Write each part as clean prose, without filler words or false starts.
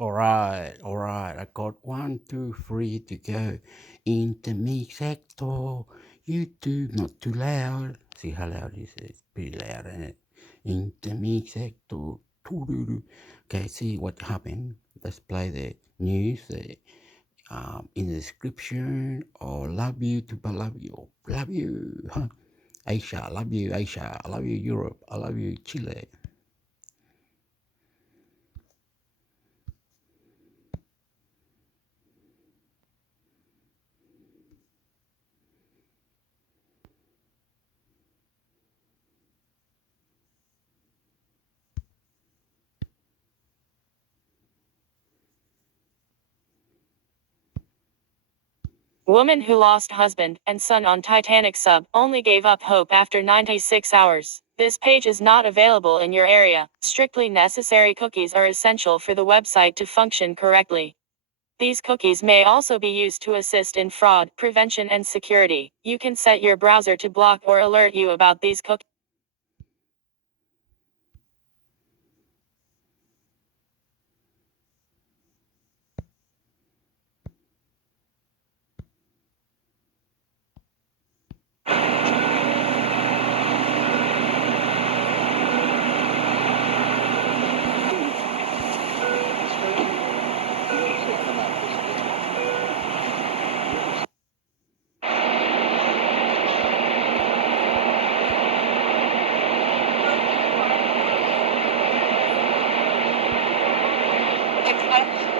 All right. I got one, two, three to go. In the mix sector, YouTube not too loud. See how loud it is? It's pretty loud, isn't it? In the mix sector. Doo-doo-doo. Okay, see what happened. Let's play the news in the description. Or love you to love you. Love you. Huh? Asia, I love you, Asia. I love you, Europe. I love you, Chile. Woman who lost husband and son on Titanic sub only gave up hope after 96 hours. This page is not available in your area. Strictly necessary cookies are essential for the website to function correctly. These cookies may also be used to assist in fraud prevention and security. You can set your browser to block or alert you about these cookies.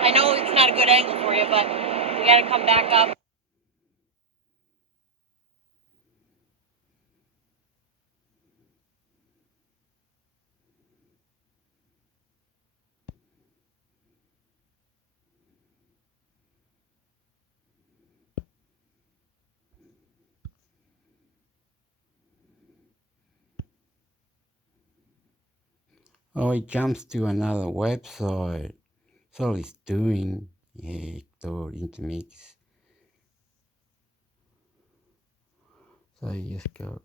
I know it's not a good angle for you, but we gotta come back up. Oh, it jumps to another website. That's all it's doing. Yeah, Hector Intermix. So you just go.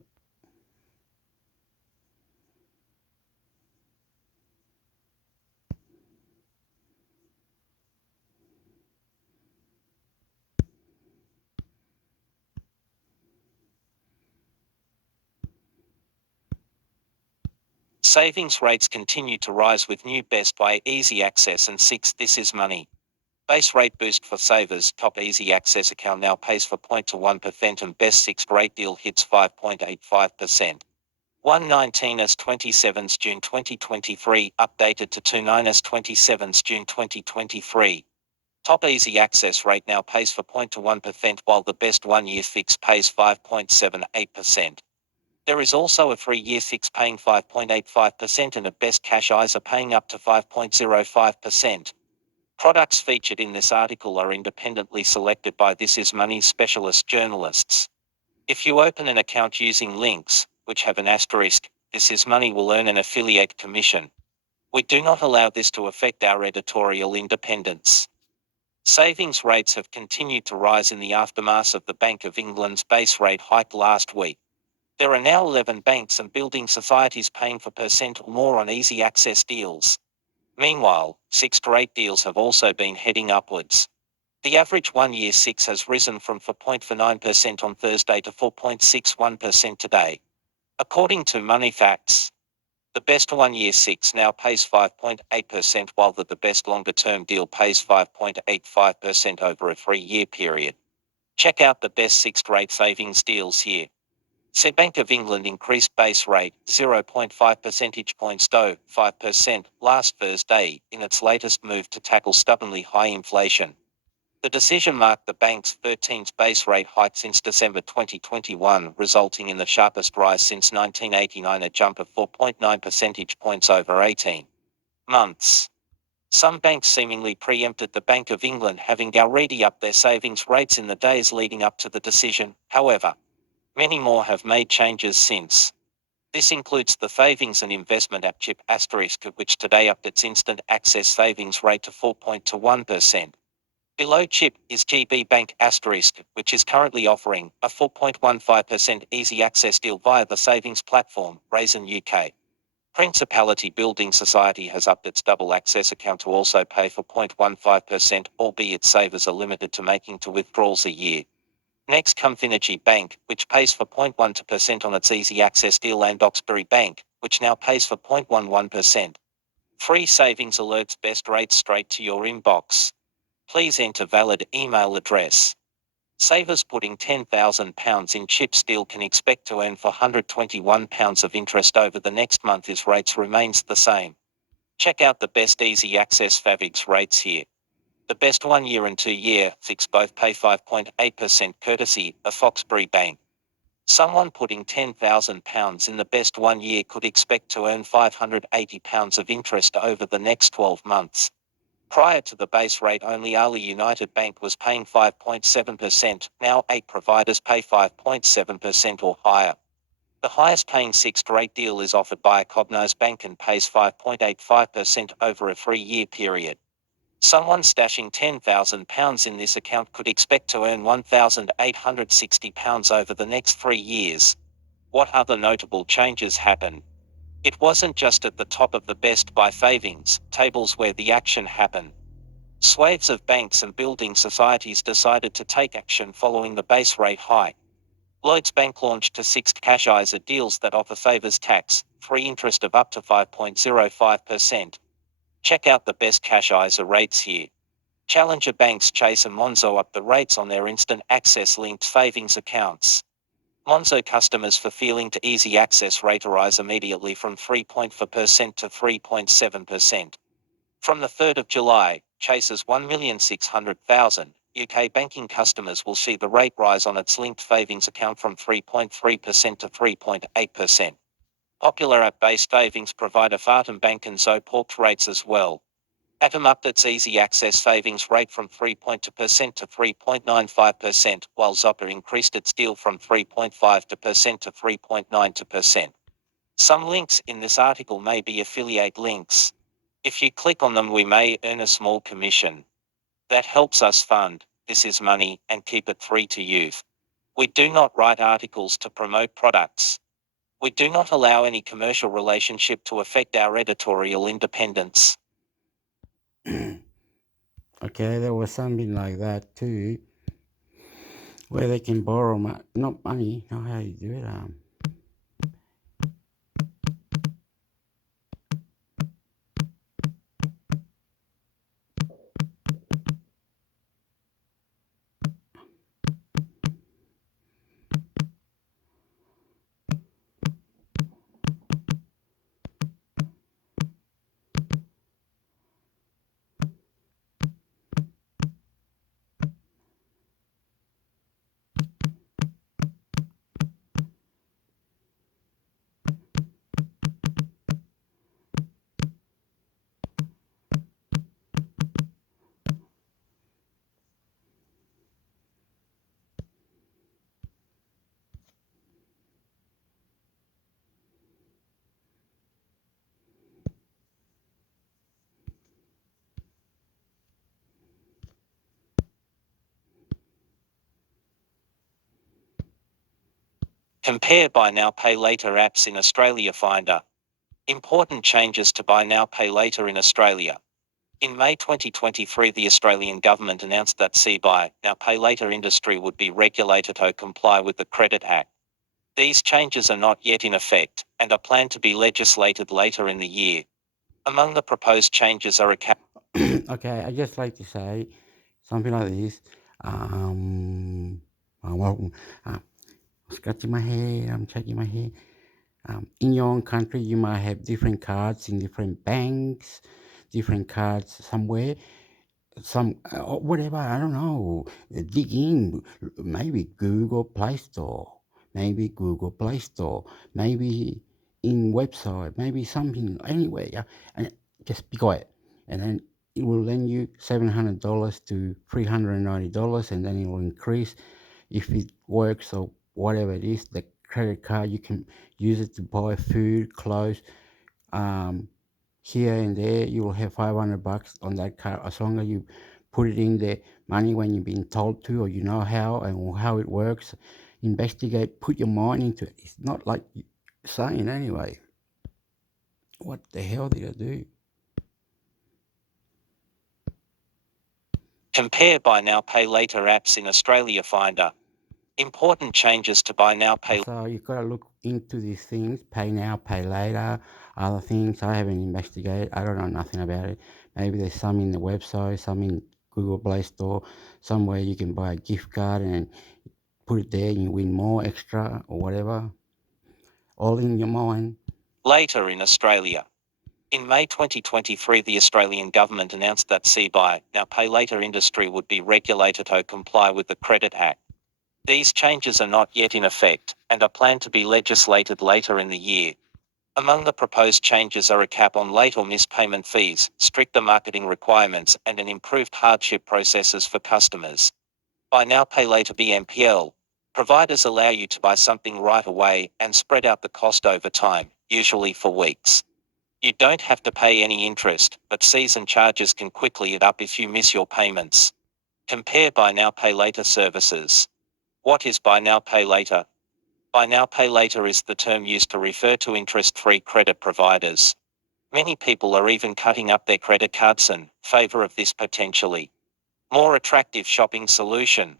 Savings rates continue to rise with new Best Buy Easy Access and 6 This Is Money. Base rate boost for savers. Top Easy Access account now pays for 0.21% and best 6th rate deal hits 5.85%. 119 as 27 June 2023, updated to 29 as 27 June 2023. Top Easy Access rate now pays for 0.21% while the best 1-year fix pays 5.78%. There is also a 3-year fix paying 5.85% and a best cash ISA paying up to 5.05%. Products featured in this article are independently selected by This Is Money's specialist journalists. If you open an account using links, which have an asterisk, This Is Money will earn an affiliate commission. We do not allow this to affect our editorial independence. Savings rates have continued to rise in the aftermath of the Bank of England's base rate hike last week. There are now 11 banks and building societies paying for percent or more on easy access deals. Meanwhile, 6th rate deals have also been heading upwards. The average 1-year 6 has risen from 4.49% on Thursday to 4.61% today. According to Money Facts, the best 1-year 6 now pays 5.8% while the best longer-term deal pays 5.85% over a 3-year period. Check out the best 6th rate savings deals here. Said Bank of England increased base rate 0.5 percentage points to 5% last Thursday in its latest move to tackle stubbornly high inflation. The decision marked the bank's 13th base rate hike since December 2021, resulting in the sharpest rise since 1989, a jump of 4.9 percentage points over 18 months. Some banks seemingly preempted the Bank of England, having already upped their savings rates in the days leading up to the decision. However, many more have made changes since. This includes the savings and investment app Chip Asterisk, which today upped its instant access savings rate to 4.21%. Below Chip is GB Bank Asterisk, which is currently offering a 4.15% easy access deal via the savings platform, Raisin UK. Principality Building Society has upped its double access account to also pay for 0.15%, albeit savers are limited to making 2 withdrawals a year. Next come Finergy Bank, which pays for 0.12% on its easy access deal, and Oxbury Bank, which now pays for 0.11%. Free savings alerts, best rates straight to your inbox. Please enter valid email address. Savers putting £10,000 in chip steel can expect to earn £421 of interest over the next month if rates remains the same. Check out the best easy access Favix rates here. The best 1 year and 2 year fix both pay 5.8% courtesy of Foxbury Bank. Someone putting £10,000 in the best 1 year could expect to earn £580 of interest over the next 12 months. Prior to the base rate, only Ali United Bank was paying 5.7%, now 8 providers pay 5.7% or higher. The highest paying fixed rate deal is offered by Cognos Bank and pays 5.85% over a 3-year period. Someone stashing £10,000 in this account could expect to earn £1,860 over the next 3 years. What other notable changes happened? It wasn't just at the top of the Best Buy savings tables where the action happened. Swathes of banks and building societies decided to take action following the base rate hike. Lloyds Bank launched to 6 cash ISA deals that offer favors tax-free interest of up to 5.05%. Check out the best cash ISA rates here. Challenger banks Chase and Monzo up the rates on their instant access linked savings accounts. Monzo customers for feeling to easy access rate rise immediately from 3.4% to 3.7%. From the 3rd of July, Chase's 1,600,000 UK banking customers will see the rate rise on its linked savings account from 3.3% to 3.8%. Popular app-based savings provider Fartam Bank and Zo porked rates as well. Atom upped its easy access savings rate from 3.2% to 3.95%, while Zopper increased its deal from 3.5% to 3.92%. Some links in this article may be affiliate links. If you click on them, we may earn a small commission. That helps us fund This Is Money and keep it free to use. We do not write articles to promote products. We do not allow any commercial relationship to affect our editorial independence. Okay, there was something like that too, where they can borrow not money, not how you do it. Compare Buy Now Pay Later apps in Australia Finder. Important changes to Buy Now Pay Later in Australia. In May 2023, the Australian government announced that the Buy Now Pay Later industry would be regulated to comply with the Credit Act. These changes are not yet in effect and are planned to be legislated later in the year. Among the proposed changes are a cap. Okay, I just like to say something like this. Well, scratching my head, I'm shaking my head. In your own country, you might have different cards in different banks, different cards somewhere, whatever, I don't know. Dig in, maybe Google Play Store, maybe in website, maybe something, anywhere, yeah, and just be quiet. And then it will lend you $700 to $390, and then it will increase if it works or whatever it is. The credit card, you can use it to buy food, clothes, here and there. You will have $500 on that card as long as you put it in the money when you've been told to, or you know how and how it works. Investigate, put your mind into it. It's not like saying anyway. What the hell did I do? Compare Buy Now Pay Later apps in Australia Finder. Important changes to Buy Now Pay. So you've got to look into these things, pay now, pay later, other things. I haven't investigated. I don't know nothing about it. Maybe there's some in the website, some in Google Play Store, somewhere you can buy a gift card and put it there and you win more extra or whatever. All in your mind. Later in Australia. In May 2023, the Australian government announced that Buy Now Pay Later industry would be regulated to comply with the Credit Act. These changes are not yet in effect, and are planned to be legislated later in the year. Among the proposed changes are a cap on late or missed payment fees, stricter marketing requirements, and an improved hardship processes for customers. Buy Now Pay Later (BNPL). Providers allow you to buy something right away and spread out the cost over time, usually for weeks. You don't have to pay any interest, but fees and charges can quickly add up if you miss your payments. Compare Buy Now Pay Later services. What is Buy Now Pay Later? Buy Now Pay Later is the term used to refer to interest-free credit providers. Many people are even cutting up their credit cards in favor of this potentially more attractive shopping solution.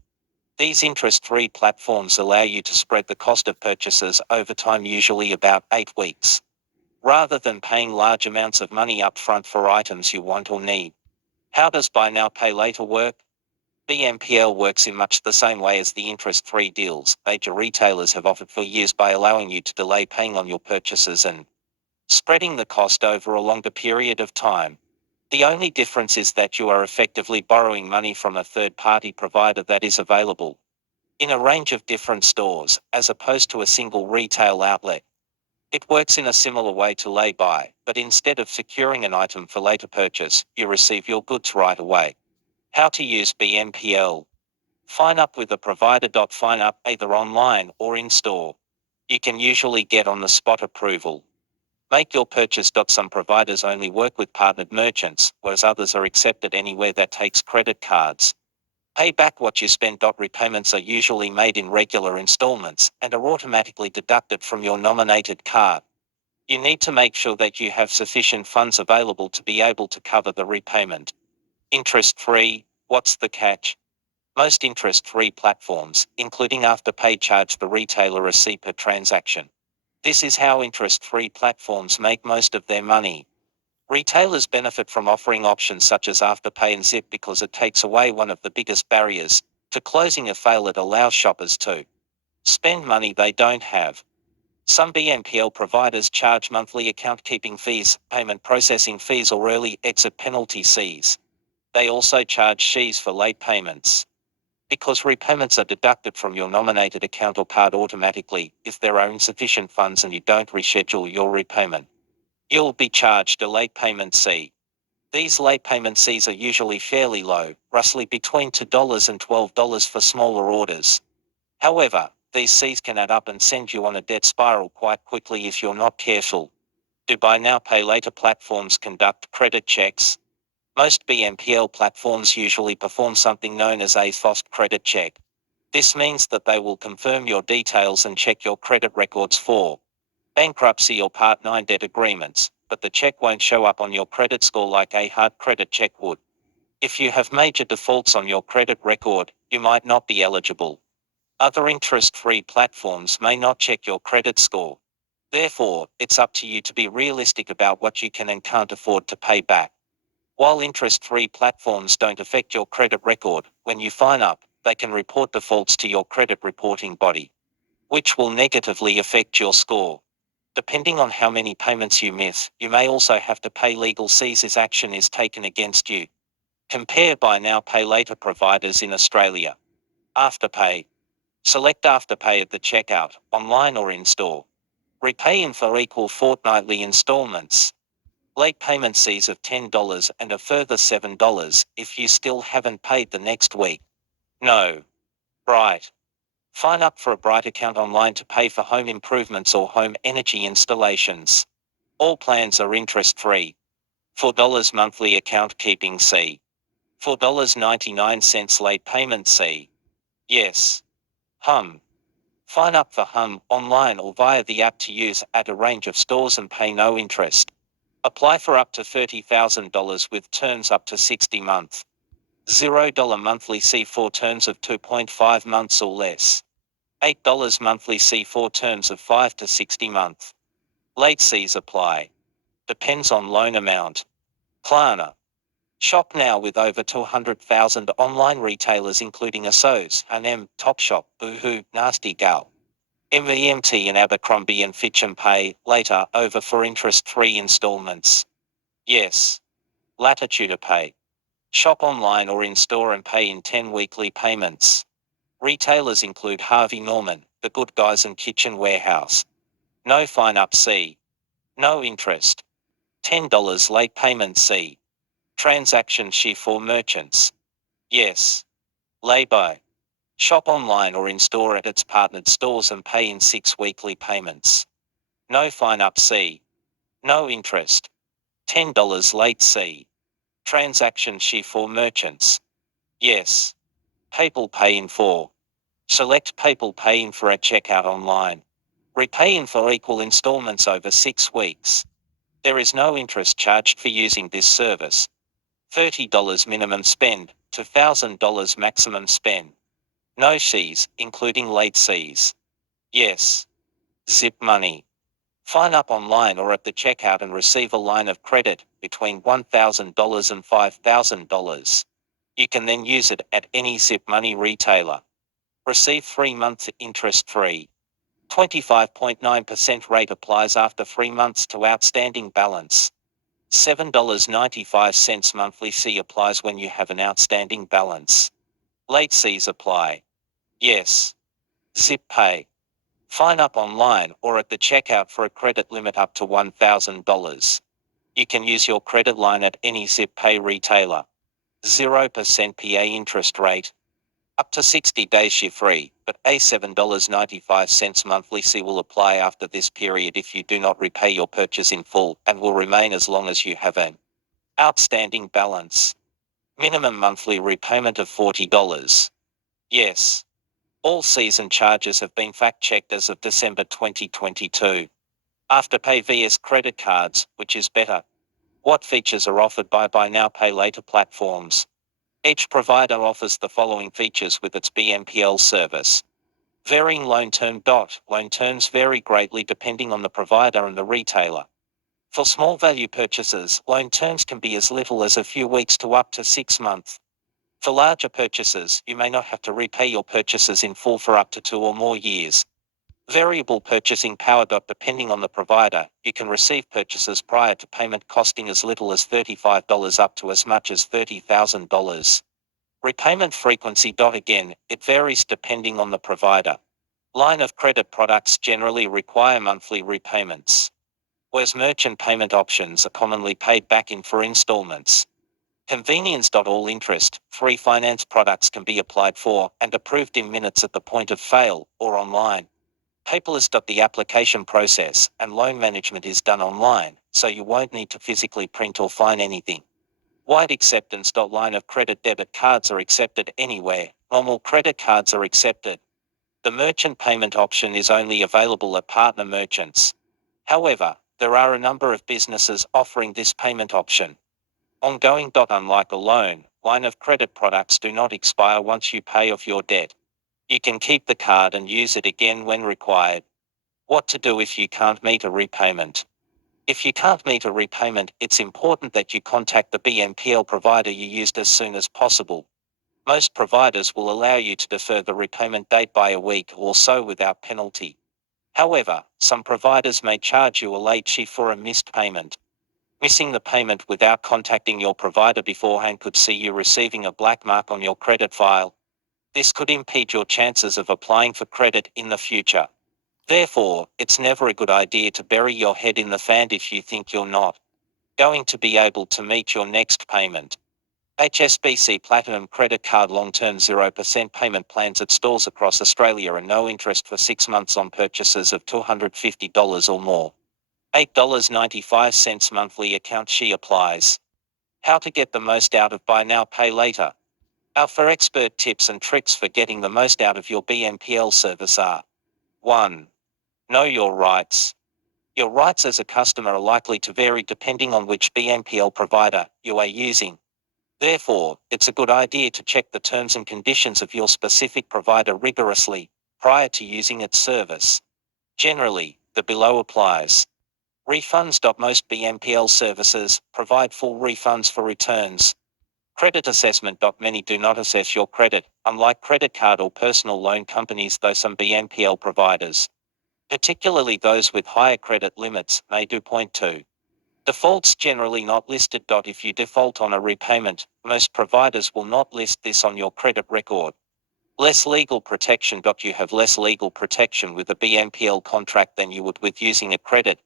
These interest-free platforms allow you to spread the cost of purchases over time, usually about 8 weeks, rather than paying large amounts of money upfront for items you want or need. How does Buy Now Pay Later work? BNPL works in much the same way as the interest-free deals major retailers have offered for years, by allowing you to delay paying on your purchases and spreading the cost over a longer period of time. The only difference is that you are effectively borrowing money from a third-party provider that is available in a range of different stores, as opposed to a single retail outlet. It works in a similar way to lay-by, but instead of securing an item for later purchase, you receive your goods right away. How to use BNPL. Sign up with a provider. Sign up either online or in store. You can usually get on the spot approval. Make your purchase. Some providers only work with partnered merchants, whereas others are accepted anywhere that takes credit cards. Pay back what you spent. Repayments are usually made in regular installments and are automatically deducted from your nominated card. You need to make sure that you have sufficient funds available to be able to cover the repayment. Interest-free. What's the catch? Most interest-free platforms, including Afterpay, charge the retailer a fee per transaction. This is how interest-free platforms make most of their money. Retailers benefit from offering options such as Afterpay and Zip because it takes away one of the biggest barriers to closing a sale. It allows shoppers to spend money they don't have. Some BNPL providers charge monthly account keeping fees, payment processing fees, or early exit penalty fees. They also charge fees for late payments. Because repayments are deducted from your nominated account or card automatically, if there are insufficient funds and you don't reschedule your repayment, you'll be charged a late payment fee. These late payment fees are usually fairly low, roughly between $2 and $12 for smaller orders. However, these fees can add up and send you on a debt spiral quite quickly if you're not careful. Do Buy Now Pay Later platforms conduct credit checks? Most BNPL platforms usually perform something known as a fast credit check. This means that they will confirm your details and check your credit records for bankruptcy or Part 9 debt agreements, but the check won't show up on your credit score like a hard credit check would. If you have major defaults on your credit record, you might not be eligible. Other interest-free platforms may not check your credit score. Therefore, it's up to you to be realistic about what you can and can't afford to pay back. While interest-free platforms don't affect your credit record, when you sign up, they can report defaults to your credit reporting body, which will negatively affect your score. Depending on how many payments you miss, you may also have to pay legal fees if action is taken against you. Compare Buy Now Pay Later providers in Australia. Afterpay. Select Afterpay at the checkout, online or in store. Repay in for equal fortnightly installments. Late payment fees of $10 and a further $7 if you still haven't paid the next week. No. Bright. Sign up for a Bright account online to pay for home improvements or home energy installations. All plans are interest-free. $4 monthly account keeping fee. $4.99 late payment fee. Yes. Hum. Sign up for Hum online or via the app to use at a range of stores and pay no interest. Apply for up to $30,000 with terms up to 60 months. $0 monthly C4 terms of 2.5 months or less. $8 monthly C4 terms of 5 to 60 months. Late fees apply. Depends on loan amount. Klarna. Shop now with over 200,000 online retailers including ASOS, H&M, Topshop, Boohoo, Nasty Gal, MVMT and Abercrombie and Fitch and Pay later over for interest-free installments. Yes. Latitude Pay. Shop online or in-store and pay in 10 weekly payments. Retailers include Harvey Norman, The Good Guys and Kitchen Warehouse. No fine up C. No interest. $10 late payment C. Transaction fee for merchants. Yes. Lay-by. Shop online or in-store at its partnered stores and pay in 6 weekly payments. No fine up C. No interest. $10 late C. Transaction fee for merchants. Yes. PayPal Pay in 4. Select PayPal Pay in for at checkout online. Repay in for equal installments over 6 weeks. There is no interest charged for using this service. $30 minimum spend, $2,000 maximum spend. No fees, including late fees. Yes. Zip Money. Sign up online or at the checkout and receive a line of credit between $1,000 and $5,000. You can then use it at any Zip Money retailer. Receive 3 months interest-free. 25.9% rate applies after 3 months to outstanding balance. $7.95 monthly fee applies when you have an outstanding balance. Late fees apply. Yes. Zip Pay. Sign up online or at the checkout for a credit limit up to $1,000. You can use your credit line at any Zip Pay retailer. 0% PA interest rate. Up to 60 days fee free, but a $7.95 monthly fee will apply after this period if you do not repay your purchase in full and will remain as long as you have an outstanding balance. Minimum monthly repayment of $40. Yes. All season charges have been fact-checked as of December 2022. Afterpay vs credit cards, which is better? What features are offered by Buy Now Pay Later platforms? Each provider offers the following features with its BNPL service. Varying loan term. Loan terms vary greatly depending on the provider and the retailer. For small value purchases, loan terms can be as little as a few weeks to up to 6 months. For larger purchases, you may not have to repay your purchases in full for up to 2 or more years. Variable purchasing power. Depending on the provider, you can receive purchases prior to payment costing as little as $35 up to as much as $30,000. Repayment frequency. Again, it varies depending on the provider. Line of credit products generally require monthly repayments, whereas merchant payment options are commonly paid back in for installments. Convenience. All interest, free finance products can be applied for and approved in minutes at the point of sale or online. Paperless. The application process and loan management is done online, so you won't need to physically print or sign anything. Wide acceptance. Line of credit. Debit cards are accepted anywhere. Normal credit cards are accepted. The merchant payment option is only available at partner merchants. However, there are a number of businesses offering this payment option. Ongoing. Unlike a loan, line of credit products do not expire once you pay off your debt. You can keep the card and use it again when required. What to do if you can't meet a repayment? If you can't meet a repayment, it's important that you contact the BNPL provider you used as soon as possible. Most providers will allow you to defer the repayment date by a week or so without penalty. However, some providers may charge you a late fee for a missed payment. Missing the payment without contacting your provider beforehand could see you receiving a black mark on your credit file. This could impede your chances of applying for credit in the future. Therefore, it's never a good idea to bury your head in the sand if you think you're not going to be able to meet your next payment. HSBC Platinum Credit Card Long-Term 0% payment plans at stores across Australia and no interest for 6 months on purchases of $250 or more. $8.95 monthly account fee applies. How to get the most out of Buy Now Pay Later. Our 4 expert tips and tricks for getting the most out of your BNPL service are: 1. Know your rights. Your rights as a customer are likely to vary depending on which BNPL provider you are using. Therefore, it's a good idea to check the terms and conditions of your specific provider rigorously prior to using its service. Generally, the below applies. Refunds. Most BNPL services provide full refunds for returns. Credit assessment. Many do not assess your credit, unlike credit card or personal loan companies, though some BNPL providers, particularly those with higher credit limits, may do. Point 2. Defaults generally not listed. If you default on a repayment, most providers will not list this on your credit record. Less legal protection. You have less legal protection with a BNPL contract than you would with using a credit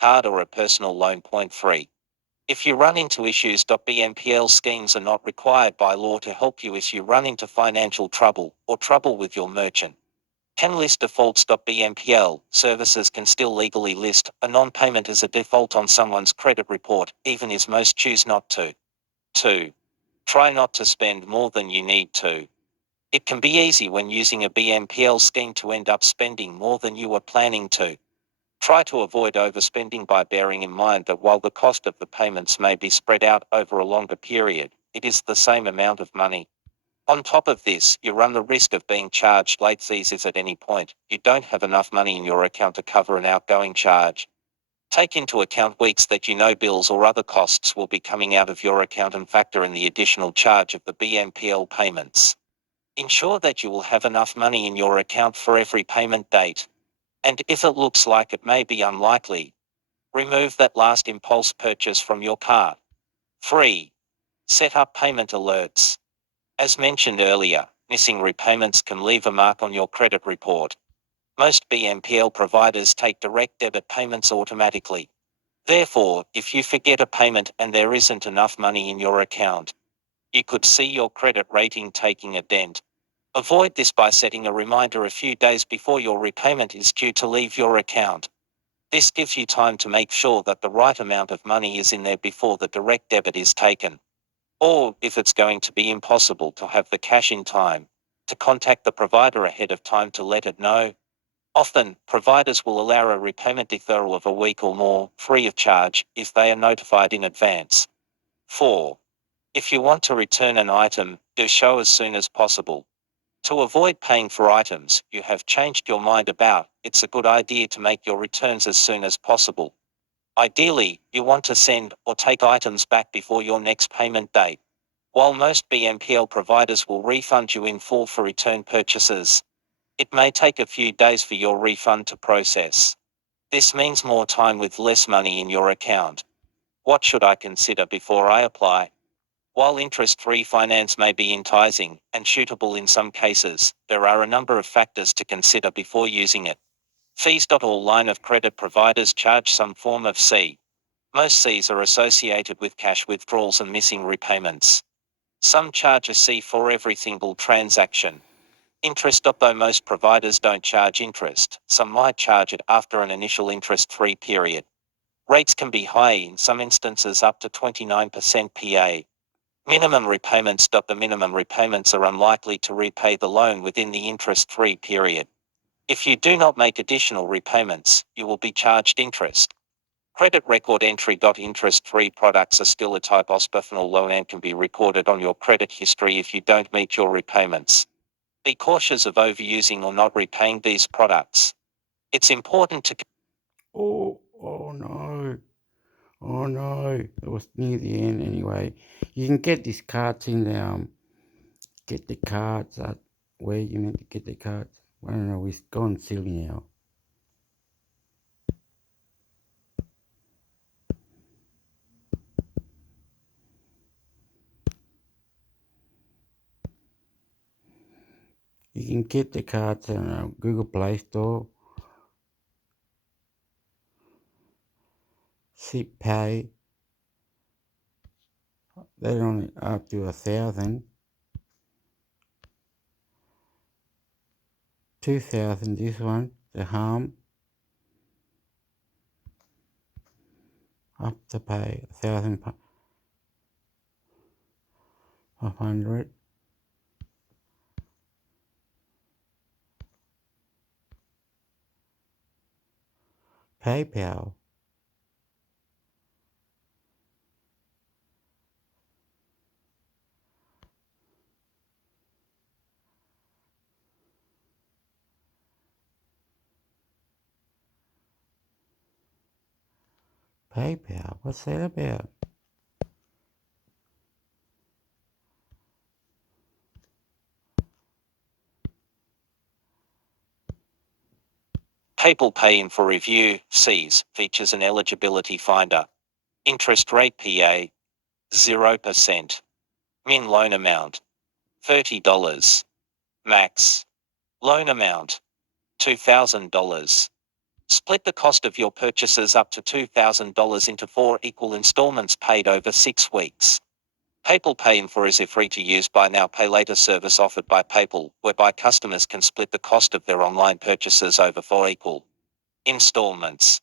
card or a personal loan. Point 3. If you run into issues, BNPL schemes are not required by law to help you if you run into financial trouble or trouble with your merchant. Can list defaults. BNPL services can still legally list a non-payment as a default on someone's credit report, even if most choose not to. 2. Try not to spend more than you need to. It can be easy when using a BNPL scheme to end up spending more than you were planning to. Try to avoid overspending by bearing in mind that while the cost of the payments may be spread out over a longer period, it is the same amount of money. On top of this, you run the risk of being charged late fees if at any point you don't have enough money in your account to cover an outgoing charge. Take into account weeks that you know bills or other costs will be coming out of your account and factor in the additional charge of the BNPL payments. Ensure that you will have enough money in your account for every payment date. And if it looks like it may be unlikely, remove that last impulse purchase from your cart. 3. Set up payment alerts. As mentioned earlier, missing repayments can leave a mark on your credit report. Most BNPL providers take direct debit payments automatically. Therefore, if you forget a payment and there isn't enough money in your account, you could see your credit rating taking a dent. Avoid this by setting a reminder a few days before your repayment is due to leave your account. This gives you time to make sure that the right amount of money is in there before the direct debit is taken. Or, if it's going to be impossible to have the cash in time, to contact the provider ahead of time to let it know. Often, providers will allow a repayment deferral of a week or more, free of charge, if they are notified in advance. 4. If you want to return an item, do so as soon as possible. To avoid paying for items you have changed your mind about, it's a good idea to make your returns as soon as possible. Ideally, you want to send or take items back before your next payment date. While most BNPL providers will refund you in full for return purchases, it may take a few days for your refund to process. This means more time with less money in your account. What should I consider before I apply? While interest-free finance may be enticing and suitable in some cases, there are a number of factors to consider before using it. Fees. All line of credit providers charge some form of fee. Most fees are associated with cash withdrawals and missing repayments. Some charge a fee for every single transaction. Interest. Though most providers don't charge interest, some might charge it after an initial interest-free period. Rates can be high, in some instances up to 29% PA. Minimum repayments. The minimum repayments are unlikely to repay the loan within the interest-free period. If you do not make additional repayments, you will be charged interest. Credit record entry. Interest-free products are still a type of personal loan and can be recorded on your credit history if you don't meet your repayments. Be cautious of overusing or not repaying these products. It's important to Oh no. Oh no. It was near the end anyway. You can get these cards in the, get the cards at where you meant to get the cards. I don't know, it's gone silly now. You can get the cards on Google Play Store. Zip Pay. They're only up to 1,000. 2,000 this one. The harm. Up to pay 1,500. PayPal. PayPal, what's that about? PayPal Pay in for review, sees, features an eligibility finder. Interest rate PA, 0%. Min loan amount, $30. Max. Loan amount, $2,000. Split the cost of your purchases up to $2,000 into 4 equal installments paid over 6 weeks. PayPal Pay in for is a free-to-use buy now pay later service offered by PayPal, whereby customers can split the cost of their online purchases over 4 equal installments.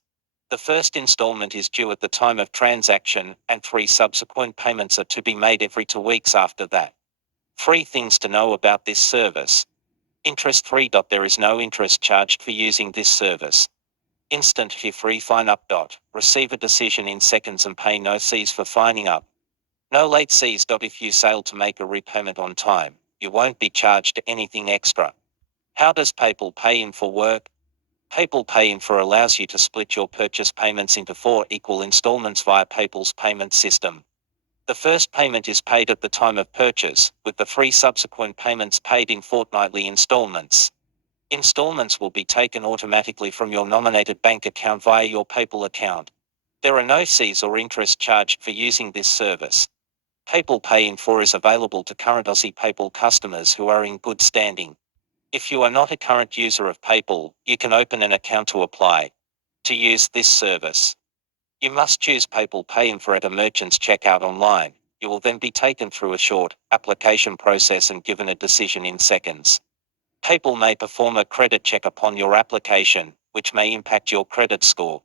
The first installment is due at the time of transaction, and 3 subsequent payments are to be made every 2 weeks after that. 3 things to know about this service. Interest free. There is no interest charged for using this service. Instant fee free fine up. Receive a decision in seconds and pay no fees for fining up. No late fees. If you fail to make a repayment on time, you won't be charged anything extra. How does PayPal Pay in for work? PayPal Pay in for allows you to split your purchase payments into 4 equal installments via PayPal's payment system. The first payment is paid at the time of purchase, with the 3 subsequent payments paid in fortnightly installments. Installments will be taken automatically from your nominated bank account via your PayPal account. There are no fees or interest charged for using this service. PayPal Pay in 4 is available to current Aussie PayPal customers who are in good standing. If you are not a current user of PayPal, you can open an account to apply to use this service. You must choose PayPal Pay in for at a merchant's checkout online. You will then be taken through a short application process and given a decision in seconds. PayPal may perform a credit check upon your application, which may impact your credit score.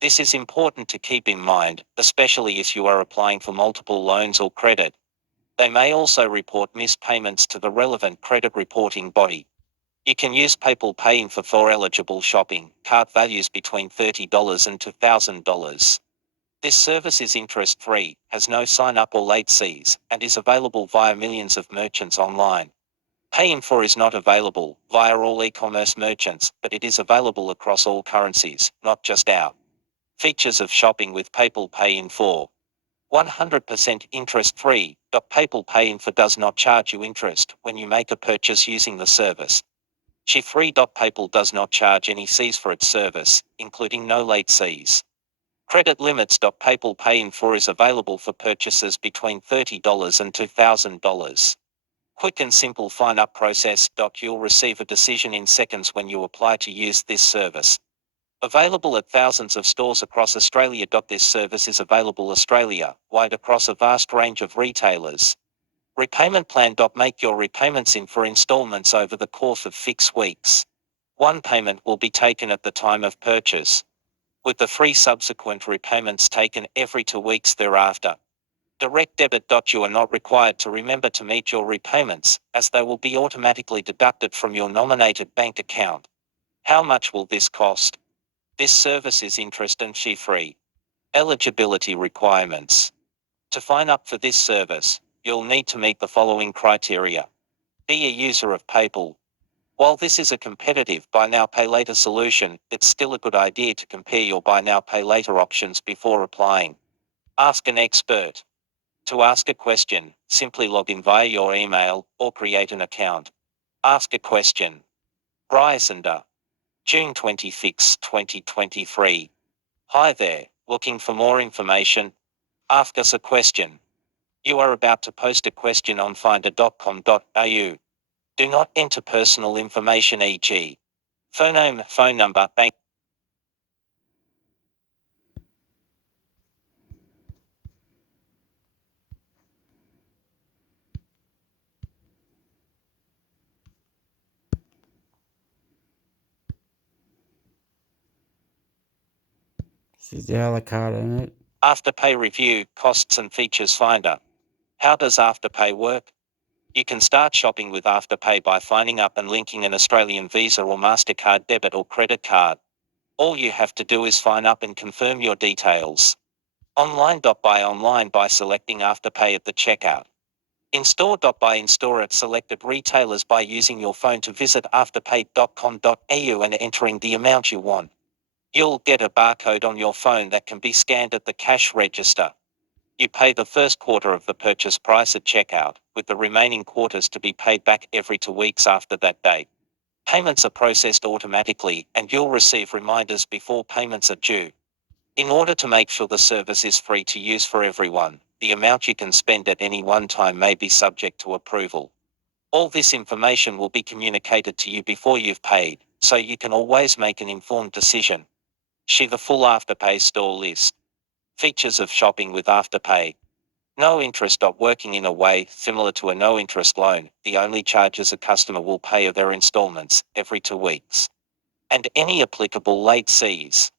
This is important to keep in mind, especially if you are applying for multiple loans or credit. They may also report missed payments to the relevant credit reporting body. You can use PayPal Pay in for eligible shopping cart values between $30 and $2,000. This service is interest-free, has no sign-up or late fees, and is available via millions of merchants online. Pay in 4 is not available via all e-commerce merchants, but it is available across all currencies, not just our. Features of shopping with PayPal Pay in 4. 100% interest-free. PayPal Pay in 4 does not charge you interest when you make a purchase using the service. Fee-free. PayPal does not charge any fees for its service, including no late fees. Credit limits. PayPal Pay in 4 is available for purchases between $30 and $2,000. Quick and simple sign-up process. You'll receive a decision in seconds when you apply to use this service. Available at thousands of stores across Australia. This service is available Australia-wide across a vast range of retailers. Repayment plan. Make your repayments in 4 installments over the course of 6 weeks. 1 payment will be taken at the time of purchase, with the 3 subsequent repayments taken every 2 weeks thereafter. Direct debit. You are not required to remember to meet your repayments, as they will be automatically deducted from your nominated bank account. How much will this cost? This service is interest and fee-free. Eligibility requirements. To sign up for this service, you'll need to meet the following criteria. Be a user of PayPal. While this is a competitive buy now pay later solution, it's still a good idea to compare your buy now pay later options before applying. Ask an expert. To ask a question, simply log in via your email or create an account. Ask a question. Bryasonda. June 26, 2023. Hi there, looking for more information? Ask us a question. You are about to post a question on finder.com.au. Do not enter personal information, e.g. phone name, phone number, bank. See the other card in it? Afterpay review, costs and features finder. How does Afterpay work? You can start shopping with Afterpay by signing up and linking an Australian Visa or MasterCard debit or credit card. All you have to do is sign up and confirm your details. Online.buy online by selecting Afterpay at the checkout. In-store.buy in-store at selected retailers by using your phone to visit afterpay.com.au and entering the amount you want. You'll get a barcode on your phone that can be scanned at the cash register. You pay the first quarter of the purchase price at checkout, with the remaining quarters to be paid back every 2 weeks after that date. Payments are processed automatically, and you'll receive reminders before payments are due. In order to make sure the service is free to use for everyone, the amount you can spend at any one time may be subject to approval. All this information will be communicated to you before you've paid, so you can always make an informed decision. See the full Afterpay store list. Features of shopping with Afterpay. No interest. Working in a way similar to a no-interest loan, the only charges a customer will pay are their installments, every 2 weeks. And any applicable late fees.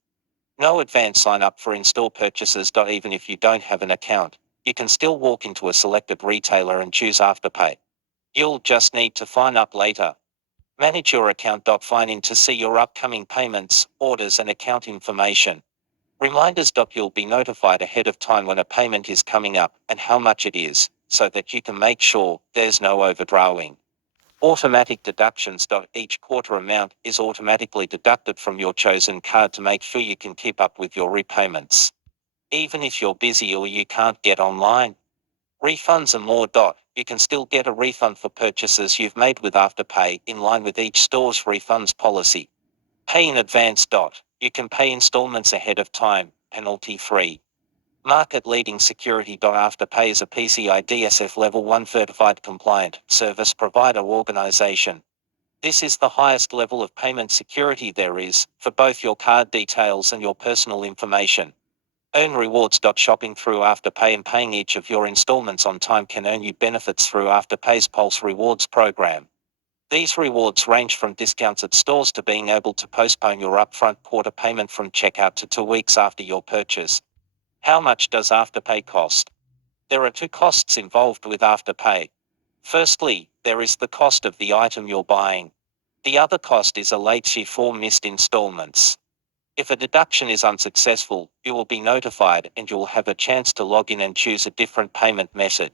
No advance sign up for in-store purchases. Even if you don't have an account, you can still walk into a selected retailer and choose Afterpay. You'll just need to sign up later. Manage your account. Sign in to see your upcoming payments, orders and account information. Reminders. You'll be notified ahead of time when a payment is coming up and how much it is, so that you can make sure there's no overdrawing. Automatic deductions. Each quarter amount is automatically deducted from your chosen card to make sure you can keep up with your repayments. Even if you're busy or you can't get online. Refunds and more. You can still get a refund for purchases you've made with Afterpay in line with each store's refunds policy. Pay in advance. You can pay installments ahead of time, penalty-free. Market-leading security. Afterpay is a PCI DSS Level 1 certified compliant service provider organization. This is the highest level of payment security there is, for both your card details and your personal information. Earn rewards. Shopping through Afterpay and paying each of your installments on time can earn you benefits through Afterpay's Pulse Rewards program. These rewards range from discounts at stores to being able to postpone your upfront quarter payment from checkout to 2 weeks after your purchase. How much does Afterpay cost? There are 2 costs involved with Afterpay. Firstly, there is the cost of the item you're buying. The other cost is a late fee for missed installments. If a deduction is unsuccessful, you will be notified and you will have a chance to log in and choose a different payment method.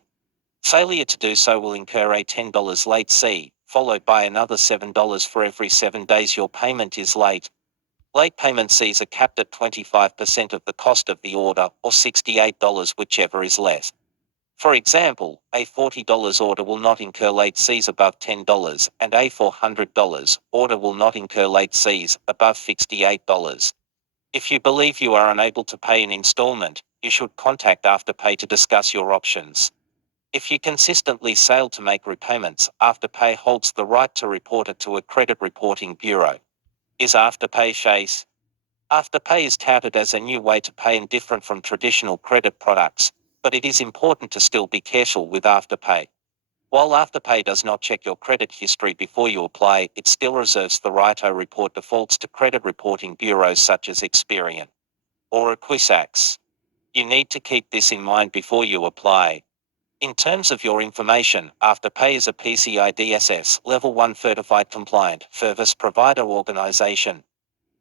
Failure to do so will incur a $10 late fee, followed by another $7 for every 7 days your payment is late. Late payment fees are capped at 25% of the cost of the order, or $68, whichever is less. For example, a $40 order will not incur late fees above $10, and a $400 order will not incur late fees above $68. If you believe you are unable to pay an installment, you should contact Afterpay to discuss your options. If you consistently fail to make repayments, Afterpay holds the right to report it to a credit reporting bureau. Is Afterpay safe? Afterpay is touted as a new way to pay and different from traditional credit products, but it is important to still be careful with Afterpay. While Afterpay does not check your credit history before you apply, it still reserves the right to report defaults to credit reporting bureaus such as Experian or Equifax. You need to keep this in mind before you apply. In terms of your information, Afterpay is a PCI DSS Level 1 certified compliant service provider organization.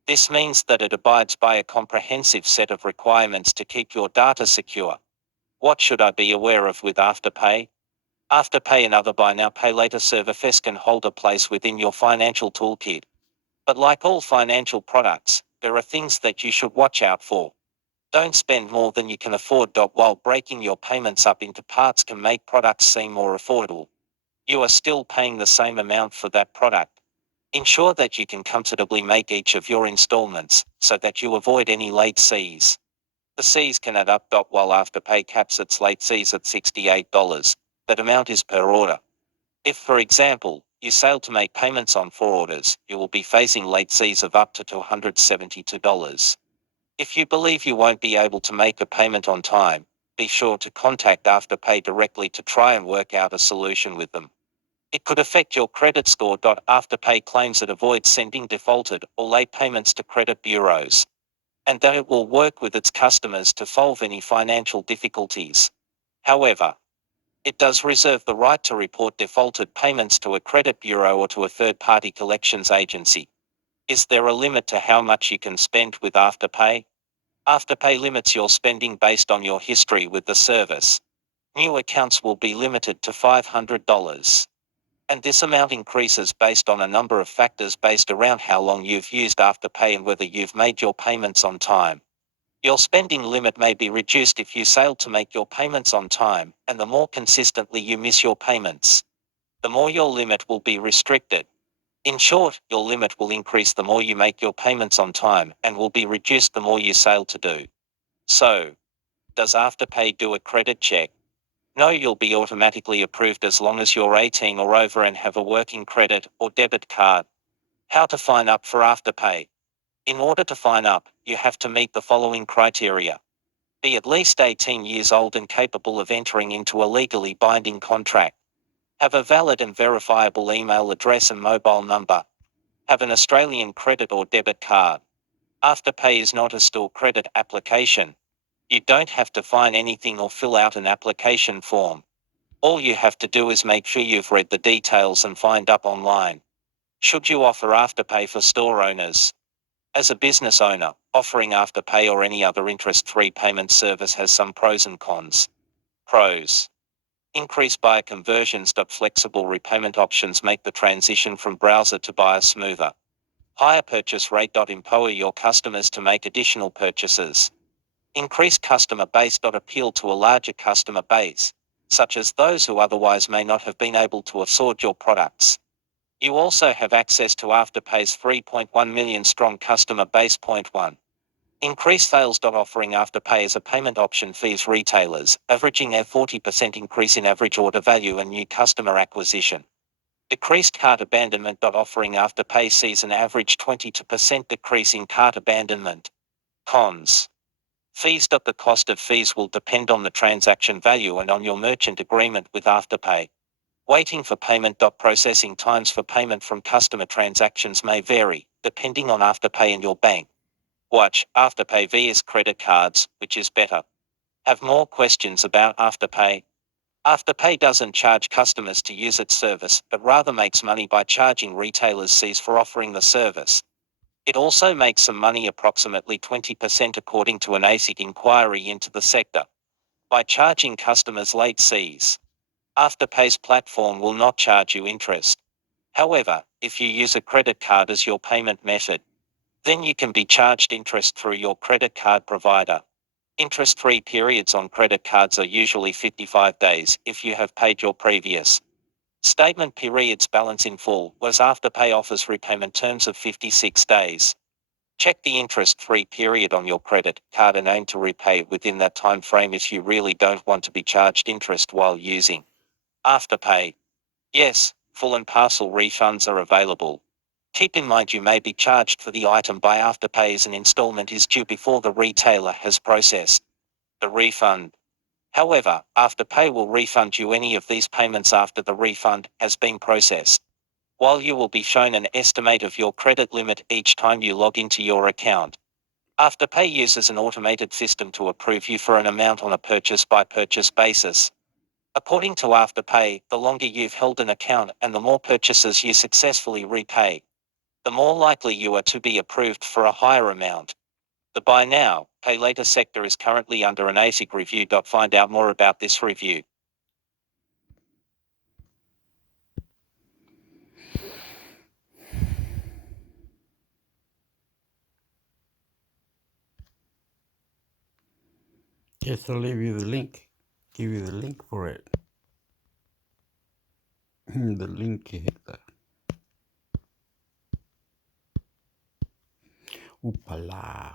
This means that it abides by a comprehensive set of requirements to keep your data secure. What should I be aware of with Afterpay? Afterpay and other buy now pay later services can hold a place within your financial toolkit. But like all financial products, there are things that you should watch out for. Don't spend more than you can afford. While breaking your payments up into parts can make products seem more affordable, you are still paying the same amount for that product. Ensure that you can comfortably make each of your installments, so that you avoid any late fees. The fees can add up. While Afterpay caps its late fees at $68, that amount is per order. If, for example, you fail to make payments on 4 orders, you will be facing late fees of up to $272. If you believe you won't be able to make a payment on time, be sure to contact Afterpay directly to try and work out a solution with them. It could affect your credit score. Afterpay claims it avoids sending defaulted or late payments to credit bureaus, and that it will work with its customers to solve any financial difficulties. However, it does reserve the right to report defaulted payments to a credit bureau or to a third-party collections agency. Is there a limit to how much you can spend with Afterpay? Afterpay limits your spending based on your history with the service. New accounts will be limited to $500. And this amount increases based on a number of factors based around how long you've used Afterpay and whether you've made your payments on time. Your spending limit may be reduced if you fail to make your payments on time, and the more consistently you miss your payments, the more your limit will be restricted. In short, your limit will increase the more you make your payments on time and will be reduced the more you fail to do. So, does Afterpay do a credit check? No, you'll be automatically approved as long as you're 18 or over and have a working credit or debit card. How to sign up for Afterpay? In order to sign up, you have to meet the following criteria. Be at least 18 years old and capable of entering into a legally binding contract. Have a valid and verifiable email address and mobile number. Have an Australian credit or debit card. Afterpay is not a store credit application. You don't have to sign anything or fill out an application form. All you have to do is make sure you've read the details and signed up online. Should you offer Afterpay for store owners? As a business owner, offering Afterpay or any other interest-free payment service has some pros and cons. Pros: increase buyer conversions. Flexible repayment options make the transition from browser to buyer smoother. Higher purchase rate. Empower your customers to make additional purchases. Increase customer base. Appeal to a larger customer base, such as those who otherwise may not have been able to afford your products. You also have access to Afterpay's 3.1 million strong customer base. Point 1. Increase sales. Offering Afterpay as a payment option fees retailers, averaging a 40% increase in average order value and new customer acquisition. Decreased cart abandonment. Offering Afterpay sees an average 22% decrease in cart abandonment. Cons: fees. The cost of fees will depend on the transaction value and on your merchant agreement with Afterpay. Waiting for payment. Processing times for payment from customer transactions may vary, depending on Afterpay and your bank. Watch Afterpay vs credit cards, which is better? Have more questions about Afterpay? Afterpay doesn't charge customers to use its service, but rather makes money by charging retailers fees for offering the service. It also makes some money, approximately 20% according to an ASIC inquiry into the sector, by charging customers late fees. Afterpay's platform will not charge you interest. However, if you use a credit card as your payment method, then you can be charged interest through your credit card provider. Interest-free periods on credit cards are usually 55 days if you have paid your previous statement periods balance in full, whereas Afterpay offers repayment terms of 56 days. Check the interest-free period on your credit card and aim to repay within that time frame if you really don't want to be charged interest while using Afterpay. Yes, full and partial refunds are available. Keep in mind you may be charged for the item by Afterpay as an installment is due before the retailer has processed the refund. However, Afterpay will refund you any of these payments after the refund has been processed, while you will be shown an estimate of your credit limit each time you log into your account. Afterpay uses an automated system to approve you for an amount on a purchase-by-purchase basis. According to Afterpay, the longer you've held an account and the more purchases you successfully repay, the more likely you are to be approved for a higher amount. The buy now, pay later sector is currently under an ASIC review. Find out more about this review. Just to leave you the link. Give you the link for it. The link heter. Oopala.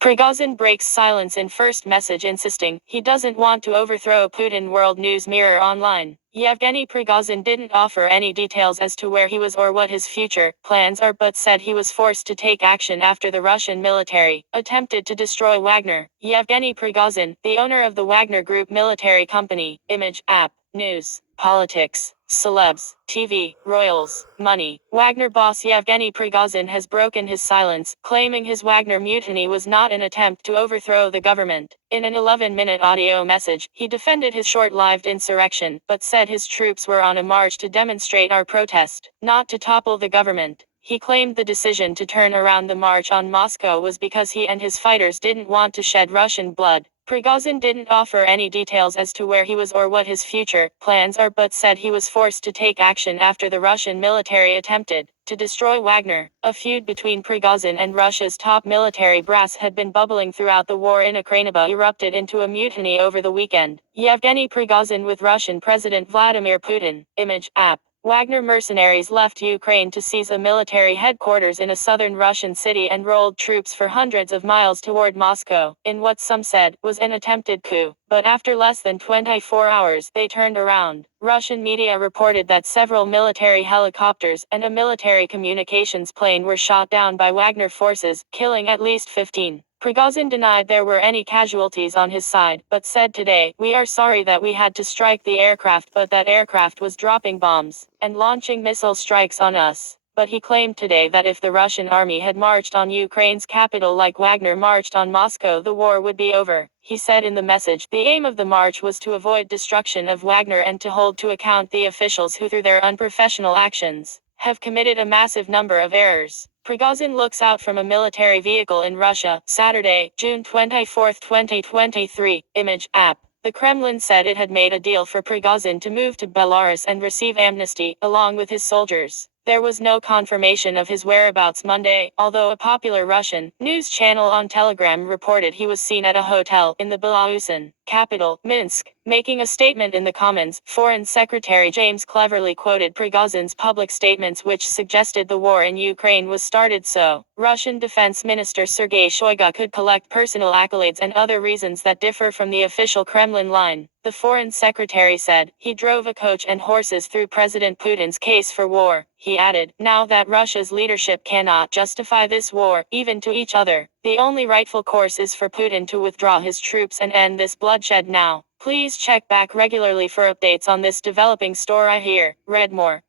Prigozhin breaks silence in first message insisting he doesn't want to overthrow Putin. World News Mirror Online. Yevgeny Prigozhin didn't offer any details as to where he was or what his future plans are, but said he was forced to take action after the Russian military attempted to destroy Wagner. Yevgeny Prigozhin, the owner of the Wagner Group military company, image, app, news, politics, celebs, TV, royals, money. Wagner boss Yevgeny Prigozhin has broken his silence, claiming his Wagner mutiny was not an attempt to overthrow the government. In an 11-minute audio message, he defended his short-lived insurrection, but said his troops were on a march to demonstrate our protest, not to topple the government. He claimed the decision to turn around the march on Moscow was because he and his fighters didn't want to shed Russian blood. Prigozhin didn't offer any details as to where he was or what his future plans are, but said he was forced to take action after the Russian military attempted to destroy Wagner. A feud between Prigozhin and Russia's top military brass had been bubbling throughout the war in Ukraine, but erupted into a mutiny over the weekend. Yevgeny Prigozhin with Russian President Vladimir Putin. Image, app. Wagner mercenaries left Ukraine to seize a military headquarters in a southern Russian city and rolled troops for hundreds of miles toward Moscow, in what some said was an attempted coup. But after less than 24 hours, they turned around. Russian media reported that several military helicopters and a military communications plane were shot down by Wagner forces, killing at least 15. Prigozhin denied there were any casualties on his side, but said today, "We are sorry that we had to strike the aircraft, but that aircraft was dropping bombs and launching missile strikes on us." But he claimed today that if the Russian army had marched on Ukraine's capital like Wagner marched on Moscow, the war would be over. He said in the message, the aim of the march was to avoid destruction of Wagner and to hold to account the officials who, through their unprofessional actions, have committed a massive number of errors. Prigozhin looks out from a military vehicle in Russia, Saturday, June 24, 2023, image, app. The Kremlin said it had made a deal for Prigozhin to move to Belarus and receive amnesty, along with his soldiers. There was no confirmation of his whereabouts Monday, although a popular Russian news channel on Telegram reported he was seen at a hotel in the Belarusian capital, Minsk. Making a statement in the comments, Foreign Secretary James cleverly quoted Prigozhin's public statements which suggested the war in Ukraine was started so Russian Defense Minister Sergei Shoigu could collect personal accolades and other reasons that differ from the official Kremlin line. The foreign secretary said, he drove a coach and horses through President Putin's case for war. He added, now that Russia's leadership cannot justify this war, even to each other, the only rightful course is for Putin to withdraw his troops and end this bloodshed now. Please check back regularly for updates on this developing story here. Read more.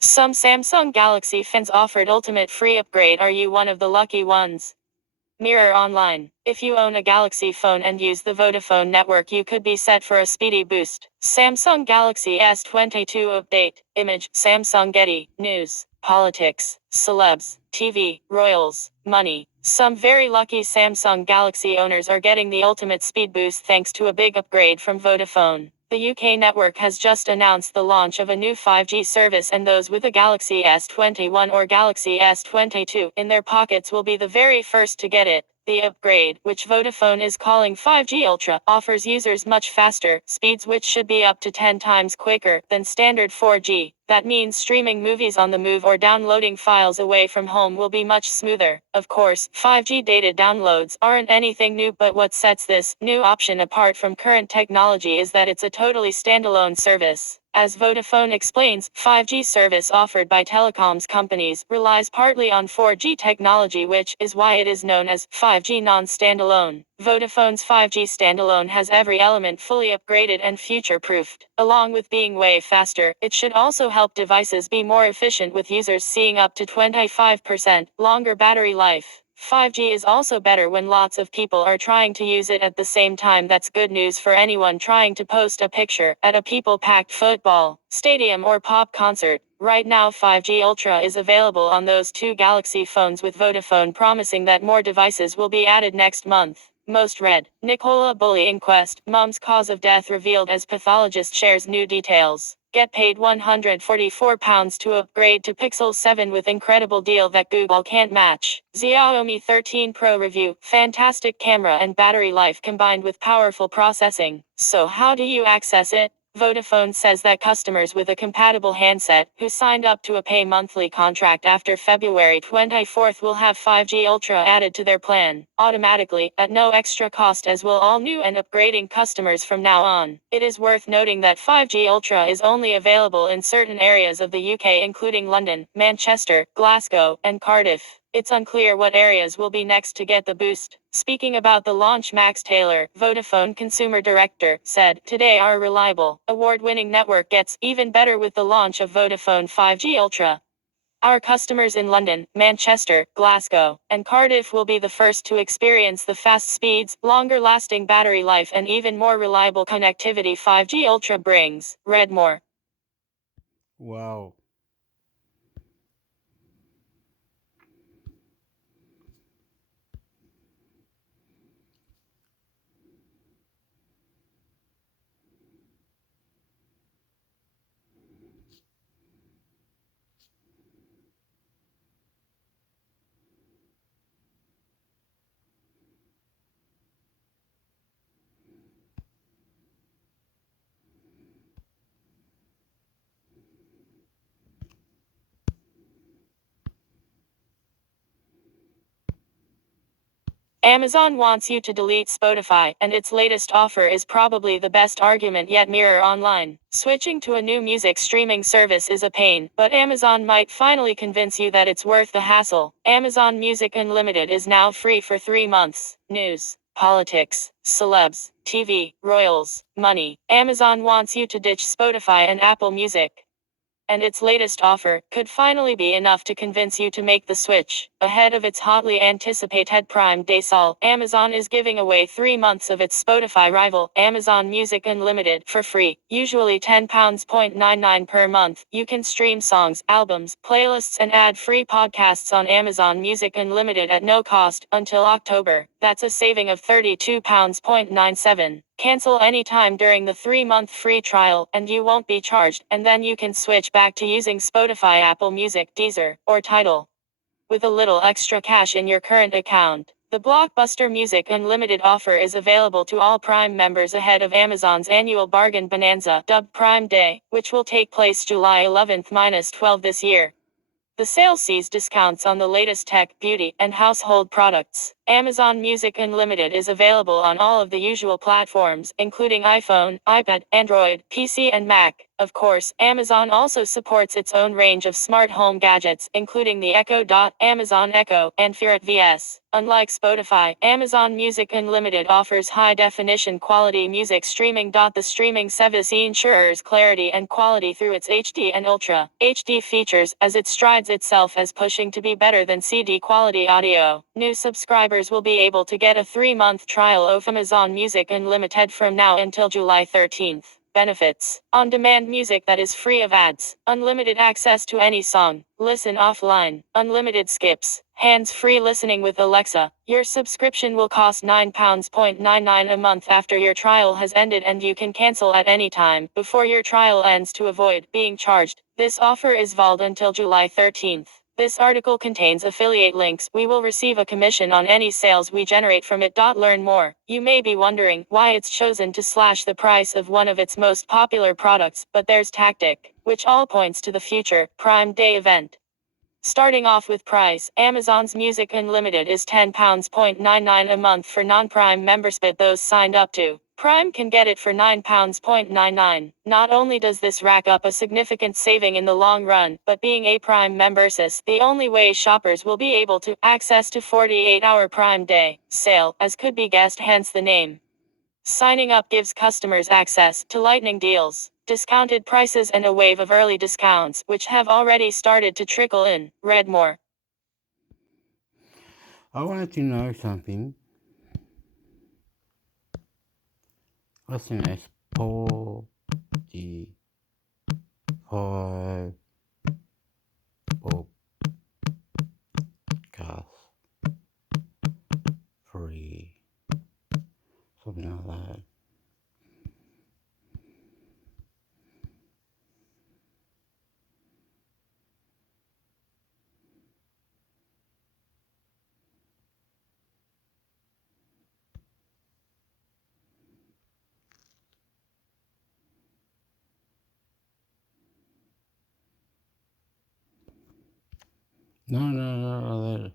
Some Samsung Galaxy phones offered ultimate free upgrade. Are you one of the lucky ones? Mirror Online. If you own a Galaxy phone and use the Vodafone network, you could be set for a speedy boost. Samsung Galaxy S22 update. Image, Samsung Getty, news, politics, celebs, TV, royals, money. Some very lucky Samsung Galaxy owners are getting the ultimate speed boost thanks to a big upgrade from Vodafone. The UK network has just announced the launch of a new 5G service, and those with a Galaxy S21 or Galaxy S22 in their pockets will be the very first to get it. The upgrade, which Vodafone is calling 5G Ultra, offers users much faster speeds, which should be up to 10 times quicker than standard 4G. That means streaming movies on the move or downloading files away from home will be much smoother. Of course, 5G data downloads aren't anything new, but what sets this new option apart from current technology is that it's a totally standalone service. As Vodafone explains, 5G service offered by telecoms companies relies partly on 4G technology, which is why it is known as 5G non-standalone. Vodafone's 5G standalone has every element fully upgraded and future-proofed. Along with being way faster, it should also help devices be more efficient, with users seeing up to 25% longer battery life. 5G is also better when lots of people are trying to use it at the same time. That's good news for anyone trying to post a picture at a people-packed football stadium or pop concert. Right now 5G Ultra is available on those two Galaxy phones, with Vodafone promising that more devices will be added next month. Most read. Nicola Bully inquest, mom's cause of death revealed as pathologist shares new details. Get paid £144 to upgrade to Pixel 7 with incredible deal that Google can't match. Xiaomi 13 Pro review. Fantastic camera and battery life combined with powerful processing. So how do you access it? Vodafone says that customers with a compatible handset who signed up to a pay monthly contract after February 24th will have 5G Ultra added to their plan automatically at no extra cost, as will all new and upgrading customers from now on. It is worth noting that 5G Ultra is only available in certain areas of the UK, including London, Manchester, Glasgow, and Cardiff. It's unclear what areas will be next to get the boost. Speaking about the launch, Max Taylor, Vodafone Consumer Director, said, "Today our reliable, award-winning network gets even better with the launch of Vodafone 5G Ultra. Our customers in London, Manchester, Glasgow, and Cardiff will be the first to experience the fast speeds, longer-lasting battery life, and even more reliable connectivity 5G Ultra brings." Read more. Wow. Amazon wants you to delete Spotify, and its latest offer is probably the best argument yet. Mirror Online. Switching to a new music streaming service is a pain, but Amazon might finally convince you that it's worth the hassle. Amazon Music Unlimited is now free for 3 months. News, politics, celebs, TV, royals, money. Amazon wants you to ditch Spotify and Apple Music, and its latest offer could finally be enough to convince you to make the switch. Ahead of its hotly anticipated Prime Day sale, Amazon is giving away 3 months of its Spotify rival, Amazon Music Unlimited, for free, usually £10.99 per month. You can stream songs, albums, playlists, and ad-free podcasts on Amazon Music Unlimited at no cost until October. That's a saving of £32.97. Cancel anytime during the 3-month free trial, and you won't be charged, and then you can switch back to using Spotify, Apple Music, Deezer, or Tidal with a little extra cash in your current account. The Blockbuster Music Unlimited offer is available to all Prime members ahead of Amazon's annual bargain bonanza, dubbed Prime Day, which will take place July 11th-12 this year. The sale sees discounts on the latest tech, beauty, and household products. Amazon Music Unlimited is available on all of the usual platforms, including iPhone, iPad, Android, PC, and Mac. Of course, Amazon also supports its own range of smart home gadgets, including the Echo Dot, Amazon Echo, and Ferret VS. Unlike Spotify, Amazon Music Unlimited offers high-definition quality music streaming. The streaming service ensures clarity and quality through its HD and Ultra HD features, as it strides itself as pushing to be better than CD quality audio. New subscribers will be able to get a 3-month trial of Amazon Music Unlimited from now until July 13th. Benefits: on-demand music that is free of ads, unlimited access to any song, listen offline, unlimited skips, hands-free listening with Alexa. Your subscription will cost £9.99 a month after your trial has ended, and you can cancel at any time before your trial ends to avoid being charged. This offer is valid until July 13th. This article contains affiliate links. We will receive a commission on any sales we generate from it. Learn more. You may be wondering why it's chosen to slash the price of one of its most popular products, but there's tactic, which all points to the future Prime Day event. Starting off with price, Amazon's Music Unlimited is £10.99 a month for non-Prime members, but those signed up to Prime can get it for £9.99. Not only does this rack up a significant saving in the long run, but being a Prime member is the only way shoppers will be able to access to 48-hour Prime Day sale, as could be guessed, hence the name. Signing up gives customers access to lightning deals, discounted prices, and a wave of early discounts, which have already started to trickle in. Read more. I wanted to know something. Listen, Spotify podcast free, something like that. No.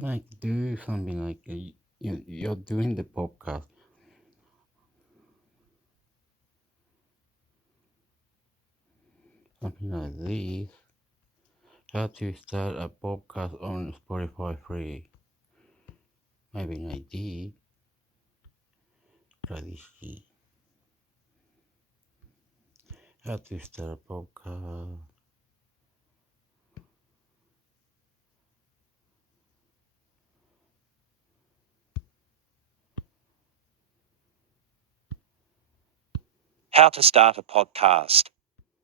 Like, do something like you're doing the podcast. Something like this. How to start a podcast on Spotify free. Maybe an idea. Try this key. How to start a podcast. How to start a podcast.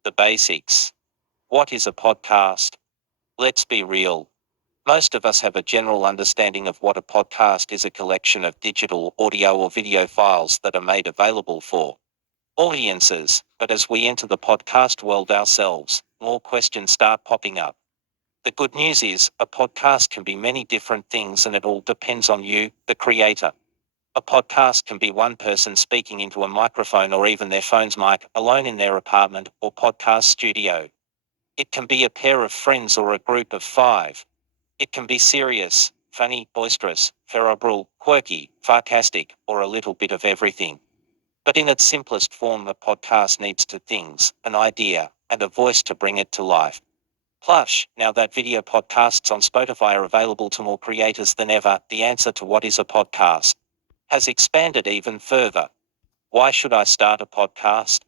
The basics. What is a podcast? Let's be real. Most of us have a general understanding of what a podcast is: a collection of digital, audio, or video files that are made available for audiences. But as we enter the podcast world ourselves, more questions start popping up. The good news is, a podcast can be many different things, and it all depends on you, the creator. A podcast can be one person speaking into a microphone or even their phone's mic, alone in their apartment or podcast studio. It can be a pair of friends or a group of 5. It can be serious, funny, boisterous, cerebral, quirky, sarcastic, or a little bit of everything. But in its simplest form, a podcast needs 2 things: an idea and a voice to bring it to life. Plush, now that video podcasts on Spotify are available to more creators than ever, the answer to what is a podcast has expanded even further. Why should I start a podcast?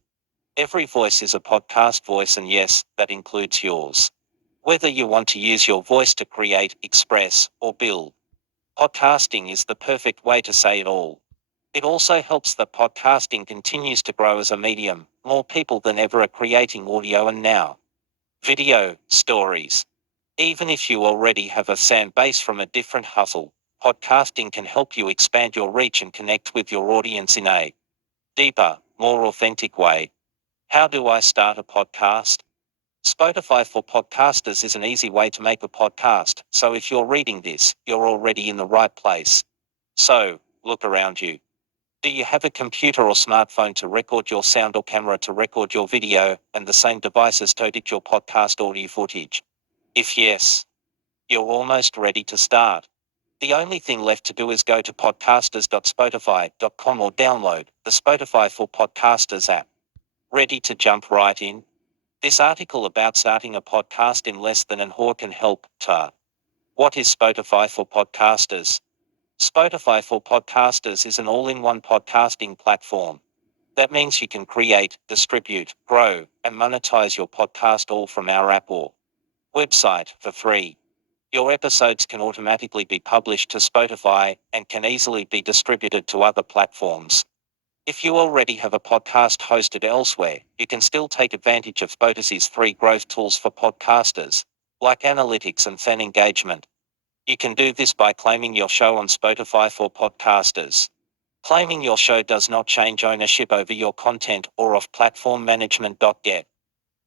Every voice is a podcast voice, and yes, that includes yours. Whether you want to use your voice to create, express, or build, podcasting is the perfect way to say it all. It also helps that podcasting continues to grow as a medium. More people than ever are creating audio and now video stories. Even if you already have a fan base from a different hustle, podcasting can help you expand your reach and connect with your audience in a deeper, more authentic way. How do I start a podcast? Spotify for Podcasters is an easy way to make a podcast, so if you're reading this, you're already in the right place. So, look around you. Do you have a computer or smartphone to record your sound, or camera to record your video, and the same devices to edit your podcast audio footage? If yes, you're almost ready to start. The only thing left to do is go to podcasters.spotify.com or download the Spotify for Podcasters app. Ready to jump right in? This article about starting a podcast in less than an hour can help. What is Spotify for Podcasters? Spotify for Podcasters is an all-in-one podcasting platform. That means you can create, distribute, grow, and monetize your podcast all from our app or website for free. Your episodes can automatically be published to Spotify and can easily be distributed to other platforms. If you already have a podcast hosted elsewhere, you can still take advantage of Spotify's free growth tools for podcasters, like analytics and fan engagement. You can do this by claiming your show on Spotify for podcasters. Claiming your show does not change ownership over your content or off-platform management. Get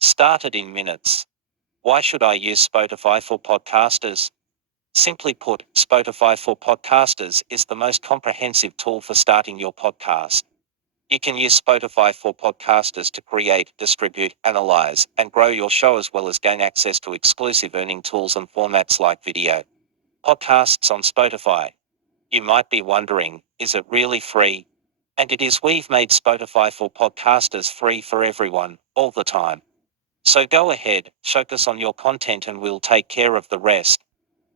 started in minutes. Why should I use Spotify for podcasters? Simply put, Spotify for podcasters is the most comprehensive tool for starting your podcast. You can use Spotify for podcasters to create, distribute, analyze, and grow your show, as well as gain access to exclusive earning tools and formats like video podcasts on Spotify. You might be wondering, is it really free? And it is. We've made Spotify for podcasters free for everyone, all the time. So go ahead, focus on your content and we'll take care of the rest.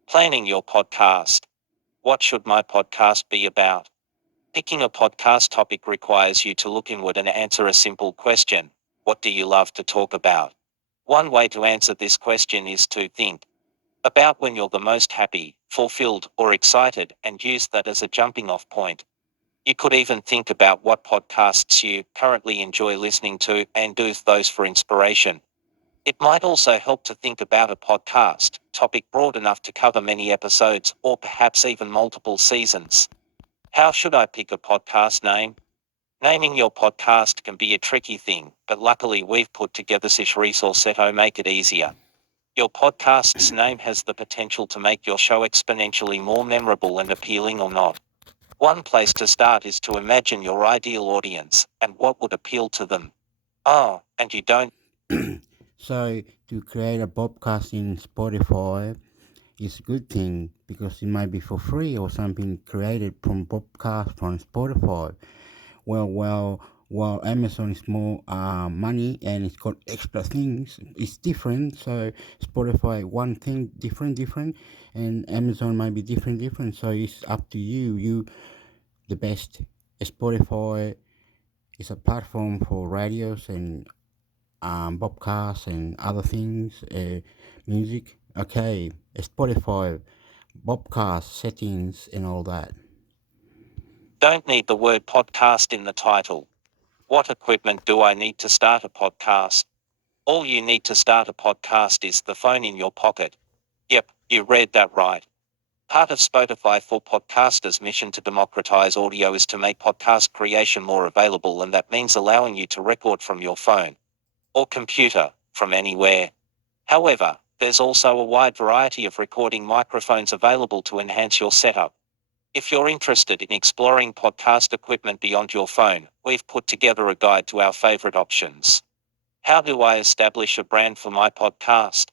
Planning your podcast. What should my podcast be about? Picking a podcast topic requires you to look inward and answer a simple question. What do you love to talk about? One way to answer this question is to think about when you're the most happy, fulfilled, or excited, and use that as a jumping off point. You could even think about what podcasts you currently enjoy listening to and use those for inspiration. It might also help to think about a podcast topic broad enough to cover many episodes or perhaps even multiple seasons. How should I pick a podcast name? Naming your podcast can be a tricky thing, but luckily we've put together this resource to make it easier. Your podcast's name has the potential to make your show exponentially more memorable and appealing or not. One place to start is to imagine your ideal audience and what would appeal to them. Oh, and you don't. So to create a podcast in Spotify is a good thing because it might be for free or something created from podcast from Spotify. Well, Amazon is more money and it's got extra things. It's different. So Spotify one thing different, and Amazon might be different. So it's up to you. The best. Spotify is a platform for radios and podcasts and other things, music. Okay, Spotify, podcast settings and all that. Don't need the word podcast in the title. What equipment do I need to start a podcast? All you need to start a podcast is the phone in your pocket. Yep, you read that right. Part of Spotify for podcasters' mission to democratize audio is to make podcast creation more available, and that means allowing you to record from your phone or computer from anywhere. However, there's also a wide variety of recording microphones available to enhance your setup. If you're interested in exploring podcast equipment beyond your phone, we've put together a guide to our favorite options. How do I establish a brand for my podcast?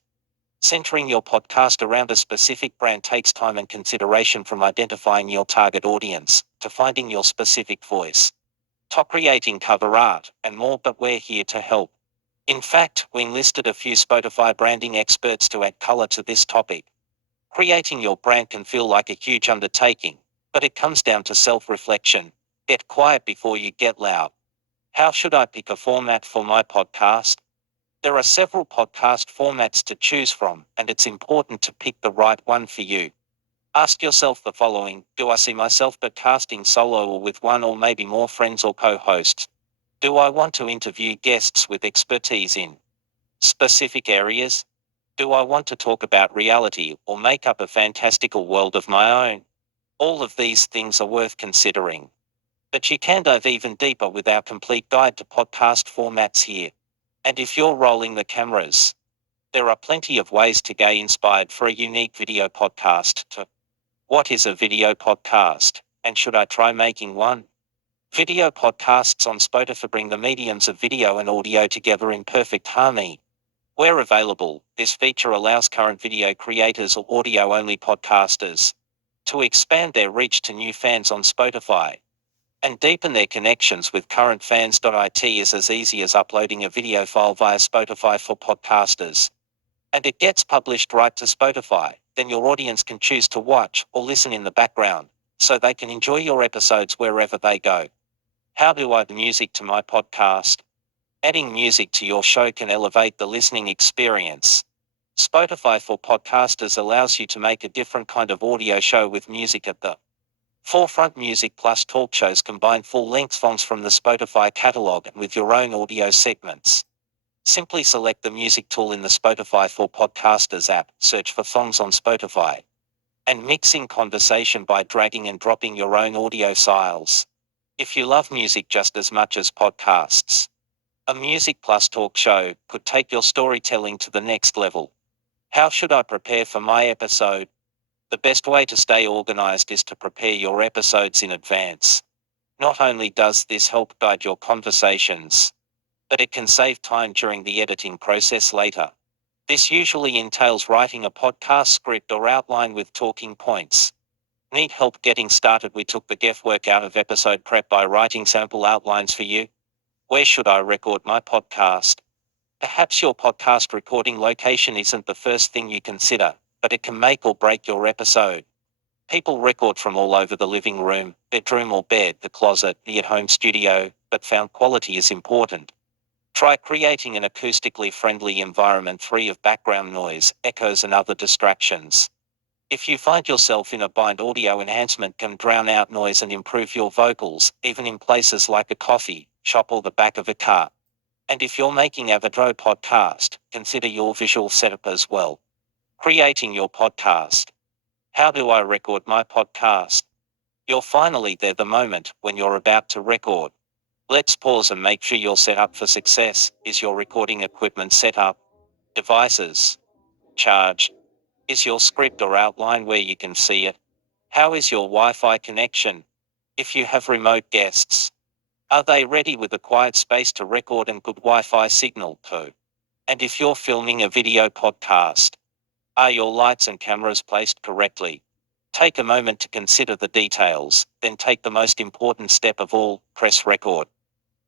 Centering your podcast around a specific brand takes time and consideration, from identifying your target audience to finding your specific voice, to creating cover art, and more, but we're here to help. In fact, we enlisted a few Spotify branding experts to add color to this topic. Creating your brand can feel like a huge undertaking, but it comes down to self-reflection. Get quiet before you get loud. How should I pick a format for my podcast? There are several podcast formats to choose from, and it's important to pick the right one for you. Ask yourself the following: do I see myself podcasting solo or with one or maybe more friends or co-hosts? Do I want to interview guests with expertise in specific areas? Do I want to talk about reality or make up a fantastical world of my own? All of these things are worth considering. But you can dive even deeper with our complete guide to podcast formats here. And if you're rolling the cameras, there are plenty of ways to get inspired for a unique video podcast. What is a video podcast, and should I try making one? Video podcasts on Spotify bring the mediums of video and audio together in perfect harmony. Where available, this feature allows current video creators or audio-only podcasters to expand their reach to new fans on Spotify and deepen their connections with current fans. It is as easy as uploading a video file via Spotify for podcasters, and it gets published right to Spotify. Then your audience can choose to watch or listen in the background, so they can enjoy your episodes wherever they go. How do I add music to my podcast? Adding music to your show can elevate the listening experience. Spotify for podcasters allows you to make a different kind of audio show with music at the forefront. Music plus talk shows combine full-length songs from the Spotify catalog and with your own audio segments. Simply select the music tool in the Spotify for Podcasters app, search for songs on Spotify, and mixing conversation by dragging and dropping your own audio files. If you love music just as much as podcasts, a Music Plus talk show could take your storytelling to the next level. How should I prepare for my episode? The best way to stay organized is to prepare your episodes in advance. Not only does this help guide your conversations, but it can save time during the editing process later. This usually entails writing a podcast script or outline with talking points. Need help getting started? We took the guesswork out of episode prep by writing sample outlines for you. Where should I record my podcast? Perhaps your podcast recording location isn't the first thing you consider, but it can make or break your episode. People record from all over the living room, bedroom or bed, the closet, the at-home studio, but sound quality is important. Try creating an acoustically friendly environment free of background noise, echoes and other distractions. If you find yourself in a bind, audio enhancement can drown out noise and improve your vocals, even in places like a coffee shop or the back of a car. And if you're making a video podcast, consider your visual setup as well. Creating your podcast. How do I record my podcast? You're finally there, the moment when you're about to record. Let's pause and make sure you're set up for success. Is your recording equipment set up? Devices charged? Is your script or outline where you can see it? How is your Wi-Fi connection? If you have remote guests, are they ready with a quiet space to record and good Wi-Fi signal too? And if you're filming a video podcast, are your lights and cameras placed correctly? Take a moment to consider the details, then take the most important step of all, press record.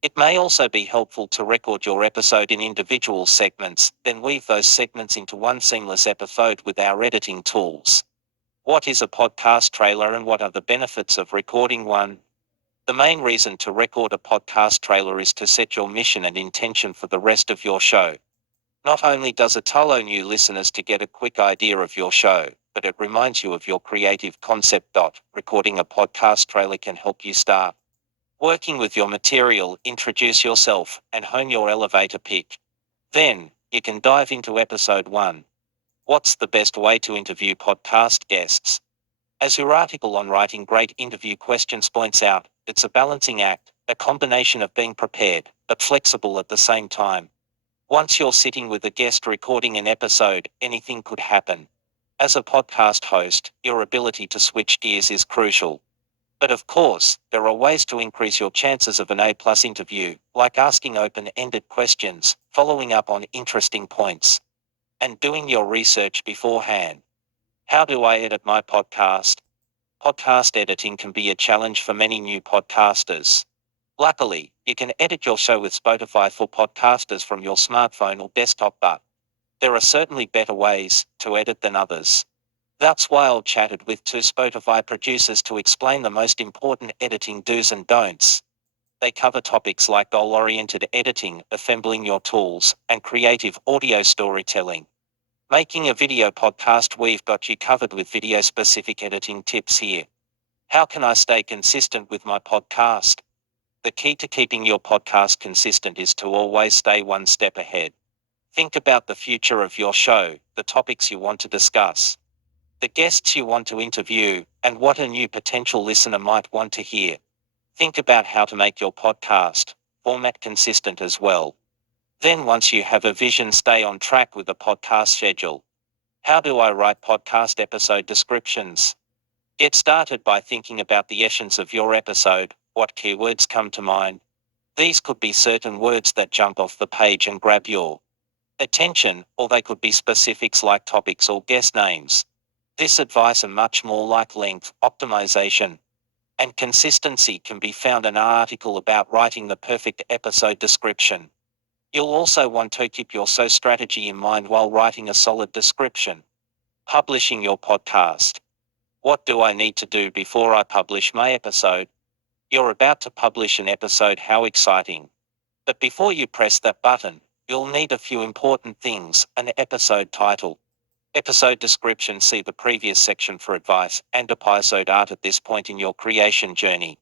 It may also be helpful to record your episode in individual segments, then weave those segments into one seamless episode with our editing tools. What is a podcast trailer and what are the benefits of recording one? The main reason to record a podcast trailer is to set your mission and intention for the rest of your show. Not only does it allow new listeners to get a quick idea of your show, but it reminds you of your creative concept. Recording a podcast trailer can help you start working with your material, introduce yourself, and hone your elevator pitch. Then, you can dive into episode 1. What's the best way to interview podcast guests? As your article on writing great interview questions points out, it's a balancing act, a combination of being prepared, but flexible at the same time. Once you're sitting with a guest recording an episode, anything could happen. As a podcast host, your ability to switch gears is crucial. But of course, there are ways to increase your chances of an A+ interview, like asking open-ended questions, following up on interesting points, and doing your research beforehand. How do I edit my podcast? Podcast editing can be a challenge for many new podcasters. Luckily, you can edit your show with Spotify for podcasters from your smartphone or desktop, but there are certainly better ways to edit than others. That's why I chatted with 2 Spotify producers to explain the most important editing do's and don'ts. They cover topics like goal-oriented editing, assembling your tools, and creative audio storytelling. Making a video podcast, we've got you covered with video-specific editing tips here. How can I stay consistent with my podcast? The key to keeping your podcast consistent is to always stay one step ahead. Think about the future of your show, the topics you want to discuss, the guests you want to interview, and what a new potential listener might want to hear. Think about how to make your podcast format consistent as well. Then once you have a vision, stay on track with the podcast schedule. How do I write podcast episode descriptions? Get started by thinking about the essence of your episode. What keywords come to mind? These could be certain words that jump off the page and grab your attention, or they could be specifics like topics or guest names. This advice and much more like length, optimization, and consistency can be found in our article about writing the perfect episode description. You'll also want to keep your SEO strategy in mind while writing a solid description. Publishing your podcast. What do I need to do before I publish my episode? You're about to publish an episode, how exciting! But before you press that button, you'll need a few important things: an episode title, episode description, see the previous section for advice, and episode art. At this point in your creation journey,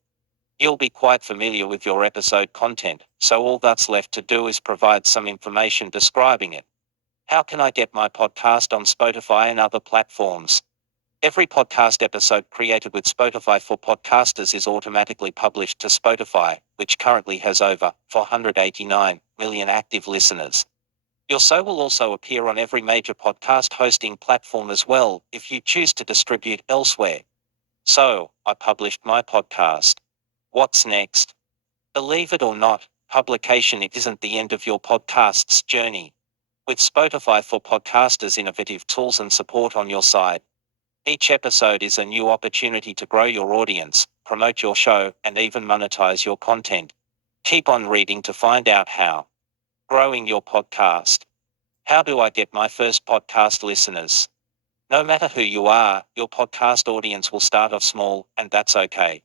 you'll be quite familiar with your episode content, so all that's left to do is provide some information describing it. How can I get my podcast on Spotify and other platforms? Every podcast episode created with Spotify for Podcasters is automatically published to Spotify, which currently has over 489 million active listeners. Your show will also appear on every major podcast hosting platform as well, if you choose to distribute elsewhere. So, I published my podcast. What's next? Believe it or not, publication isn't the end of your podcast's journey. With Spotify for Podcasters' innovative tools and support on your side, each episode is a new opportunity to grow your audience, promote your show, and even monetize your content. Keep on reading to find out how. Growing your podcast. How do I get my first podcast listeners? No matter who you are, your podcast audience will start off small, and that's okay.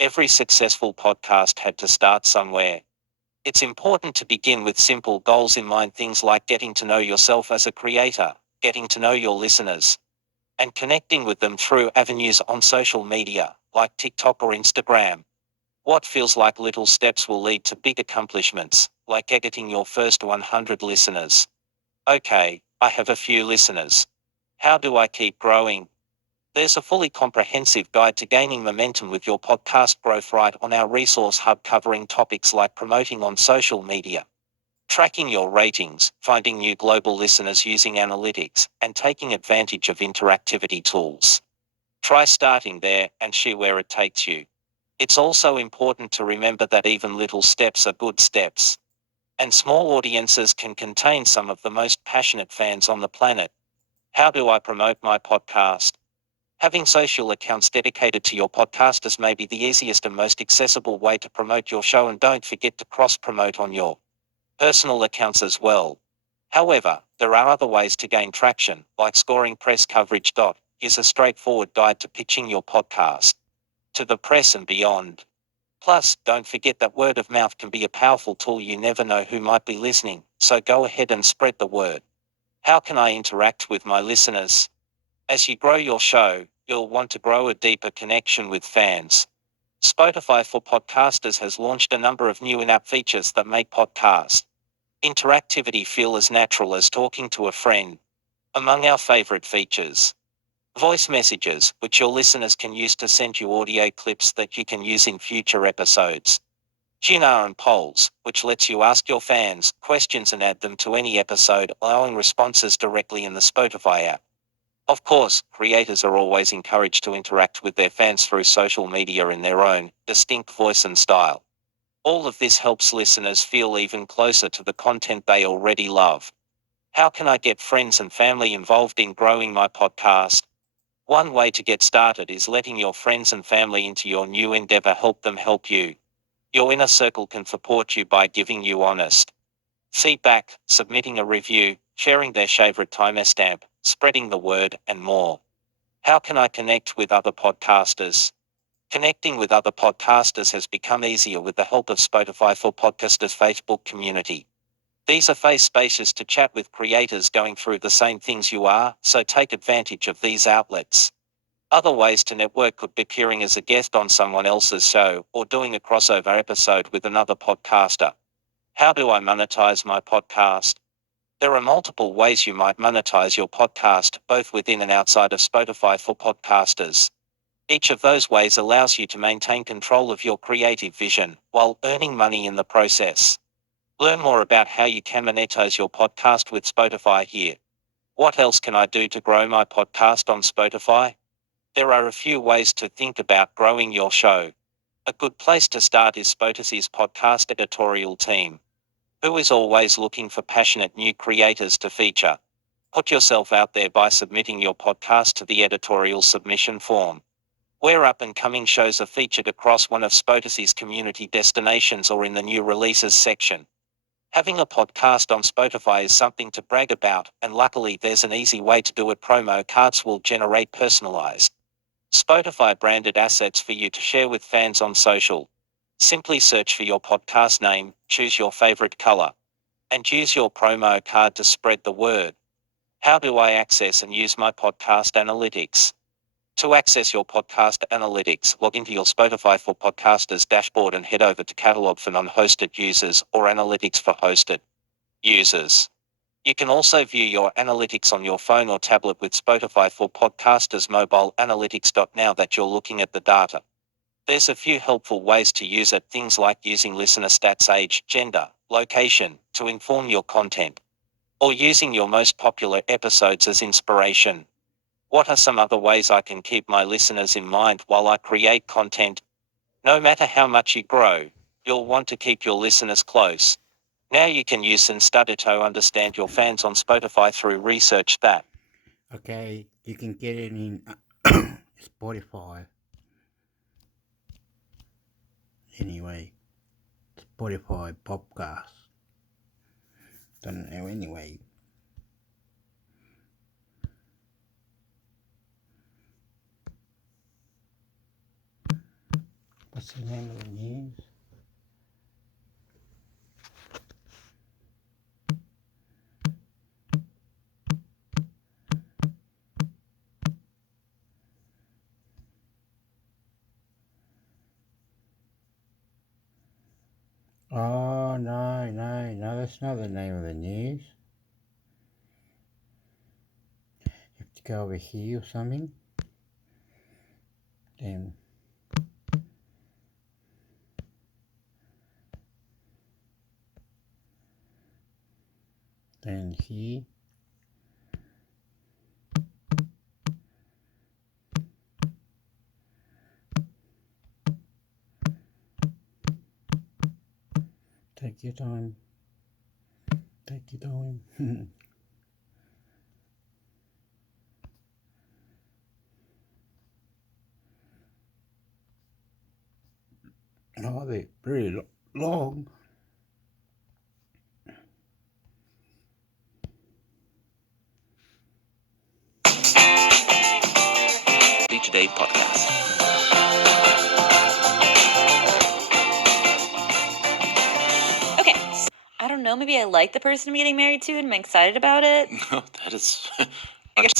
Every successful podcast had to start somewhere. It's important to begin with simple goals in mind, things like getting to know yourself as a creator, getting to know your listeners, and connecting with them through avenues on social media, like TikTok or Instagram. What feels like little steps will lead to big accomplishments, like getting your first 100 listeners. Okay, I have a few listeners. How do I keep growing? There's a fully comprehensive guide to gaining momentum with your podcast growth right on our resource hub, covering topics like promoting on social media, tracking your ratings, finding new global listeners using analytics, and taking advantage of interactivity tools. Try starting there and see where it takes you. It's also important to remember that even little steps are good steps, and small audiences can contain some of the most passionate fans on the planet. How do I promote my podcast? Having social accounts dedicated to your podcasters may be the easiest and most accessible way to promote your show, and don't forget to cross-promote on your personal accounts as well. However, there are other ways to gain traction, like scoring press coverage. Here's a straightforward guide to pitching your podcast to the press and beyond. Plus, don't forget that word of mouth can be a powerful tool. You never know who might be listening, so go ahead and spread the word. How can I interact with my listeners? As you grow your show, you'll want to grow a deeper connection with fans. Spotify for Podcasters has launched a number of new in-app features that make podcast interactivity feel as natural as talking to a friend. Among our favorite features: voice messages, which your listeners can use to send you audio clips that you can use in future episodes. Q&A and polls, which lets you ask your fans questions and add them to any episode, allowing responses directly in the Spotify app. Of course, creators are always encouraged to interact with their fans through social media in their own distinct voice and style. All of this helps listeners feel even closer to the content they already love. How can I get friends and family involved in growing my podcast? One way to get started is letting your friends and family into your new endeavor. Help them help you. Your inner circle can support you by giving you honest feedback, submitting a review, sharing their favorite timestamp, spreading the word, and more. How can I connect with other podcasters? Connecting with other podcasters has become easier with the help of Spotify for Podcasters Facebook community. These are face spaces to chat with creators going through the same things you are, so take advantage of these outlets. Other ways to network could be appearing as a guest on someone else's show, or doing a crossover episode with another podcaster. How do I monetize my podcast? There are multiple ways you might monetize your podcast, both within and outside of Spotify for Podcasters. Each of those ways allows you to maintain control of your creative vision, while earning money in the process. Learn more about how you can monetize your podcast with Spotify here. What else can I do to grow my podcast on Spotify? There are a few ways to think about growing your show. A good place to start is Spotify's podcast editorial team, who is always looking for passionate new creators to feature. Put yourself out there by submitting your podcast to the editorial submission form, where up-and-coming shows are featured across one of Spotify's community destinations or in the new releases section. Having a podcast on Spotify is something to brag about, and luckily there's an easy way to do it. Promo cards will generate personalized Spotify branded assets for you to share with fans on social. Simply search for your podcast name, choose your favorite color, and use your promo card to spread the word. How do I access and use my podcast analytics? To access your podcast analytics, log into your Spotify for Podcasters dashboard and head over to Catalog for non-hosted users or Analytics for hosted users. You can also view your analytics on your phone or tablet with Spotify for podcasters mobile analytics. Now that you're looking at the data, there's a few helpful ways to use it, things like using listener stats, age, gender, location, to inform your content, or using your most popular episodes as inspiration. What are some other ways I can keep my listeners in mind while I create content? No matter how much you grow, you'll want to keep your listeners close. Now you can use and study to understand your fans on Spotify through research that. Okay, you can get it in Spotify. Anyway, Spotify podcast. Don't know anyway. What's the name of the news? Oh, no, that's not the name of the news. You have to go over here or something. Then here. Take your time. Take your time. Oh, they're pretty long. Today podcast. Okay, I don't know, maybe I like the person I'm getting married to and I'm excited about it. No, that is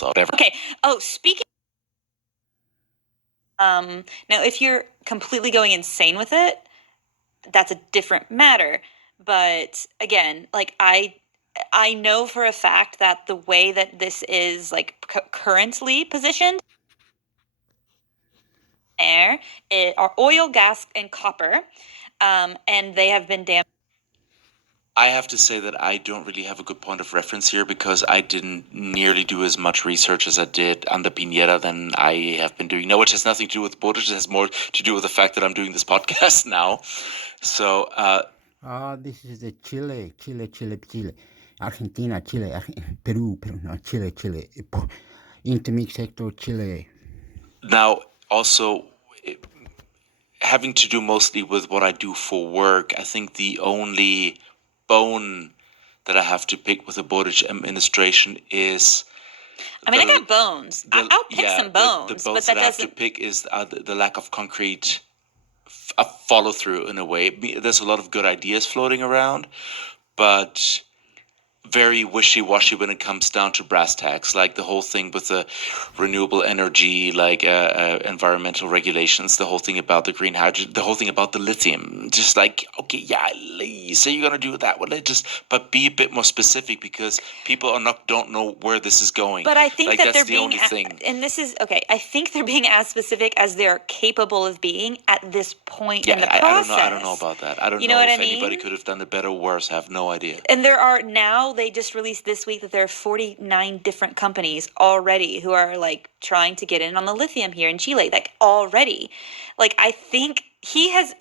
whatever. Okay, speaking now if you're completely going insane with it, that's a different matter. But again, like I know for a fact that the way that this is like currently positioned are oil, gas, and copper, and they have been damaged. I have to say that I don't really have a good point of reference here because I didn't nearly do as much research as I did on the Pinera than I have been doing now, which has nothing to do with Buddhist. It has more to do with the fact that I'm doing this podcast now. So, this is the Chile. Argentina, Chile, Peru, no, Chile. Intermix sector, Chile. Now, also, having to do mostly with what I do for work, I think the only bone that I have to pick with the Boric administration is... I mean, I got bones. I'll pick some bones. The bones but that I have to pick is the lack of concrete follow through in a way. There's a lot of good ideas floating around, but very wishy-washy when it comes down to brass tacks, like the whole thing with the renewable energy, like environmental regulations, the whole thing about the green hydrogen, the whole thing about the lithium. Just like, okay, yeah, say you're gonna do that, well, but be a bit more specific because people don't know where this is going. But I think like, that that's they're the being, only thing. And this is okay. I think they're being as specific as they're capable of being at this point in the process. I don't know about that. I don't know if anybody could have done it better or worse. I have no idea. And there are now, they just released this week that there are 49 different companies already who are like trying to get in on the lithium here in Chile, like already. Like, I think he has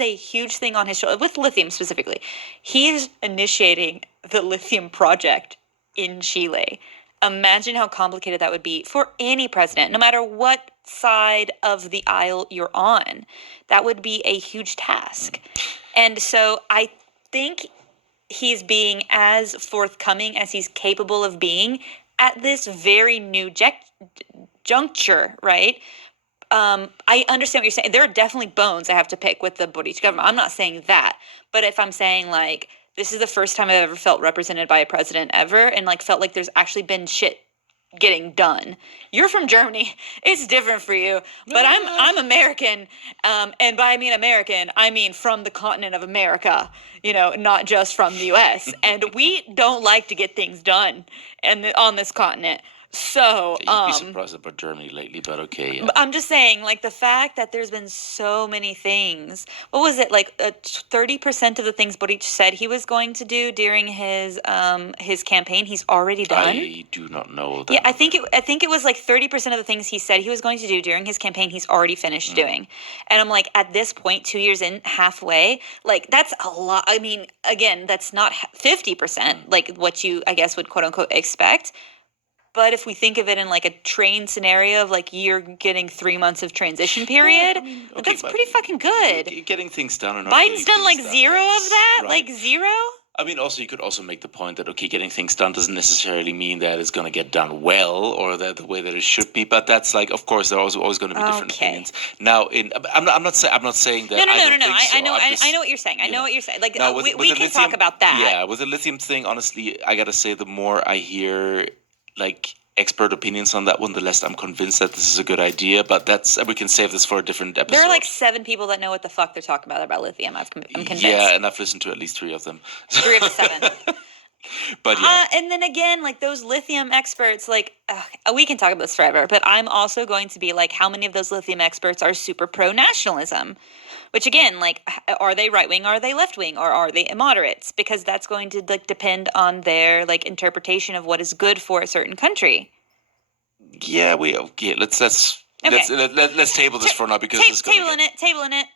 a huge thing on his shoulder with lithium specifically. He is initiating the lithium project in Chile. Imagine how complicated that would be for any president, no matter what side of the aisle you're on. That would be a huge task. And so I think he's being as forthcoming as he's capable of being at this very new juncture, right? I understand what you're saying. There are definitely bones I have to pick with the Boric government. I'm not saying that. But if I'm saying, like, this is the first time I've ever felt represented by a president ever and, like, felt like there's actually been shit getting done. You're from Germany. It's different for you. But I'm American. And by I mean American, I mean from the continent of America, not just from the US. And we don't like to get things done on this continent. So, You'd be surprised about Germany lately, but okay. Yeah. I'm just saying, like, the fact that there's been so many things. What was it, like 30% of the things Boric said he was going to do during his campaign, he's already done? I do not know that. Yeah, I think it was like 30% of the things he said he was going to do during his campaign, he's already finished doing. And I'm like, at this point, 2 years in, halfway, like, that's a lot. I mean, again, that's not 50%, like what you, I guess, would quote unquote expect. But if we think of it in like a train scenario of like you're getting 3 months of transition period, that's pretty fucking good. Getting things done. Or not Biden's done like zero of that, right. Like zero. I mean, also you could also make the point that getting things done doesn't necessarily mean that it's going to get done well or that the way that it should be. But that's like, of course, there are always going to be different opinions. Now, I'm not saying that. No. I know what you're saying. I know what you're saying. Like now, we can talk about that. Yeah, with the lithium thing, honestly, I gotta say, the more I hear like expert opinions on that one, the less I'm convinced that this is a good idea. But we can save this for a different episode. There are like 7 people that know what the fuck they're talking about lithium. I'm convinced. Yeah, and I've listened to at least 3 of them. 3 of the 7. But yeah. And then again, like those lithium experts, like we can talk about this forever, but I'm also going to be like, how many of those lithium experts are super pro-nationalism? Which again, like, are they right-wing, are they left-wing, or are they moderates? Because that's going to like depend on their like interpretation of what is good for a certain country. Yeah, let's table this for now because tabling it.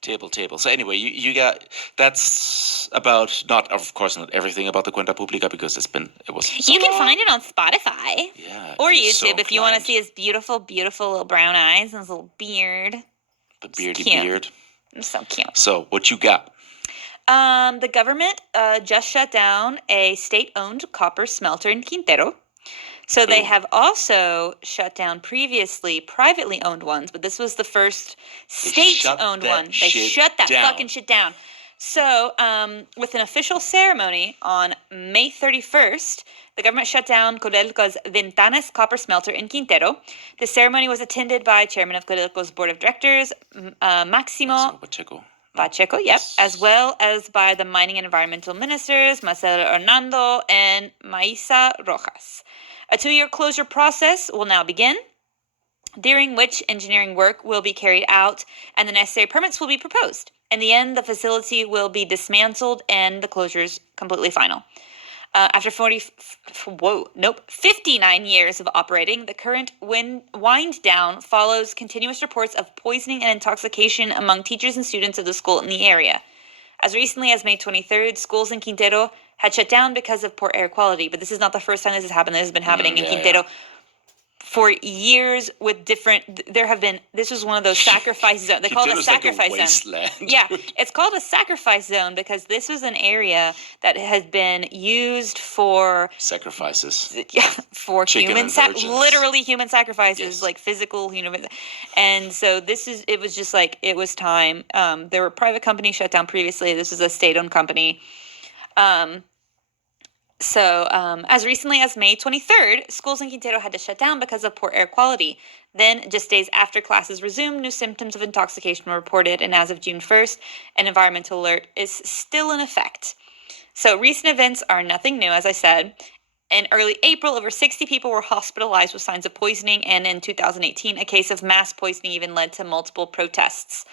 Table. So anyway, you got that's about of course not everything about the Cuenta Pública because it was. You can find it on Spotify. Yeah. Or YouTube if you want to see his beautiful, beautiful little brown eyes and his little beard. The beardy beard. It's so cute. So what you got? The government just shut down a state-owned copper smelter in Quintero. So they have also shut down previously privately owned ones, but this was the first state-owned one. They shut that fucking shit down. So with an official ceremony on May 31st, the government shut down Codelco's Ventanas copper smelter in Quintero. The ceremony was attended by chairman of Codelco's board of directors, Máximo Pacheco, yep, as well as by the mining and environmental ministers, Marcelo Hernando and Maisa Rojas. A 2-year closure process will now begin, during which engineering work will be carried out and the necessary permits will be proposed. In the end, the facility will be dismantled and the closures completely final. After 59 years of operating, the current wind down follows continuous reports of poisoning and intoxication among teachers and students of the school in the area. As recently as May 23rd, schools in Quintero had shut down because of poor air quality. But this is not the first time this has happened. This has been happening in Quintero for years with different... This was one of those sacrifice zones. They call it a sacrifice zone. Yeah, it's called a sacrifice zone because this was an area that has been used for... Sacrifices. Yeah, for literally human sacrifices, like physical human... And so it was just like, it was time. There were private companies shut down previously. This was a state-owned company. As recently as May 23rd, schools in Quintero had to shut down because of poor air quality. Then, just days after classes resumed, new symptoms of intoxication were reported, and as of June 1st, an environmental alert is still in effect. So, recent events are nothing new, as I said. In early April, over 60 people were hospitalized with signs of poisoning, and in 2018, a case of mass poisoning even led to multiple protests.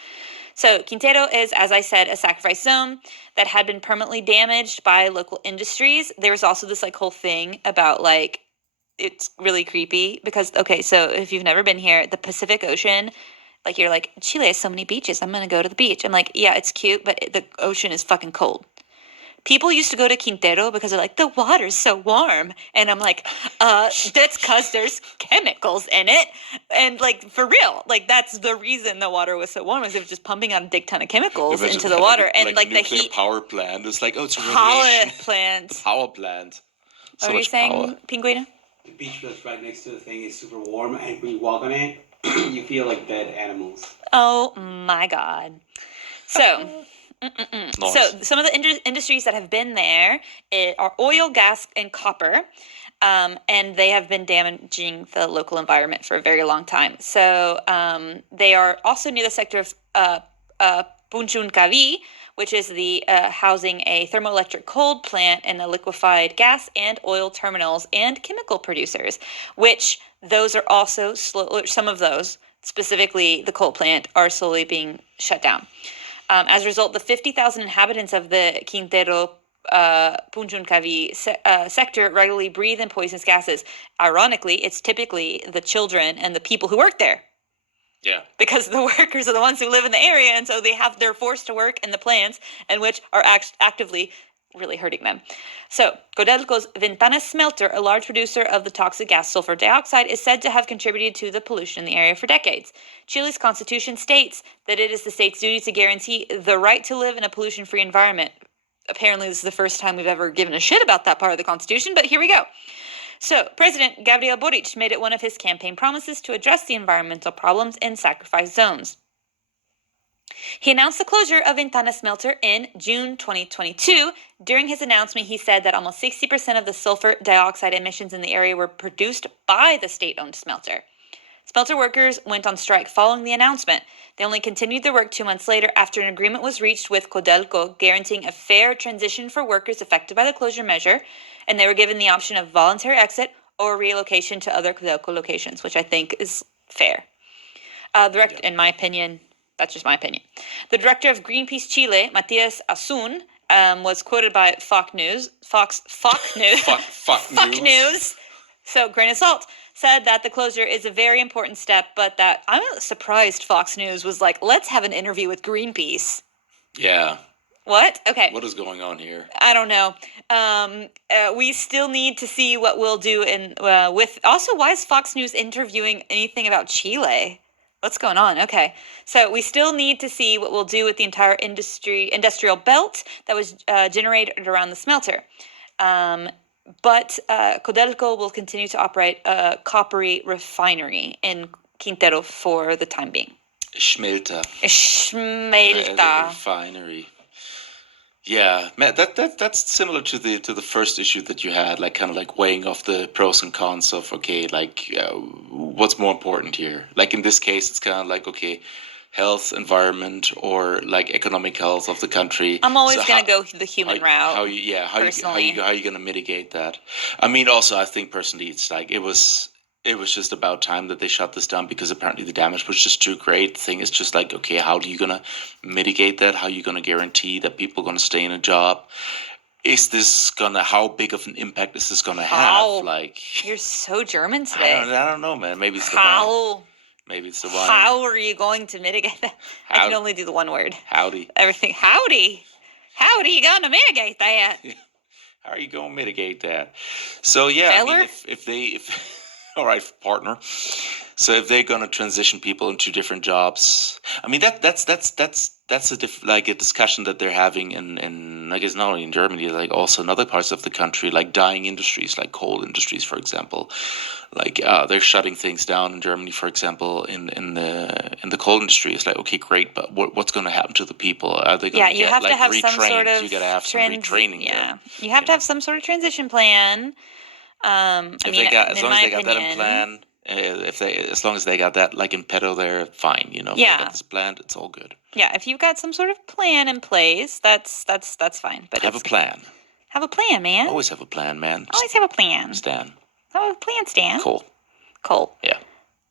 So Quintero is, as I said, a sacrifice zone that had been permanently damaged by local industries. There was also this like whole thing about like, it's really creepy because, okay, so if you've never been here, the Pacific Ocean, like you're like, Chile has so many beaches, I'm going to go to the beach. I'm like, yeah, it's cute, but the ocean is fucking cold. People used to go to Quintero because they're like, the water's so warm. And I'm like, that's because there's chemicals in it. And like, for real, like that's the reason the water was so warm is it was just pumping out a dick ton of chemicals into the water. And like the heat. Power plant. It's like, oh, it's a power plant. Power plant. So what are you saying, Pinguino? The beach that's right next to the thing is super warm. And when you walk on it, you feel like dead animals. Oh my God. So... Nice. So some of the industries that have been there are oil, gas, and copper. And they have been damaging the local environment for a very long time. So they are also near the sector of Punchunkavi, which is the housing a thermoelectric coal plant and the liquefied gas and oil terminals and chemical producers, which those are also some of those, specifically the coal plant, are slowly being shut down. As a result, the 50,000 inhabitants of the Quintero Punchunkavi sector regularly breathe in poisonous gases. Ironically, it's typically the children and the people who work there. Yeah. Because the workers are the ones who live in the area, and so they're forced to work in the plants, and which are actively really hurting them. So, Codelco's Ventanas smelter, a large producer of the toxic gas sulfur dioxide, is said to have contributed to the pollution in the area for decades. Chile's constitution states that it is the state's duty to guarantee the right to live in a pollution-free environment. Apparently, this is the first time we've ever given a shit about that part of the Constitution, but here we go. So, President Gabriel Boric made it one of his campaign promises to address the environmental problems in sacrifice zones. He announced the closure of Ventana smelter in June 2022. During his announcement, he said that almost 60% of the sulfur dioxide emissions in the area were produced by the state-owned smelter. Smelter workers went on strike following the announcement. They only continued their work 2 months later after an agreement was reached with Codelco guaranteeing a fair transition for workers affected by the closure measure, and they were given the option of voluntary exit or relocation to other Codelco locations, which I think is fair. In my opinion, that's just my opinion. The director of Greenpeace Chile, Matias Asun, was quoted by Fox News. So, grain of salt, said that the closure is a very important step, but that I'm surprised Fox News was like, let's have an interview with Greenpeace. Yeah. What? Okay. What is going on here? I don't know. We still need to see what we'll do with. Also, why is Fox News interviewing anything about Chile? What's going on? Okay. So we still need to see what we'll do with the entire industrial belt that was generated around the smelter. But Codelco will continue to operate a coppery refinery in Quintero for the time being. Schmelter. Refinery. Yeah, man, that's similar to the first issue that you had, like kind of like weighing off the pros and cons of what's more important here. Like in this case, it's kind of like health, environment, or like economic health of the country. I'm always gonna go the human route. How you gonna mitigate that? I mean, also, I think personally, it's like it was just about time that they shut this down because apparently the damage was just too great. The thing is just like, okay, how are you gonna mitigate that? How are you gonna guarantee that people are gonna stay in a job? How big of an impact is this gonna have? Like, you're so German today. I don't know, man. Maybe it's the wine. Maybe it's the wine. How are you going to mitigate that? I can only do the one word. Howdy. Everything. Howdy. Howdy, you gonna mitigate that? How are you gonna mitigate that? So yeah, Feller? I mean, if all right, partner. So if they're gonna transition people into different jobs, I mean that's a discussion that they're having in I guess not only in Germany, like also in other parts of the country, like dying industries, like coal industries, for example. Like they're shutting things down in Germany, for example, in the coal industry. It's like, okay, great, but what's going to happen to the people? Are they going to get have like to have retrained? some sort of You got to have some retraining. Yeah, you have to have some sort of transition plan. As long as they got that in plan, as long as they got that like in petto, they're fine. You know, if they got this planned, it's all good. Yeah, if you've got some sort of plan in place, that's fine. But have a plan. Have a plan, man. Always have a plan, man. Always have a plan. Stan. Have a plan, Stan. Cool. Yeah.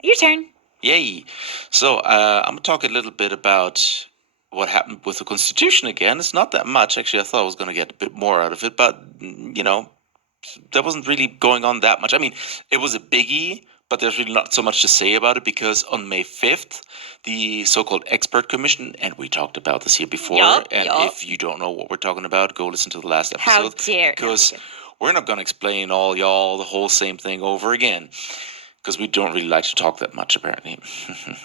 Your turn. Yay. So I'm going to talk a little bit about what happened with the Constitution again. It's not that much. Actually, I thought I was going to get a bit more out of it, but, you know, there wasn't really going on that much. I mean, it was a biggie, but there's really not so much to say about it because on May 5th, the so-called expert commission, and we talked about this here before, if you don't know what we're talking about, go listen to the last episode. How dare because we're not going to explain the whole same thing over again. Because we don't really like to talk that much, apparently.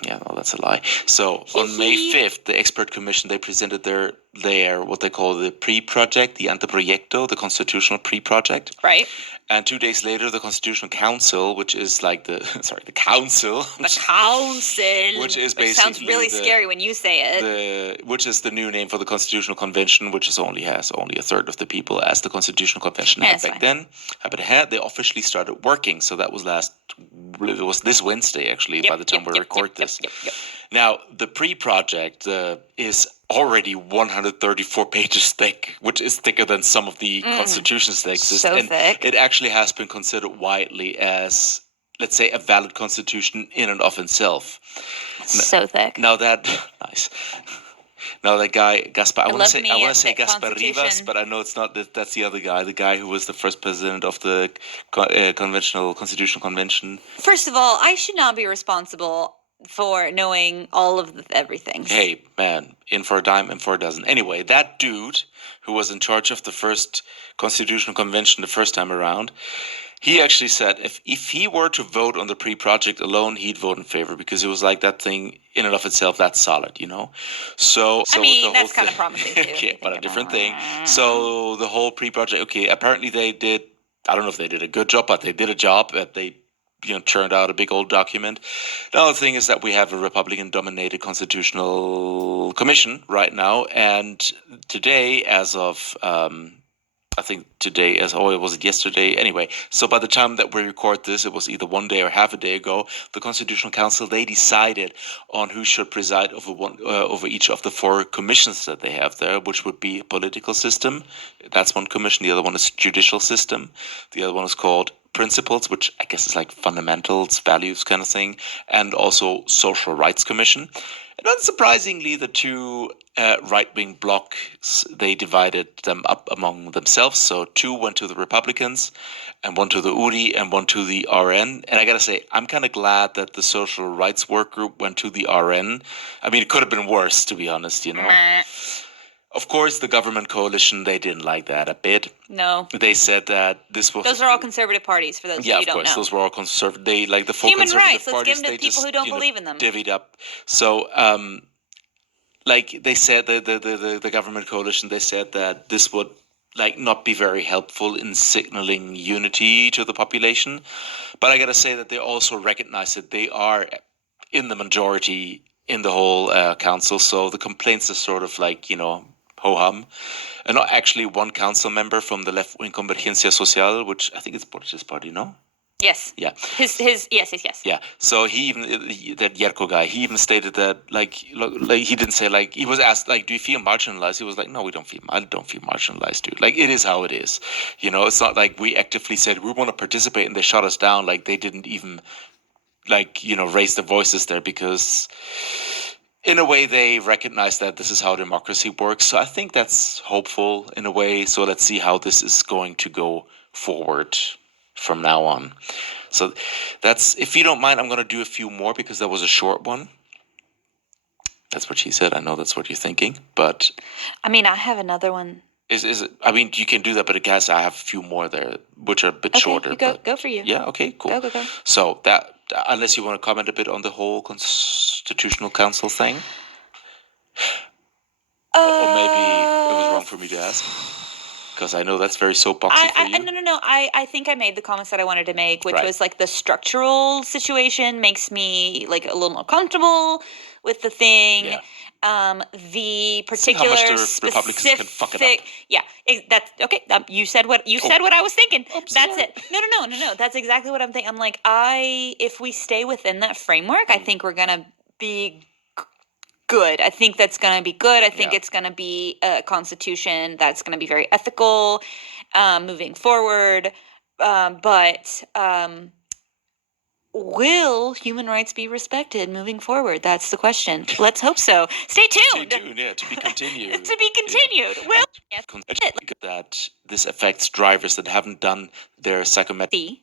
Yeah, well, that's a lie. So on May 5th, the expert commission, they presented their their what they call the pre-project, the anteproyecto, the constitutional pre-project. Right. And 2 days later, the Constitutional Council, which is like the the council, The council, which is which sounds basically really the- scary when you say it. which is the new name for the Constitutional Convention, which has only a third of the people as the Constitutional Convention Yeah, had it's back fine. then. But they officially started working, so that was it was this Wednesday actually. By the time we record this. Yep. Now, the pre-project is already 134 pages thick, which is thicker than some of the constitutions that exist. So and thick. It actually has been considered widely as, let's say, a valid constitution in and of itself. So thick. Now that nice. Now that guy Gaspar, I want to say thick Gaspar Rivas, constitution. but I know it's not. That's the other guy, the guy who was the first president of the Constitutional Convention. First of all, I should not be responsible for knowing all of everything. Hey, man, in for a dime, in for a dozen. Anyway, that dude who was in charge of the first Constitutional Convention the first time around, he actually said if he were to vote on the pre-project alone, he'd vote in favor because it was like that thing in and of itself that's solid, you know? So I mean, the that's whole kind of thing- promising too. Okay, but a different thing. So the whole pre-project, okay, apparently they did, I don't know if they did a good job, but they did a job that they churned out a big old document. The other thing is that we have a Republican-dominated constitutional commission right now, and today, as of I think today, was it yesterday? Anyway, so by the time that we record this, it was either one day or half a day ago. The Constitutional Council, they decided on who should preside over each of the 4 commissions that they have there, which would be political system. That's one commission. The other one is judicial system. The other one is called principles, which I guess is like fundamentals, values kind of thing, and also social rights commission. And unsurprisingly, the 2 right-wing blocks, they divided them up among themselves. So 2 went to the Republicans, and 1 to the URI, and 1 to the RN. And I gotta say, I'm kind of glad that the social rights work group went to the RN. I mean, it could have been worse, to be honest, you know. Of course, the government coalition, they didn't like that a bit. No. They said that this was... Those are all conservative parties, for those Yeah, of you of don't course, know. those were all conservative. They, like the four Human conservative rights, let's parties, give them to they people just, who don't believe in them. divvied up. So, like they said, the government coalition, they said that this would like not be very helpful in signaling unity to the population. But I gotta say that they also recognize that they are in the majority in the whole council. So the complaints are sort of like, ho-hum. And not actually one council member from the left-wing Convergencia Social, which I think it's Borges' party, no? Yes. Yeah. Yes. Yeah. So that Yerko guy, he even stated that, like he didn't say, like, he was asked, like, do you feel marginalized? He was like, no, I don't feel marginalized, dude. Like, it is how it is. It's not like we actively said we want to participate and they shut us down. Like, they didn't even, like, raise their voices there because in a way they recognize that this is how democracy works. So I think that's hopeful in a way. So let's see how this is going to go forward from now on. So that's, if you don't mind, I'm going to do a few more because that was a short one. That's what she said. I know that's what you're thinking, but I mean, I have another one. is it, I mean, you can do that, but I guess I have a few more there, which are a bit shorter. Go for you. Yeah. Okay, cool. Go. So that, unless you want to comment a bit on the whole Constitutional Council thing, or maybe it was wrong for me to ask. Because I know that's very soapboxy for you. No. I think I made the comments that I wanted to make, which Right. was like the structural situation makes me like a little more comfortable with the thing. Yeah. The See how particular much the Republicans can fuck it up. specific, yeah, that's okay. You said what I was thinking. Oops, That's sorry. it. No. That's exactly what I'm thinking. I'm like, if we stay within that framework, I think we're gonna be good. I think that's going to be good. I think Yeah. it's going to be a constitution that's going to be very ethical moving forward. But will human rights be respected moving forward? That's the question. Let's hope so. Stay tuned. Stay tuned, yeah, to be continued. To be continued. Will That this affects drivers that haven't done their psychometric.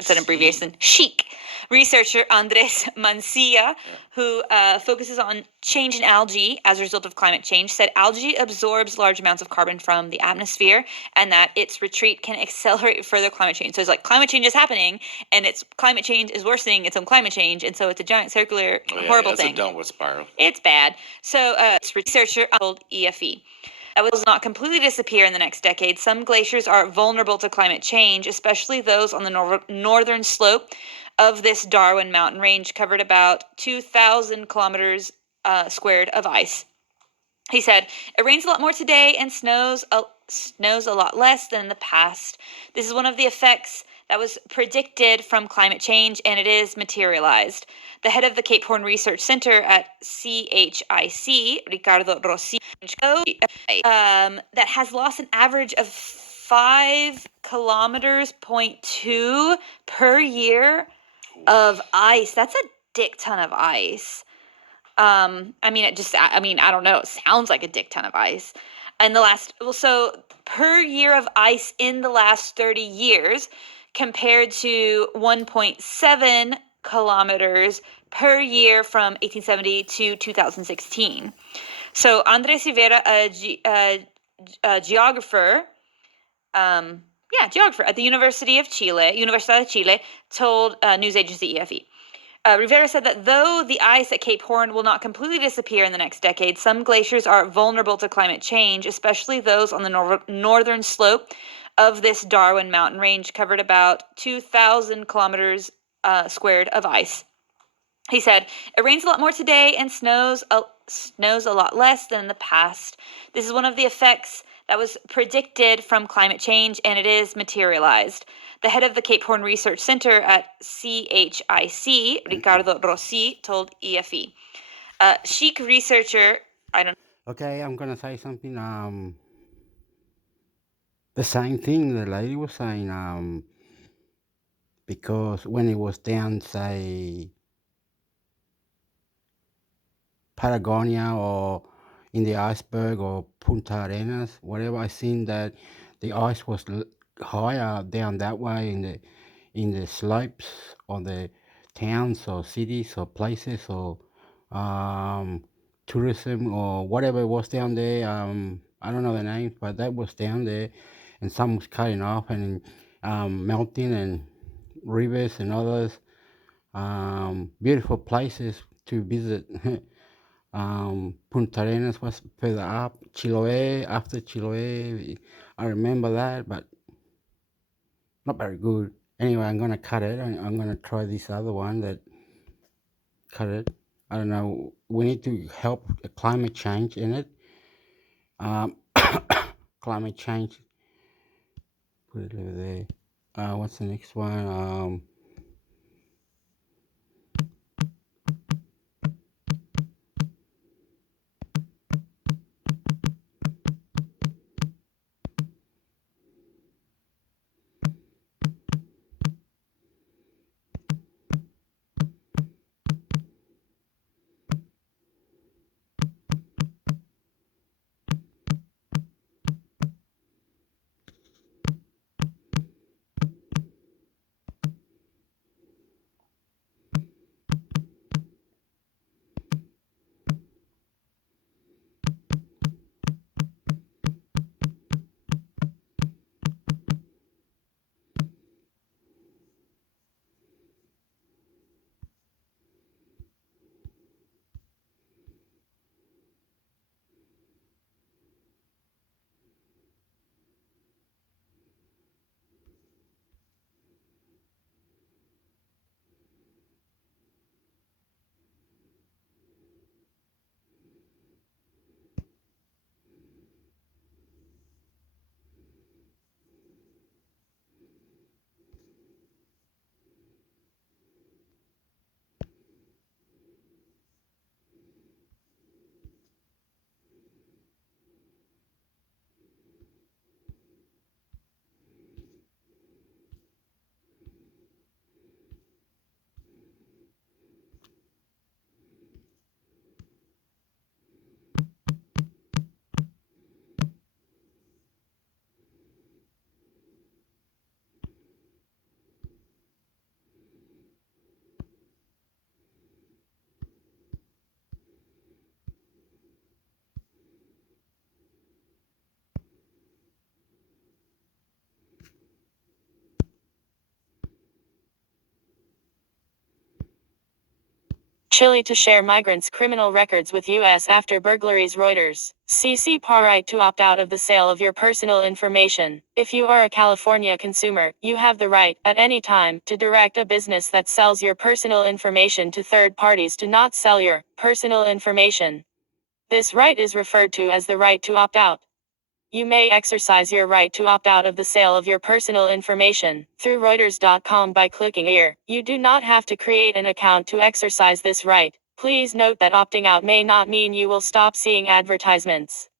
it's an abbreviation, chic. Researcher Andres Mancia, who focuses on change in algae as a result of climate change, said algae absorbs large amounts of carbon from the atmosphere and that its retreat can accelerate further climate change. So it's like climate change is happening and its climate change is worsening its own climate change. And so it's a giant circular, horrible thing. It's a downward spiral. It's bad. So researcher told EFE. That will not completely disappear in the next decade. Some glaciers are vulnerable to climate change, especially those on the northern slope of this Darwin mountain range, covered about 2,000 kilometers squared of ice. He said, it rains a lot more today and snows a lot less than in the past. This is one of the effects that was predicted from climate change, and it is materialized. The head of the Cape Horn Research Center at CHIC, Ricardo Rossi, that has lost an average of 5 kilometers, 0.2 per year of ice. That's a dick ton of ice. I don't know. It sounds like a dick ton of ice. And per year of ice in the last 30 years compared to 1.7 kilometers per year from 1870 to 2016. So Andres Rivera, a geographer, at the Universidad of Chile, told news agency EFE. Rivera said that though the ice at Cape Horn will not completely disappear in the next decade, some glaciers are vulnerable to climate change, especially those on the northern slope of this Darwin mountain range, covered about 2,000 kilometers squared of ice. He said, it rains a lot more today and snows a lot less than in the past. This is one of the effects that was predicted from climate change, and it is materialized. The head of the Cape Horn Research Center at CHIC, Ricardo Rossi, told EFE. Chic researcher, Okay, I'm gonna say something. The same thing the lady was saying. Because when it was down, say, Patagonia or in the iceberg or Punta Arenas, whatever, I seen that the ice was higher down that way in the slopes or the towns or cities or places or tourism or whatever was down there. I don't know the names, but that was down there, and some was cutting off and melting, and rivers and others. Beautiful places to visit. Punta Arenas was further up. Chiloé, after Chiloé, I remember that, but not very good. Anyway, I'm gonna cut it. I'm gonna try this other one that cut it. I don't know. We need to help the climate change in it. Climate change. Put it over there. What's the next one? Chile to share migrants' criminal records with U.S. after burglaries. Reuters. CCPA right to opt out of the sale of your personal information. If you are a California consumer, you have the right, at any time, to direct a business that sells your personal information to third parties to not sell your personal information. This right is referred to as the right to opt out. You may exercise your right to opt out of the sale of your personal information through Reuters.com by clicking here. You do not have to create an account to exercise this right. Please note that opting out may not mean you will stop seeing advertisements.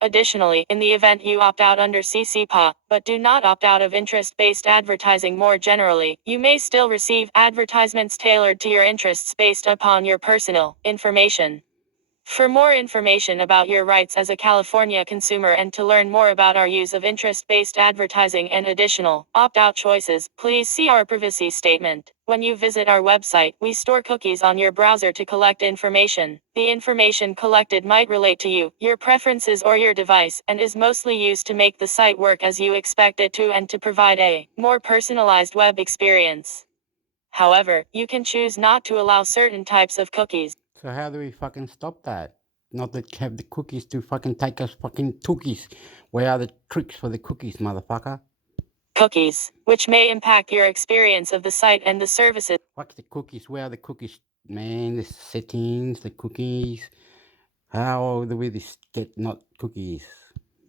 Additionally, in the event you opt out under CCPA, but do not opt out of interest-based advertising more generally, you may still receive advertisements tailored to your interests based upon your personal information. For more information about your rights as a California consumer and to learn more about our use of interest-based advertising and additional opt-out choices, please see our privacy statement. When you visit our website, we store cookies on your browser to collect information. The information collected might relate to you, your preferences or your device, and is mostly used to make the site work as you expect it to and to provide a more personalized web experience. However, you can choose not to allow certain types of cookies. So how do we fucking stop that? Not that have the cookies to fucking take us fucking tookies. Where are the tricks for the cookies, motherfucker? Cookies, which may impact your experience of the site and the services. Fuck the cookies. Where are the cookies? Man, the settings, the cookies. How do we get not cookies?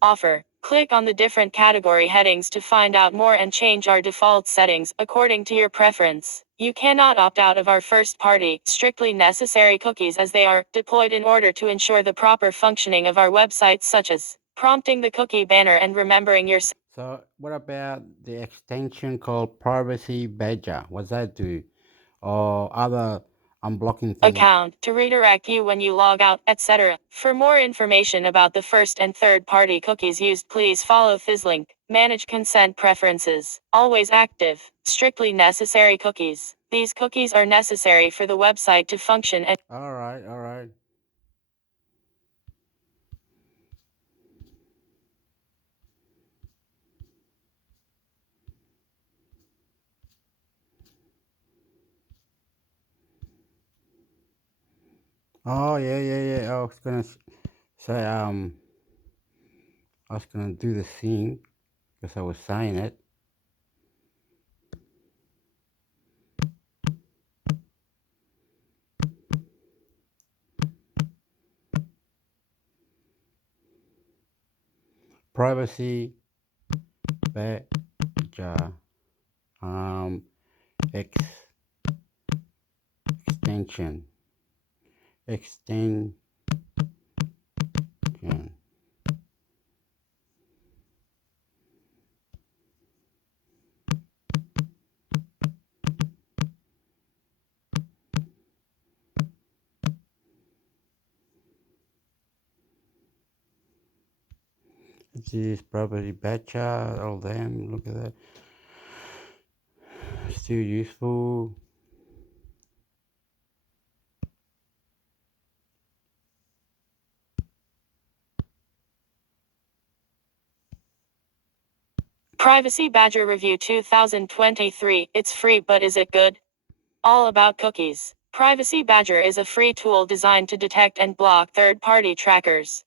Offer. Click on the different category headings to find out more and change our default settings according to your preference. You cannot opt out of our first-party, strictly necessary cookies as they are deployed in order to ensure the proper functioning of our websites, such as prompting the cookie banner and remembering your So what about the extension called Privacy Badger? What's that do? Or other unblocking things? account to redirect you when you log out, etc. For more information about the first and third party cookies used, please follow this link. Manage consent preferences. Always active. Strictly necessary cookies. These cookies are necessary for the website to function and All right, all right. Oh yeah. I was gonna say I was gonna do the thing because I was saying it. Privacy Badger extension. This is Privacy Badger. All them. Look at that. Still useful. Privacy Badger Review 2023. It's free, but is it good? All about cookies. Privacy Badger is a free tool designed to detect and block third-party trackers.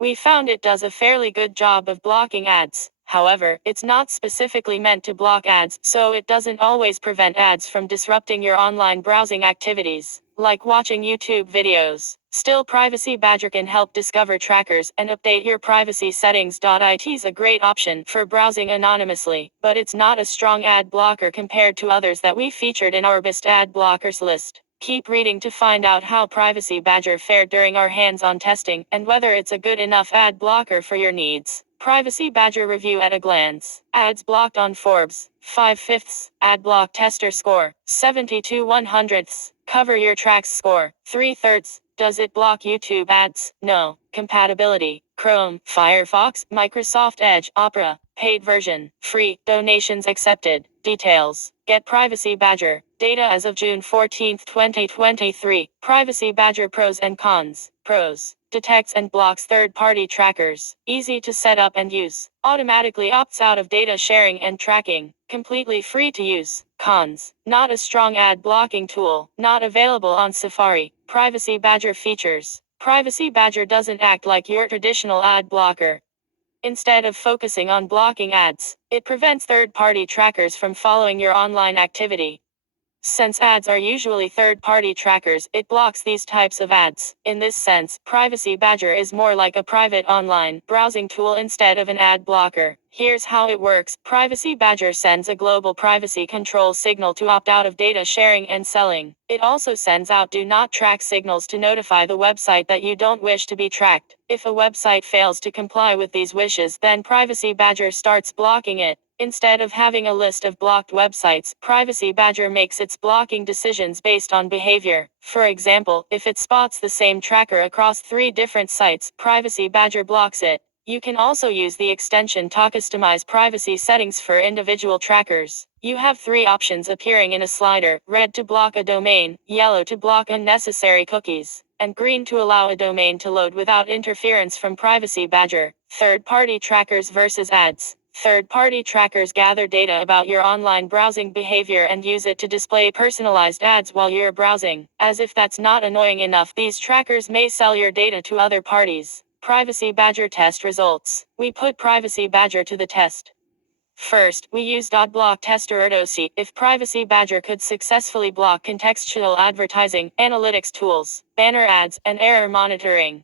We found it does a fairly good job of blocking ads. However, it's not specifically meant to block ads, so it doesn't always prevent ads from disrupting your online browsing activities, like watching YouTube videos. Still, Privacy Badger can help discover trackers and update your privacy settings. It's a great option for browsing anonymously, but it's not a strong ad blocker compared to others that we featured in our best ad blockers list. Keep reading to find out how Privacy Badger fared during our hands-on testing, and whether it's a good enough ad blocker for your needs. Privacy Badger Review at a glance. Ads blocked on Forbes, 5/5. Ad block tester score, 72/100. Cover your tracks score, 3/3. Does it block YouTube ads? No. Compatibility: Chrome, Firefox, Microsoft Edge, Opera. Paid version, free, donations accepted. Details. Get Privacy Badger. Data as of June 14, 2023. Privacy Badger pros and cons. Pros. detects and blocks third-party trackers, easy to set up and use, automatically opts out of data sharing and tracking, completely free to use. Cons: not a strong ad blocking tool, not available on Safari. Privacy Badger features: Privacy Badger doesn't act like your traditional ad blocker. Instead of focusing on blocking ads, it prevents third-party trackers from following your online activity. Since ads are usually third-party trackers, it blocks these types of ads. In this sense, Privacy Badger is more like a private online browsing tool instead of an ad blocker. Here's how it works. Privacy Badger sends a global privacy control signal to opt out of data sharing and selling. It also sends out do not track signals to notify the website that you don't wish to be tracked. If a website fails to comply with these wishes, then Privacy Badger starts blocking it. Instead of having a list of blocked websites, Privacy Badger makes its blocking decisions based on behavior. For example, if it spots the same tracker across 3 different sites, Privacy Badger blocks it. You can also use the extension to customize privacy settings for individual trackers. You have 3 options appearing in a slider: red to block a domain, yellow to block unnecessary cookies, and green to allow a domain to load without interference from Privacy Badger. Third-party trackers versus ads. Third-party trackers gather data about your online browsing behavior and use it to display personalized ads while you're browsing. As if that's not annoying enough, these trackers may sell your data to other parties. Privacy Badger test results. We put Privacy Badger to the test. First, we used .block tester to see if Privacy Badger could successfully block contextual advertising, analytics tools, banner ads, and error monitoring.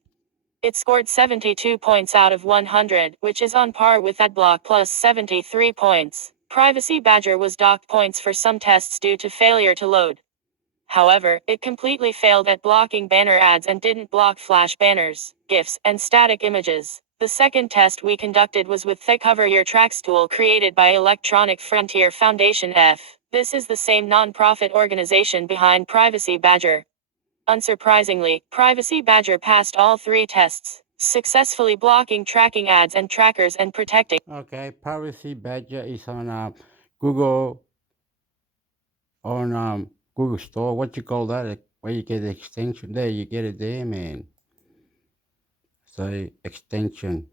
It scored 72 points out of 100, which is on par with AdBlock plus 73 points. Privacy Badger was docked points for some tests due to failure to load. However, it completely failed at blocking banner ads and didn't block flash banners, GIFs, and static images. The second test we conducted was with the Cover Your Tracks tool created by Electronic Frontier Foundation F. This is the same non-profit organization behind Privacy Badger. Unsurprisingly, Privacy Badger passed all 3 tests, successfully blocking tracking ads and trackers and protecting. Okay, Privacy Badger is on Google Google Store. What you call that? Where you get the extension? There, you get it there, man. So extension.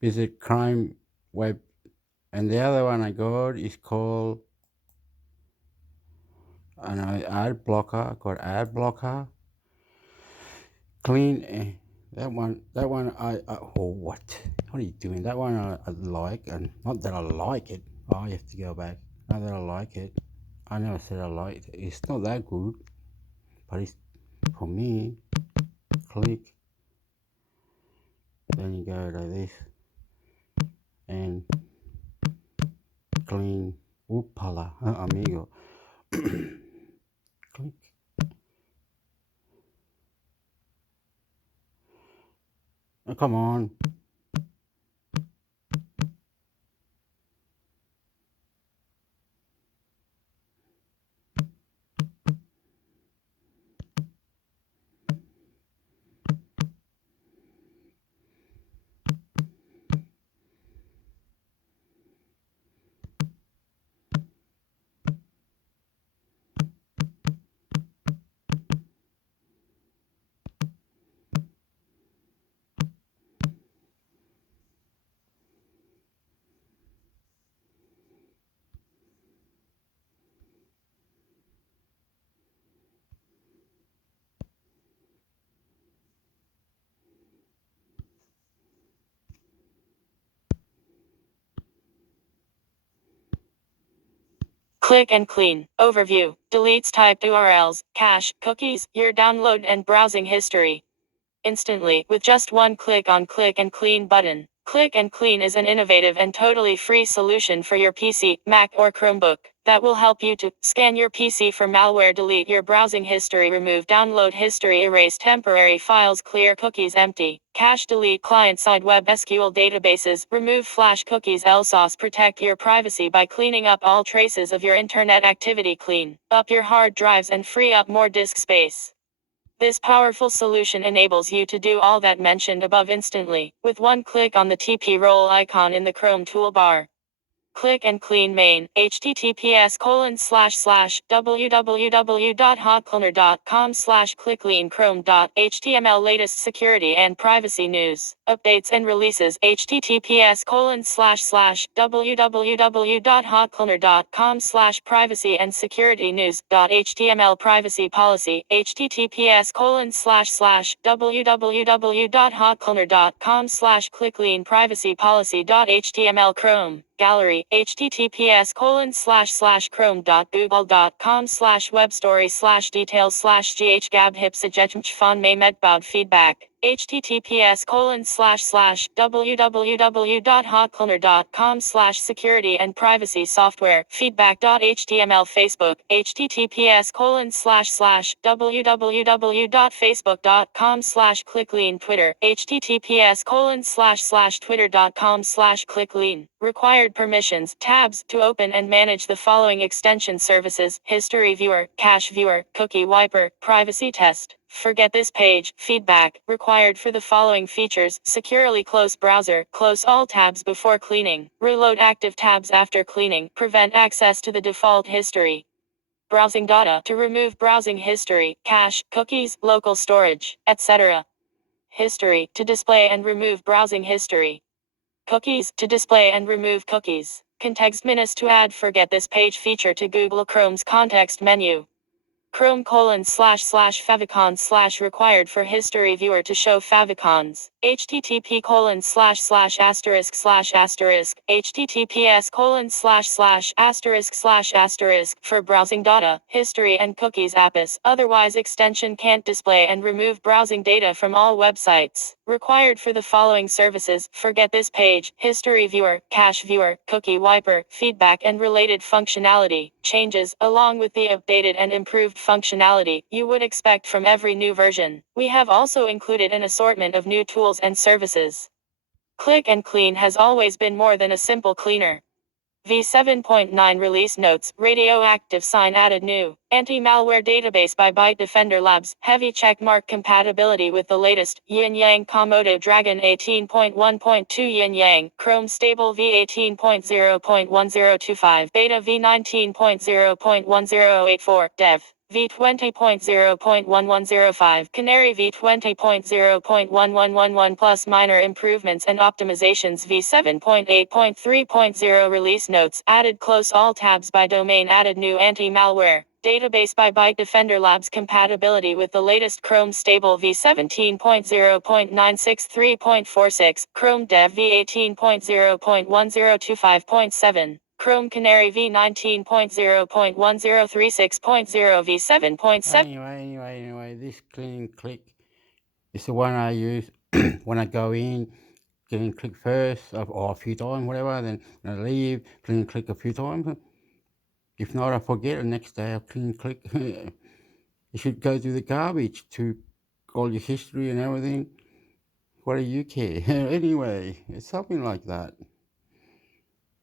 Visit Crime Web, and the other one I got is called ad blocker. I got ad blocker. Clean. That one. Oh, what? What are you doing? That one I like, and not that I like it. Oh, I have to go back. Not that I like it. I never said I liked it. It's not that good, but it's for me. Click. Then you go like this and clean. Oopala, amigo. Click. Oh, come on. Click and clean. Overview. Deletes typed URLs, cache, cookies, your download and browsing history instantly with just one click on Click and Clean button. Click and Clean is an innovative and totally free solution for your PC, Mac, or Chromebook that will help you to scan your PC for malware, delete your browsing history, remove download history, erase temporary files, clear cookies empty, cache, delete client-side web SQL databases, remove flash cookies, LSAS, protect your privacy by cleaning up all traces of your internet activity, clean up your hard drives and free up more disk space. This powerful solution enables you to do all that mentioned above instantly, with one click on the TP roll icon in the Chrome toolbar. Click and clean main, https://www.hotcleaner.com/clickclean chrome.html latest security and privacy news, updates and releases, https://www.hotcleaner.com/privacy and security news.html privacy policy, https://www.hotcleaner.com/clickclean privacy policy.html Chrome gallery, https://chrome.google.com/webstory/details/ghgabhipsajejmchfon feedback, https://www.hotcleaner.com/security and privacy software feedback.html Facebook, https://www.facebook.com/clickclean Twitter, https://twitter.com/clickclean required permissions tabs to open and manage the following extension services: history viewer, cache viewer, cookie wiper, privacy test. Forget this page, feedback, required for the following features: securely close browser, close all tabs before cleaning, reload active tabs after cleaning, prevent access to the default history. Browsing data to remove browsing history, cache, cookies, local storage, etc. History to display and remove browsing history. Cookies to display and remove cookies. Context minus to add forget this page feature to Google Chrome's context menu. Chrome://favicon/ required for history viewer to show favicons. http://***, https://***, for browsing data, history and cookies apis. Otherwise extension can't display and remove browsing data from all websites. Required for the following services: forget this page, history viewer, cache viewer, cookie wiper, feedback and related functionality, changes, along with the updated and improved functionality you would expect from every new version. We have also included an assortment of new tools and services. Click and Clean has always been more than a simple cleaner. v7.9 Release Notes, Radioactive Sign added new, Anti-Malware Database by Byte Defender Labs, Heavy Checkmark Compatibility with the latest, Yin Yang Komodo Dragon 18.1.2 Yin Yang, Chrome Stable v18.0.1025, Beta v19.0.1084, Dev. v20.0.1105, Canary v20.0.1111 plus minor improvements and optimizations v7.8.3.0 Release Notes, added close all tabs by domain, added new anti-malware database by Byte Defender Labs, compatibility with the latest Chrome Stable v17.0.963.46, Chrome Dev v18.0.1025.7. Chrome Canary v19.0.1036.0 v7.7. Anyway, this clean click is the one I use when I go in, clean click first, or a few times, whatever, then when I leave, clean click a few times. If not, I forget, the next day I'll clean click. You should go to the garbage to all your history and everything. What do you care? Anyway, it's something like that.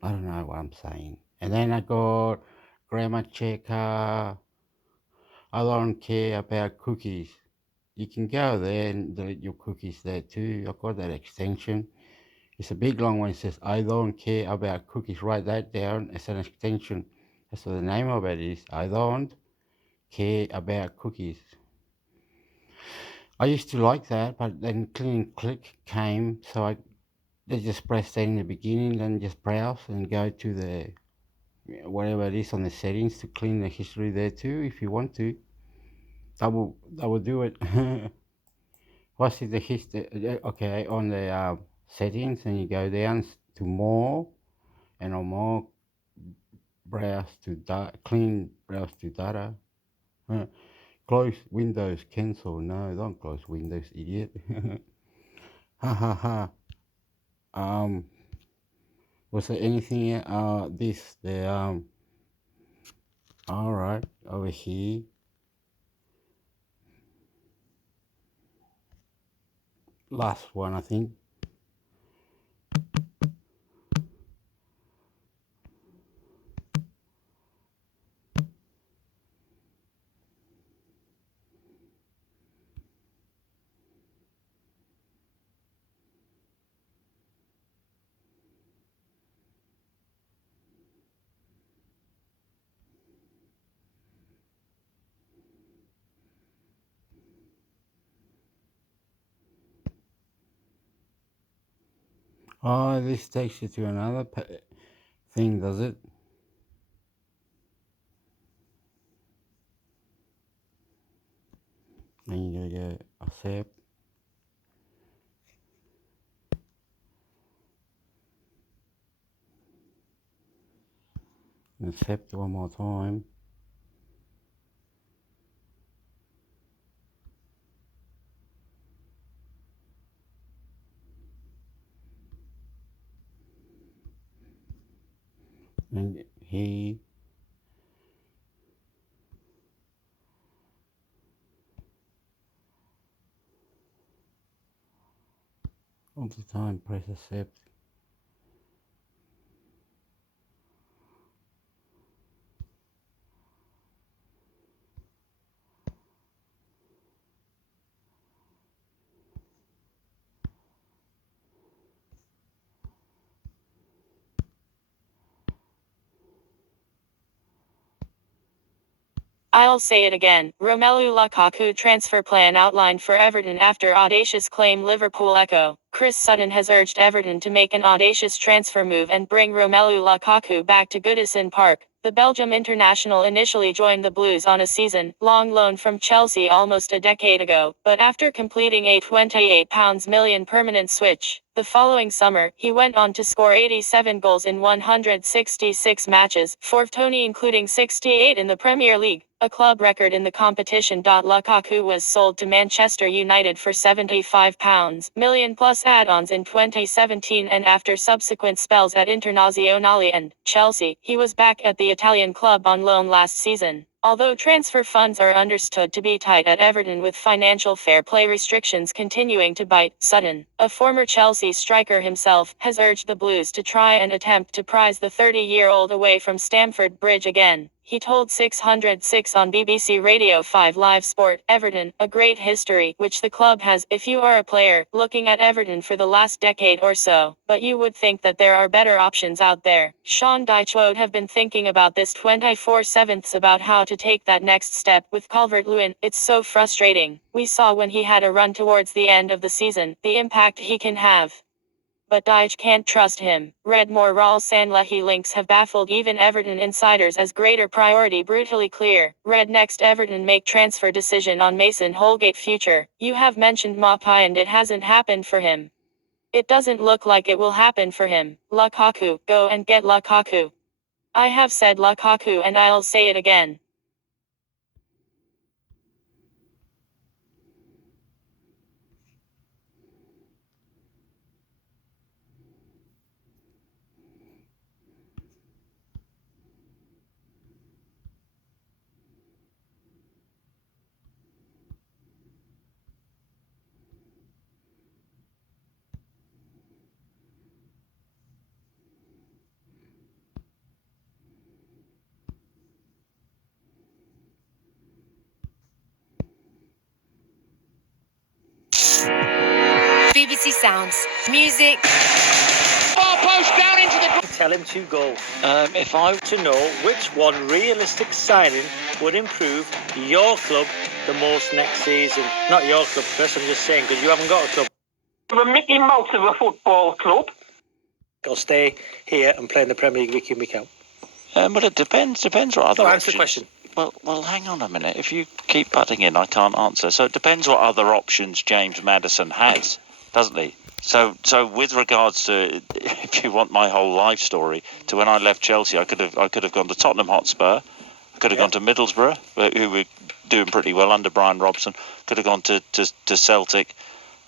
I don't know what I'm saying. And then I got grammar checker. I don't care about cookies. You can go there and delete your cookies there too. I've got that extension. It's a big long one. It says, I don't care about cookies. Write that down. It's an extension. That's what the name of it is. I don't care about cookies. I used to like that, but then clean click came, so I just press that in the beginning, then just browse and go to the whatever it is on the settings to clean the history there too, if you want to. That will do it. What's the history? Okay, on the settings, and you go down to more, and on more, browse to clean, browse to data. Close Windows, cancel. No, don't close Windows, idiot. Ha ha ha. Was there anything? All right, over here. Last one, I think. Oh, this takes you to another thing, does it? Then you gotta go accept. Accept one more time. And he all the time press accept. I'll say it again. Romelu Lukaku transfer plan outlined for Everton after audacious claim Liverpool echo. Chris Sutton has urged Everton to make an audacious transfer move and bring Romelu Lukaku back to Goodison Park. The Belgium international initially joined the Blues on a season-long loan from Chelsea almost a decade ago, but after completing a £28 million permanent switch, the following summer, he went on to score 87 goals in 166 matches, for Tony including 68 in the Premier League, a club record in the competition. Lukaku was sold to Manchester United for £75 million plus add-ons in 2017, and after subsequent spells at Internazionale and Chelsea, he was back at the Italian club on loan last season. Although transfer funds are understood to be tight at Everton with financial fair play restrictions continuing to bite, Sutton, a former Chelsea striker himself, has urged the Blues to try and attempt to prize the 30-year-old away from Stamford Bridge again. He told 606 on BBC Radio 5 Live Sport, Everton, a great history, which the club has, if you are a player, looking at Everton for the last decade or so, but you would think that there are better options out there. Sean Dyche would have been thinking about this 24/7 about how to take that next step with Calvert-Lewin. It's so frustrating. We saw when he had a run towards the end of the season, the impact he can have. But Dyche can't trust him. Redmore Raul Sanllehi links have baffled even Everton insiders as greater priority brutally clear. Red next Everton make transfer decision on Mason Holgate future. You have mentioned Maupay and it hasn't happened for him. It doesn't look like it will happen for him. Lukaku, go and get Lukaku. I have said Lukaku and I'll say it again. BBC Sounds. Music. Far post down into the... Tell him to go. If I to know which one realistic signing would improve your club the most next season. Not your club, Chris, I'm just saying, because you haven't got a club. The Mickey Mouse of a football club. I'll stay here and play in the Premier League week in, week out. But it depends what other No, options. answer the question. Well, hang on a minute. If you keep butting in, I can't answer. So it depends what other options James Maddison has, doesn't he? So with regards to, if you want my whole life story, to when I left Chelsea, I could have gone to Tottenham Hotspur, I could have gone to Middlesbrough, who were doing pretty well under Brian Robson. Could have gone to Celtic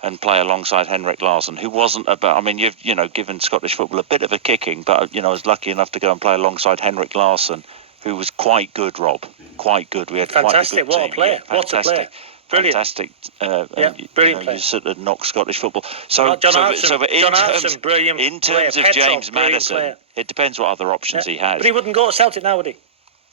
and play alongside Henrik Larsson, who wasn't about. I mean, you've given Scottish football a bit of a kicking, but I was lucky enough to go and play alongside Henrik Larsson, who was quite good, Rob. Quite good. We had Fantastic. quite a good team. What a player. Yeah, What a player. Brilliant. Fantastic. Brilliant player. You sort of knock Scottish football. So, John so, Hartson, so in John terms, Hartson, brilliant in player. terms of Petrov, James brilliant Maddison, player. it depends what other options he has. But he wouldn't go to Celtic now, would he?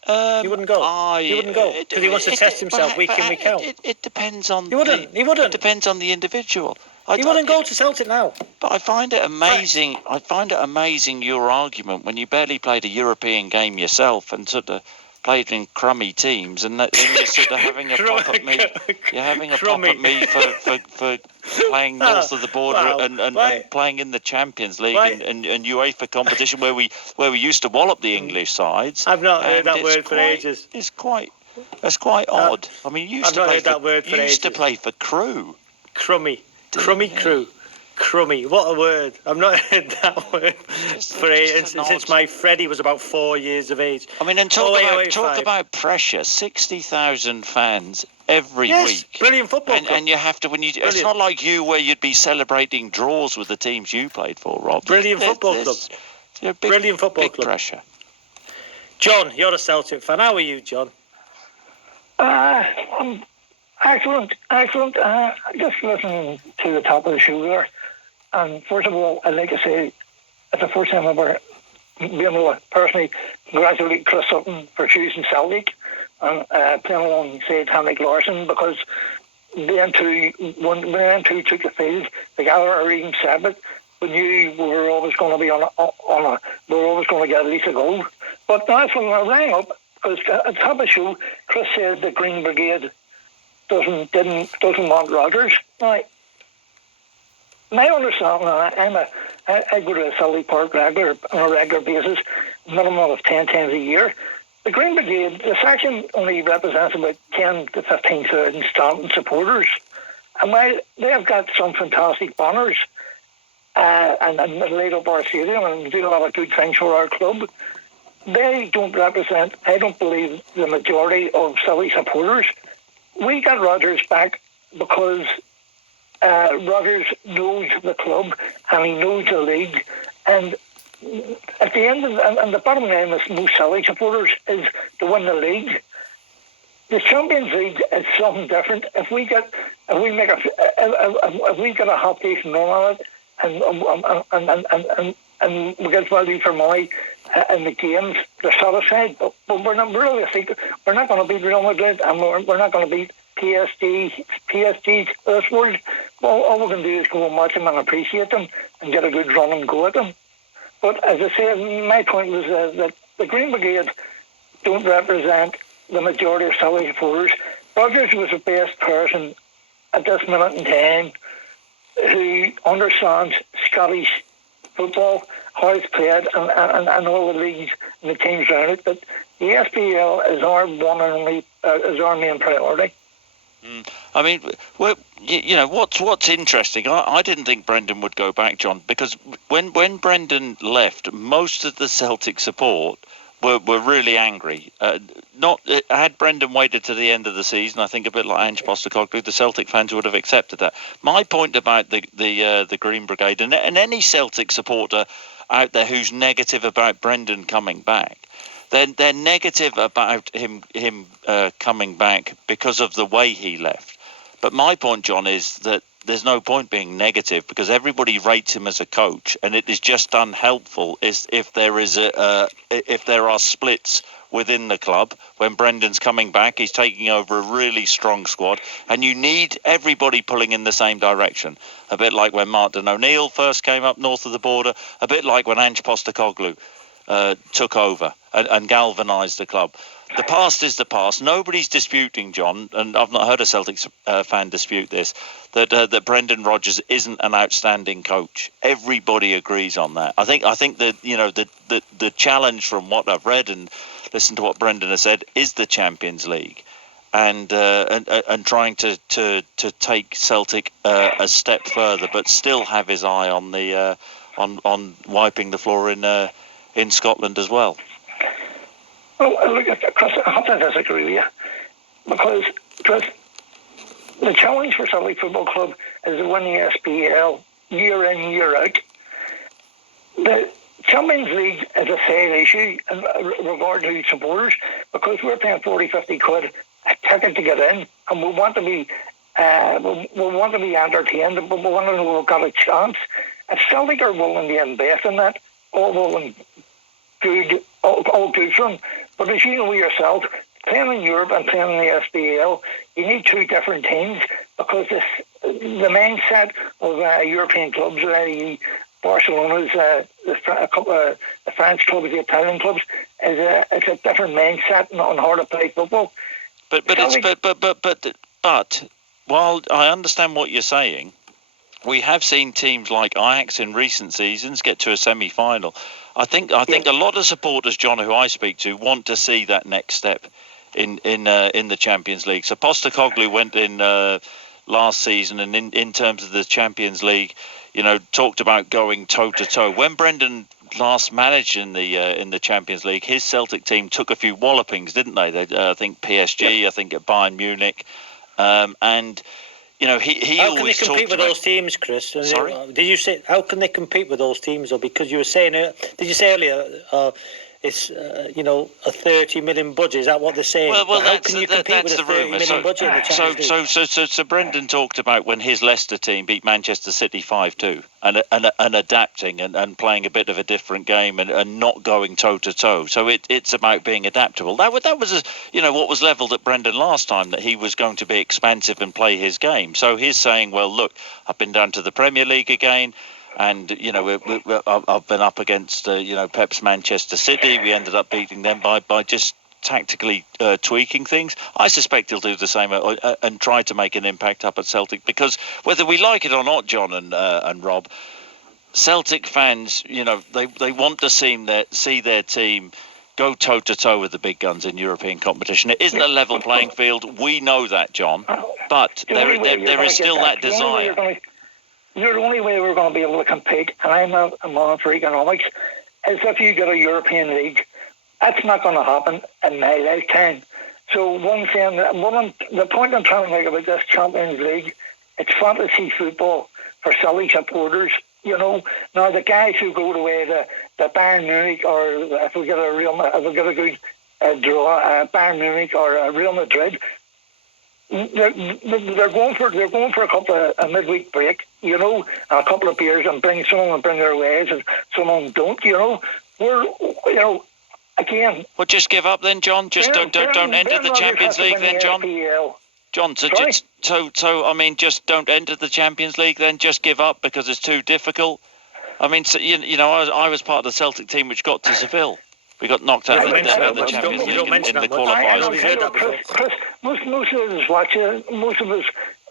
He wouldn't go. He wouldn't go because he wants to test himself week in, week out. It depends on. He wouldn't. It depends on the individual. He wouldn't go to Celtic now. But I find it amazing. I find it amazing your argument when you barely played a European game yourself and sort of played in crummy teams, and then you're sort of having a pop at me. You're having a pop at me for playing north of the border and playing in the Champions League and UEFA competition where we used to wallop the English sides. I've not heard that word for ages. That's quite odd. I mean, you used to play for Crewe. Crummy Crew. Crummy, what a word. I've not heard that word since my Freddie was about 4 years of age. I mean, and talk about pressure. 60,000 fans every week. Brilliant football club. And you have to, it's not like you where you'd be celebrating draws with the teams you played for, Rob. Brilliant football club. Brilliant football club. Pressure. John, you're a Celtic fan. How are you, John? Excellent. Just listening to the top of the show there. And first of all, I'd like to say it's the first time I've ever been able to personally congratulate Chris Sutton for choosing Celtic and playing alongside Henrik Larsson, because when them two took the field together or even separate, we knew we were always going to be we were always going to get at least a goal. But that's when I rang up, because at the top of the show, Chris said the Green Brigade doesn't want Rodgers. Now, my understanding, I go to Celtic Park on a regular basis, minimum of 10 times a year. The Green Brigade, the section only represents about 10 to 15,000 standing supporters. And while they have got some fantastic banners and light up our stadium and do a lot of good things for our club, they don't represent, I don't believe, the majority of Celtic supporters. We got Rodgers back because Rodgers knows the club and he knows the league. And at the end and the bottom line with most Celtic supporters is to win the league. The Champions League is something different. If we get a half decent run on it and we get value for money in the games, they're satisfied. But we're not realistic. We're not going to beat Real Madrid, and we're not going to beat PSG this world. Well, all we can do is go and watch them and appreciate them and get a good run and go at them. But as I said, my point was that the Green Brigade don't represent the majority of Celtic supporters. Rodgers was the best person at this minute in time who understands Scottish football, how it's played, and all the leagues and the teams around it. But the SPL is our one and only is our main priority. I mean, well, what's interesting, I didn't think Brendan would go back, John, because when Brendan left, most of the Celtic support were really angry. Had Brendan waited to the end of the season, I think a bit like Ange Postecoglou, the Celtic fans would have accepted that. My point about the Green Brigade and any Celtic supporter out there who's negative about Brendan coming back, they're negative about him coming back because of the way he left. But my point, John, is that there's no point being negative because everybody rates him as a coach, and it is just unhelpful if there are splits within the club. When Brendan's coming back, he's taking over a really strong squad, and you need everybody pulling in the same direction. A bit like when Martin O'Neill first came up north of the border, a bit like when Ange Postecoglou took over and galvanised the club. The past is the past. Nobody's disputing, John, and I've not heard a Celtic fan dispute this, that Brendan Rodgers isn't an outstanding coach. Everybody agrees on that. I think that the challenge from what I've read and listened to what Brendan has said is the Champions League, and trying to take Celtic a step further, but still have his eye on the on wiping the floor in Scotland as well. Well, look, Chris, I have to disagree with you, because, Chris, the challenge for Celtic Football Club is to win the SPL year in, year out. The Champions League is a side issue in regard to supporters, because we're paying 40, 50 quid a ticket to get in, and we want to be entertained, but we want to know we've got a chance. If Celtic are willing to invest in that, all good for them. But as you know yourself, playing in Europe and playing in the SPL, you need two different teams, because the mindset of European clubs, Barcelona's, a couple of the French clubs, the Italian clubs, it's a different mindset on how to play football. But while I understand what you're saying, we have seen teams like Ajax in recent seasons get to a semi-final. I think a lot of supporters, John, who I speak to, want to see that next step in the Champions League. So Postecoglou went in last season, and in terms of the Champions League, talked about going toe to toe. When Brendan last managed in the Champions League, his Celtic team took a few wallopings, didn't they? I think PSG, I think at Bayern Munich, and he how always can they compete with those teams, Chris? Sorry? Did you say how can they compete with those teams? Or because you were saying, did you say earlier? It's a 30 million budget. Is that what they're saying? Well, how can you compete with a 30 million budget in the Champions League? So Brendan talked about when his Leicester team beat Manchester City 5-2 and adapting and playing a bit of a different game and not going toe to toe. So it's about being adaptable. That was what was levelled at Brendan last time, that he was going to be expansive and play his game. So he's saying, well, look, I've been down to the Premier League again. And, I've been up against, Pep's Manchester City. We ended up beating them by just tactically tweaking things. I suspect he'll do the same and try to make an impact up at Celtic, because whether we like it or not, John and Rob, Celtic fans, they want to see their team go toe-to-toe with the big guns in European competition. It isn't a level playing field. We know that, John. But there is still that desire. The only way we're going to be able to compete, and I'm on for economics, is if you get a European league. That's not going to happen in my lifetime. So the point I'm trying to make about this Champions League, it's fantasy football for Celtic supporters. Now the guys who go away the Bayern Munich, or if we get a good draw, Bayern Munich or Real Madrid. They're going for a couple of a midweek break, and a couple of beers, and some of them bring their ways, and some of them don't. Again. Well, just give up then, John. Just don't enter the Champions League then, John. John, so I mean, just don't enter the Champions League then. Just give up because it's too difficult. I mean, so, I was part of the Celtic team which got to Seville. We got knocked out of the Champions League in the qualifiers. Chris, most of us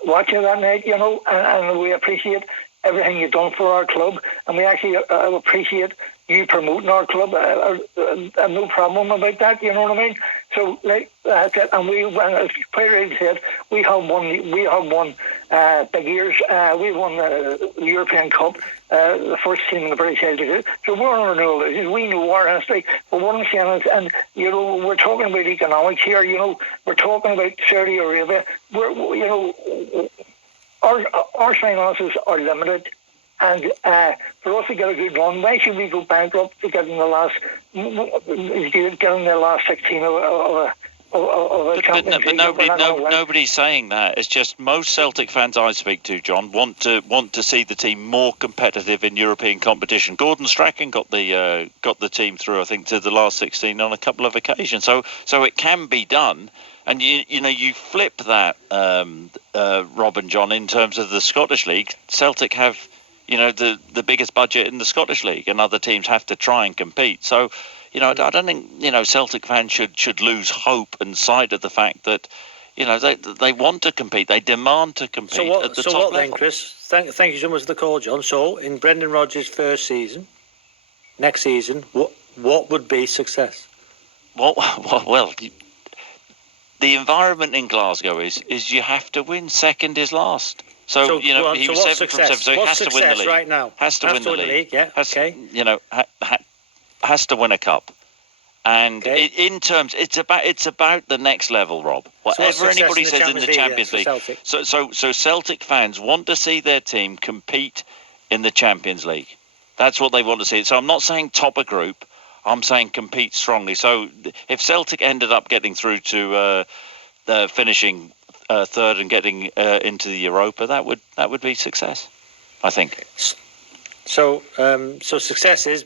watching that night, and we appreciate everything you've done for our club, and we actually appreciate you promoting our club. No problem about that. You know what I mean? So that's it. And as Perry said, we have won big years. We won the European Cup, the first team in the British side to do. So we're on no illusions. We know our history. But what I'm saying is, and we're talking about economics here. We're talking about Saudi Arabia. Our finances are limited. And for us to get a good run, why should we go bankrupt to get in the last 16 of a Champions League? But nobody's saying that. It's just most Celtic fans I speak to, John, want to see the team more competitive in European competition. Gordon Strachan got the team through, I think, to the last 16 on a couple of occasions. So it can be done. And you flip that, Rob and John, in terms of the Scottish League. Celtic have the biggest budget in the Scottish League, and other teams have to try and compete. So, I don't think Celtic fans should lose hope and sight of the fact that they want to compete, they demand to compete at the top level. Then, Chris? Thank you so much for the call, John. So, in Brendan Rodgers' first season, next season, what would be success? Well, the environment in Glasgow is you have to win. Second is last. So he was 7 from 7, so he has to win the league. Right now? Has to win the league. Yeah. Okay. Has to win a cup. And in terms, it's about the next level, Rob. Whatever anybody says in the Champions League. So Celtic fans want to see their team compete in the Champions League. That's what they want to see. So I'm not saying top a group. I'm saying compete strongly. So if Celtic ended up getting through to finishing third and getting into the Europa, that would be success, I think. So success is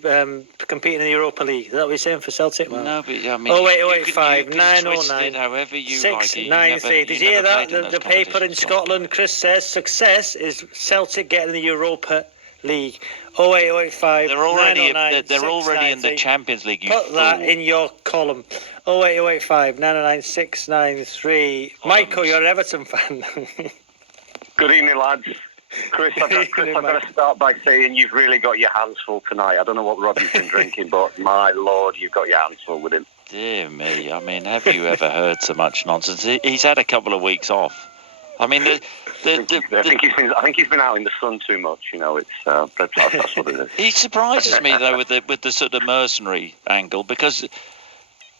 competing in the Europa League. Is that what you're saying for Celtic? Well, no, but I mean, 0885 909 however you 693. Did you hear that? The paper in Scotland, Chris says success is Celtic getting the Europa League. 08085 They're already 909 they're already in the 693. Champions League. You Put that fool. in your column. 08085 909 693. Michael, you're an Everton fan. Good evening, lads. Chris, I've got to start by saying you've really got your hands full tonight. I don't know what Robbie's been drinking, but my lord, you've got your hands full with him. Dear me, I mean, have you ever heard so much nonsense? He's had a couple of weeks off. I mean, I think he's been out in the sun too much. You know, it's that's what it is. He surprises me though with the sort of mercenary angle because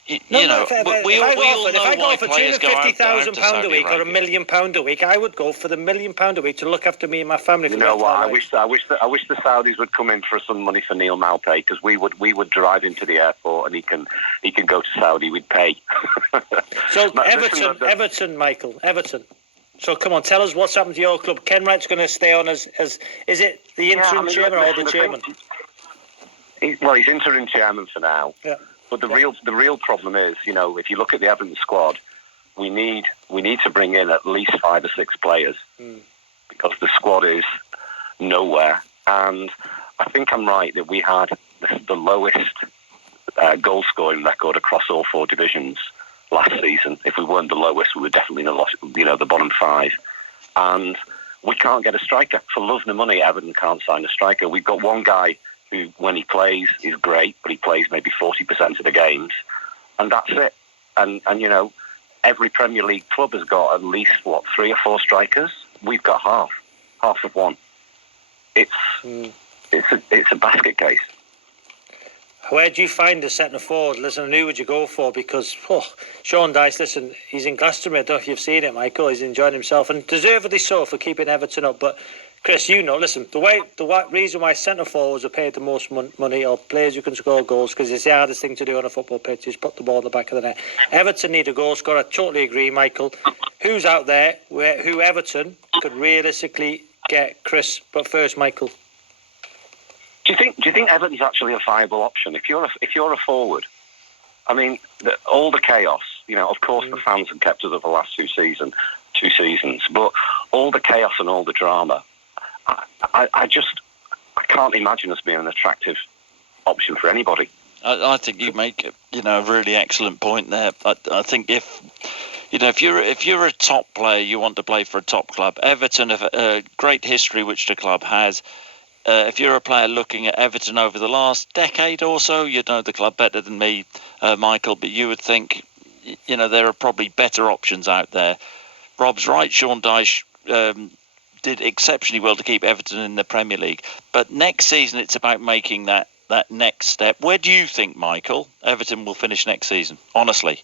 If I go for £250,000 a week or £1 million a week, I would go for the £1 million a week to look after me and my family. You know what? I wish the Saudis would come in for some money for Neil Maupay, because we would drive him to the airport and he can go to Saudi. We'd pay. So Everton, Michael, Everton. So come on, tell us what's happened to your club. Ken Wright's going to stay on as is it the interim chairman or the chairman? He's interim chairman for now. Yeah. But the real problem is, you know, if you look at the Everton squad, we need to bring in at least 5 or 6 players because the squad is nowhere. And I think I'm right that we had the lowest goal scoring record across all 4 divisions last season. If we weren't the lowest, we were definitely the bottom 5. And we can't get a striker. For love nor money, Everton can't sign a striker. We've got one guy who, when he plays, is great, but he plays maybe 40% of the games, and that's it. And you know, every Premier League club has got at least 3 or 4 strikers. We've got half of one. It's a basket case. Where do you find the centre forward? Listen, who would you go for? Because Sean Dyche, listen, he's in Glastonbury. I don't know if you've seen it, Michael. He's enjoying himself, and deservedly so for keeping Everton up. But Chris, you know, listen, the reason why centre forwards are paid the most money, or players who can score goals, because it's the hardest thing to do on a football pitch is put the ball in the back of the net. Everton need a goal scorer. I totally agree, Michael. Who's out there who Everton could realistically get? Chris, but first, Michael. Do you think Everton's actually a viable option? If you're a forward, I mean, all the chaos. You know, of course, the fans have kept us up the last 2 seasons, but all the chaos and all the drama. I can't imagine us being an attractive option for anybody. I think you make a really excellent point there. I think if you're a top player, you want to play for a top club. Everton have a great history, which the club has. If you're a player looking at Everton over the last decade or so, you know the club better than me, Michael, but you would think, there are probably better options out there. Rob's right, Sean Dyche did exceptionally well to keep Everton in the Premier League. But next season, it's about making that next step. Where do you think, Michael, Everton will finish next season, honestly?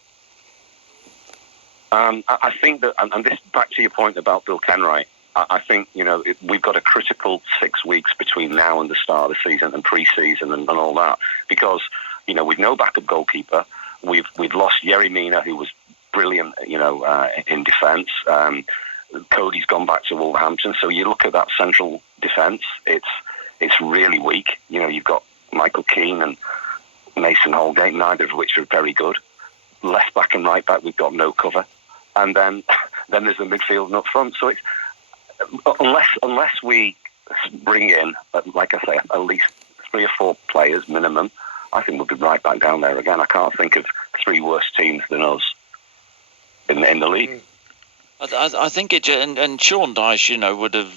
I think that, and this back to your point about Bill Kenwright, I think, we've got a critical 6 weeks between now and the start of the season and pre-season and all that, because, with no backup goalkeeper, we've lost Yerry Mina, who was brilliant, in defence. Cody's gone back to Wolverhampton. So you look at that central defence, it's really weak. You've got Michael Keane and Mason Holgate, neither of which are very good. Left back and right back, we've got no cover. And then there's the midfield and up front. So it's unless we bring in, like I say, at least 3 or 4 players minimum, I think we'll be right back down there again. I can't think of 3 worse teams than us in the league. I think and Sean Dyche, would have,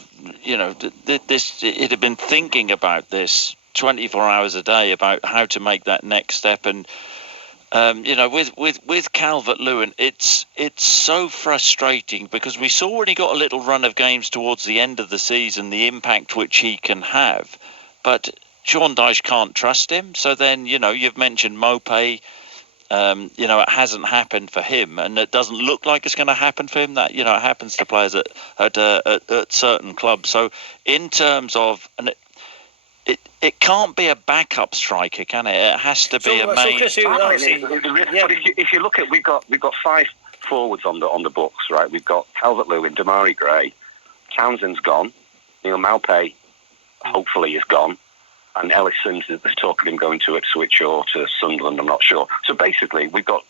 it had been thinking about this 24 hours a day about how to make that next step. And, with Calvert-Lewin, it's so frustrating because we saw when he got a little run of games towards the end of the season, the impact which he can have. But Sean Dyche can't trust him. So then, you've mentioned Maupay. It hasn't happened for him, and it doesn't look like it's going to happen for him. That it happens to players at certain clubs. So, in terms of, and it can't be a backup striker, can it? It has to be a main. But if you look at, we've got 5 forwards on the books, right? We've got Calvert-Lewin, Damari Gray, Townsend's gone, Neil Maupay, hopefully is gone. And Ellis Sims, there's talk of him going to Ipswich or to Sunderland, I'm not sure. So basically, we've got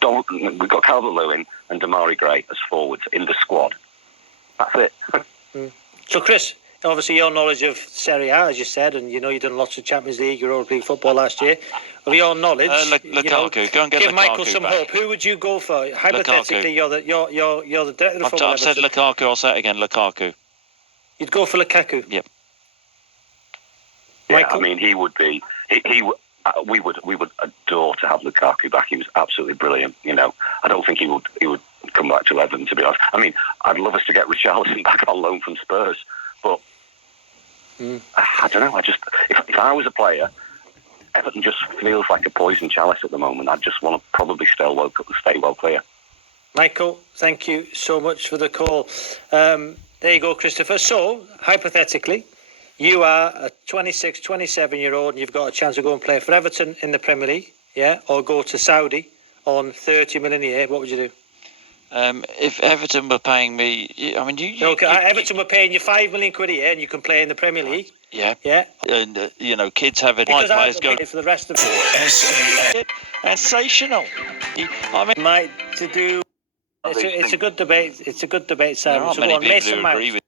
Calvert-Lewin and Damari Gray as forwards in the squad. That's it. So, Chris, obviously your knowledge of Serie A, as you said, and you know you've done lots of Champions League, Europa League football last year. Of your knowledge, Lukaku, go and get give Lukaku Michael some back. hope. Who would you go for? Hypothetically, you're the director of football. I've said Lukaku. I'll say it again. Lukaku. You'd go for Lukaku. Yep. Yeah, Michael? I mean, he would be. We would adore to have Lukaku back. He was absolutely brilliant. You know, I don't think he would come back to Everton, to be honest. I mean, I'd love us to get Richarlison back on loan from Spurs, but I don't know. I just, if I was a player, Everton just feels like a poison chalice at the moment. I just want to probably stay well clear. Michael, thank you so much for the call. There you go, Christopher. So, hypothetically, you are a 26, 27-year-old and you've got a chance to go and play for Everton in the Premier League, yeah, or go to Saudi on 30 million a year. What would you do? If Everton were paying me, I mean, Everton were paying you 5 million quid a year and you can play in the Premier League. Yeah. Yeah. And, kids have it. Because I've paid for the rest of it. Sensational. I mean, might to do. It's a good debate. It's a good debate, Simon. There aren't So many go on, people Mason who Mount. agree with.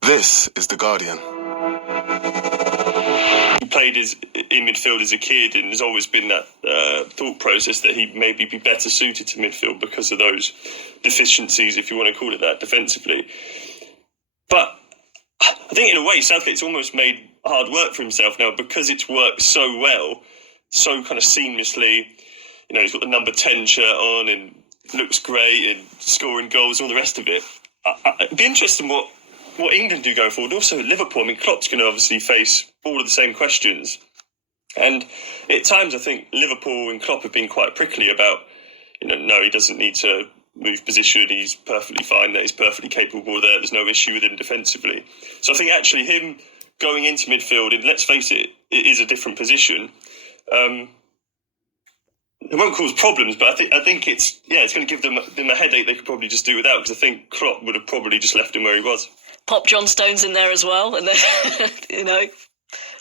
This is The Guardian. He played in midfield as a kid, and there's always been that thought process that he'd maybe be better suited to midfield because of those deficiencies, if you want to call it that, defensively. But I think in a way, Southgate's almost made hard work for himself now because it's worked so well, so kind of seamlessly. You know, he's got the number 10 shirt on and looks great and scoring goals and all the rest of it. It'd be interesting what England do going forward. Also, Liverpool, I mean, Klopp's going to obviously face all of the same questions. And at times, I think Liverpool and Klopp have been quite prickly about, no, he doesn't need to move position. He's perfectly fine there. He's perfectly capable there. There's no issue with him defensively. So I think actually him going into midfield, and let's face it, it is a different position. It won't cause problems, but I think it's going to give them a headache they could probably just do without, because I think Klopp would have probably just left him where he was. Pop John Stones in there as well, and then,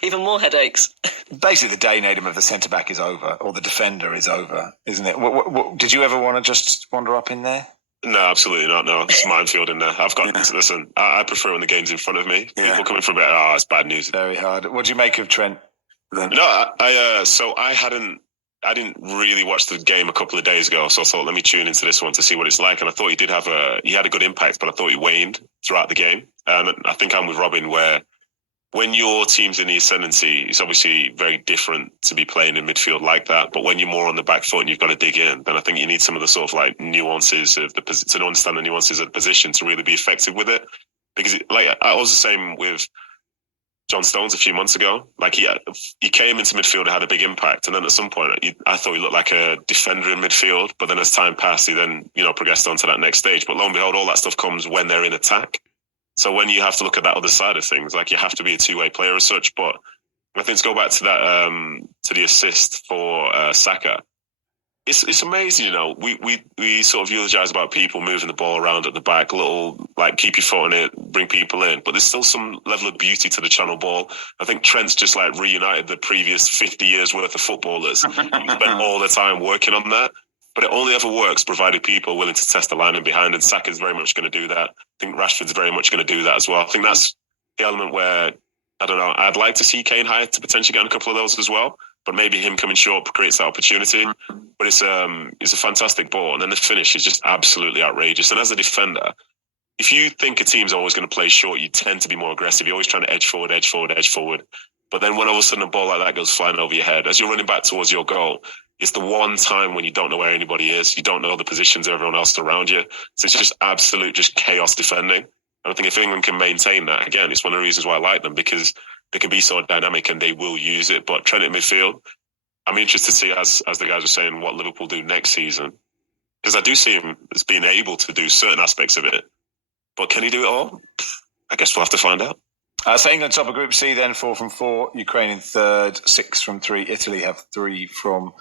even more headaches. Basically, the day Nadim of the centre-back is over, or the defender is over, isn't it? What, did you ever want to just wander up in there? No, absolutely not. No, it's minefield in there. I've got listen. I prefer when the game's in front of me. Yeah. People coming from it's bad news. Very hard. What do you make of Trent? Then? No, I didn't really watch the game a couple of days ago, so I thought let me tune into this one to see what it's like. And I thought he had a good impact, but I thought he waned throughout the game. And I think I'm with Robin where when your team's in the ascendancy, it's obviously very different to be playing in midfield like that. But when you're more on the back foot and you've got to dig in, then I think you need some of the sort of like nuances of to understand the nuances of the position to really be effective with it. Because I was the same with John Stones a few months ago. Like he came into midfield and had a big impact, and then at some point I thought he looked like a defender in midfield. But then as time passed, he then progressed on to that next stage. But lo and behold, all that stuff comes when they're in attack. So when you have to look at that other side of things, like you have to be a two-way player as such. But I think to go back to that to the assist for Saka. It's amazing, we sort of eulogize about people moving the ball around at the back, little like keep your foot on it, bring people in, but there's still some level of beauty to the channel ball. I think Trent's just like reunited the previous 50 years worth of footballers who spent all their time working on that, but it only ever works provided people are willing to test the lineman behind, and Saka's very much going to do that. I think Rashford's very much going to do that as well. I think that's the element where, I don't know, I'd like to see Kane higher to potentially get a couple of those as well, but maybe him coming short creates that opportunity. But it's a fantastic ball, and then the finish is just absolutely outrageous. And as a defender, if you think a team's always going to play short, you tend to be more aggressive. You're always trying to edge forward. But then when all of a sudden a ball like that goes flying over your head, as you're running back towards your goal, it's the one time when you don't know where anybody is. You don't know the positions of everyone else around you. So it's just absolute just chaos defending. And I think if England can maintain that, again, it's one of the reasons why I like them, because they can be so dynamic and they will use it. But Trent in midfield, I'm interested to see, as the guys were saying, what Liverpool do next season. Because I do see him as being able to do certain aspects of it. But can he do it all? I guess we'll have to find out. So England top of Group C then, 4 from 4. Ukraine in third, 6 from 3. Italy have 3 from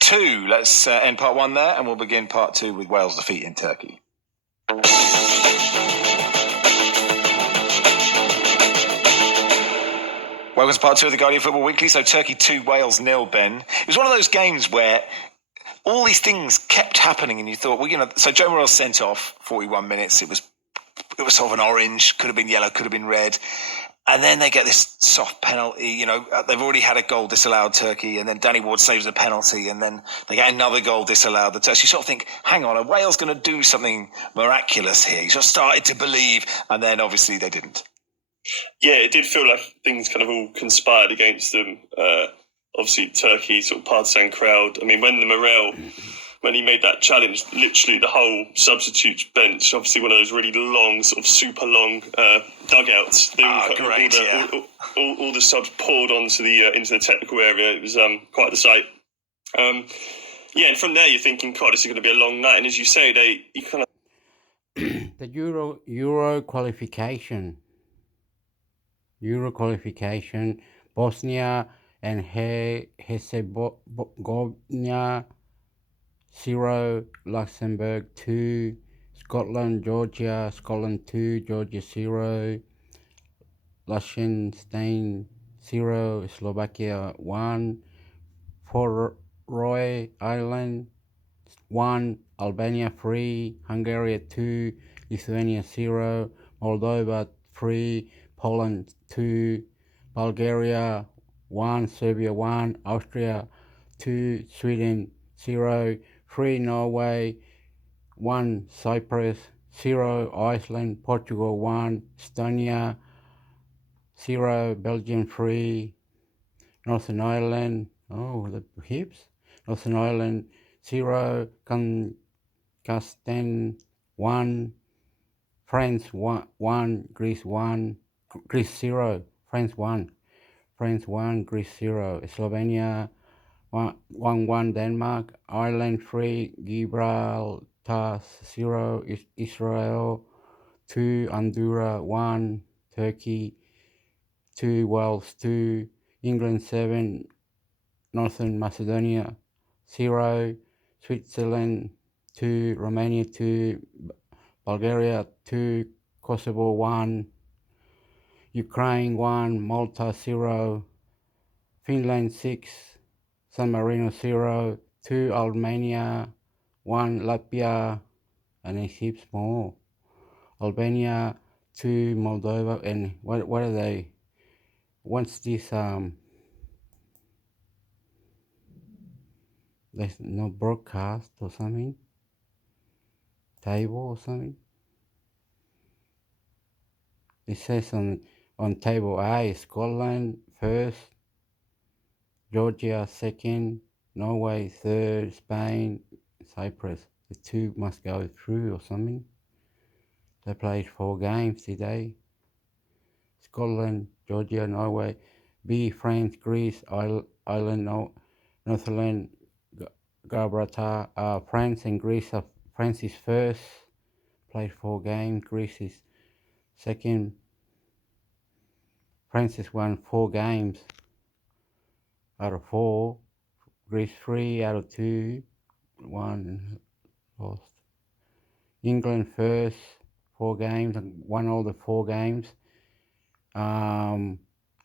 2. Let's end part 1 there, and we'll begin part 2 with Wales defeating Turkey. Welcome to part 2 of the Guardian Football Weekly. So Turkey 2, Wales 0, Ben. It was one of those games where all these things kept happening and you thought, well, so Joe Morrell sent off 41 minutes. It was sort of an orange, could have been yellow, could have been red. And then they get this soft penalty. They've already had a goal disallowed, Turkey, and then Danny Ward saves a penalty, and then they get another goal disallowed. The Turks, you sort of think, hang on, are Wales going to do something miraculous here? You sort of started to believe, and then obviously they didn't. Yeah, it did feel like things kind of all conspired against them. Obviously, Turkey, sort of partisan crowd. I mean, when he made that challenge, literally the whole substitutes bench, obviously one of those really long, sort of super long dugouts. All the subs poured onto into the technical area. It was quite the sight. And from there you're thinking, God, this is going to be a long night. And as you say, you kind of the Euro qualification, Bosnia and Herzegovina 0, Luxembourg 2, Scotland 2, Georgia 0, Liechtenstein 0, Slovakia 1, Faroe Island 1, Albania 3, Hungary 2, Lithuania 0, Moldova 3, Poland 2, Bulgaria 1, Serbia 1, Austria 2, Sweden 0, 3 Norway, 1 Cyprus, 0 Iceland, Portugal 1, Estonia 0, Belgium 3, Northern Ireland, the hips, Northern Ireland 0, Kazakhstan 1, France 1, Greece 0, France 1, Greece 0, Slovenia 1, Denmark, Ireland 3, Gibraltar 0, Israel 2, Andorra 1, Turkey 2, Wales 2, England 7, Northern Macedonia 0, Switzerland 2, Romania 2, Bulgaria 2, Kosovo 1, Ukraine 1, Malta 0, Finland 6, San Marino 0, 2 Albania, 1 Latvia, and it keeps more. Albania 2 Moldova, and what are they? What's this? There's no broadcast or something, table or something. It says on table A, Scotland first, Georgia second, Norway third, Spain, Cyprus. The 2 must go through or something. They played 4 games today. Scotland, Georgia, Norway. B, France, Greece, Ireland, Netherlands, Gibraltar. France and Greece. France is first, played 4 games. Greece is second. France has won 4 games out of 4. Greece 3 out of 2. 1 lost. England first, 4 games, and won all the 4 games.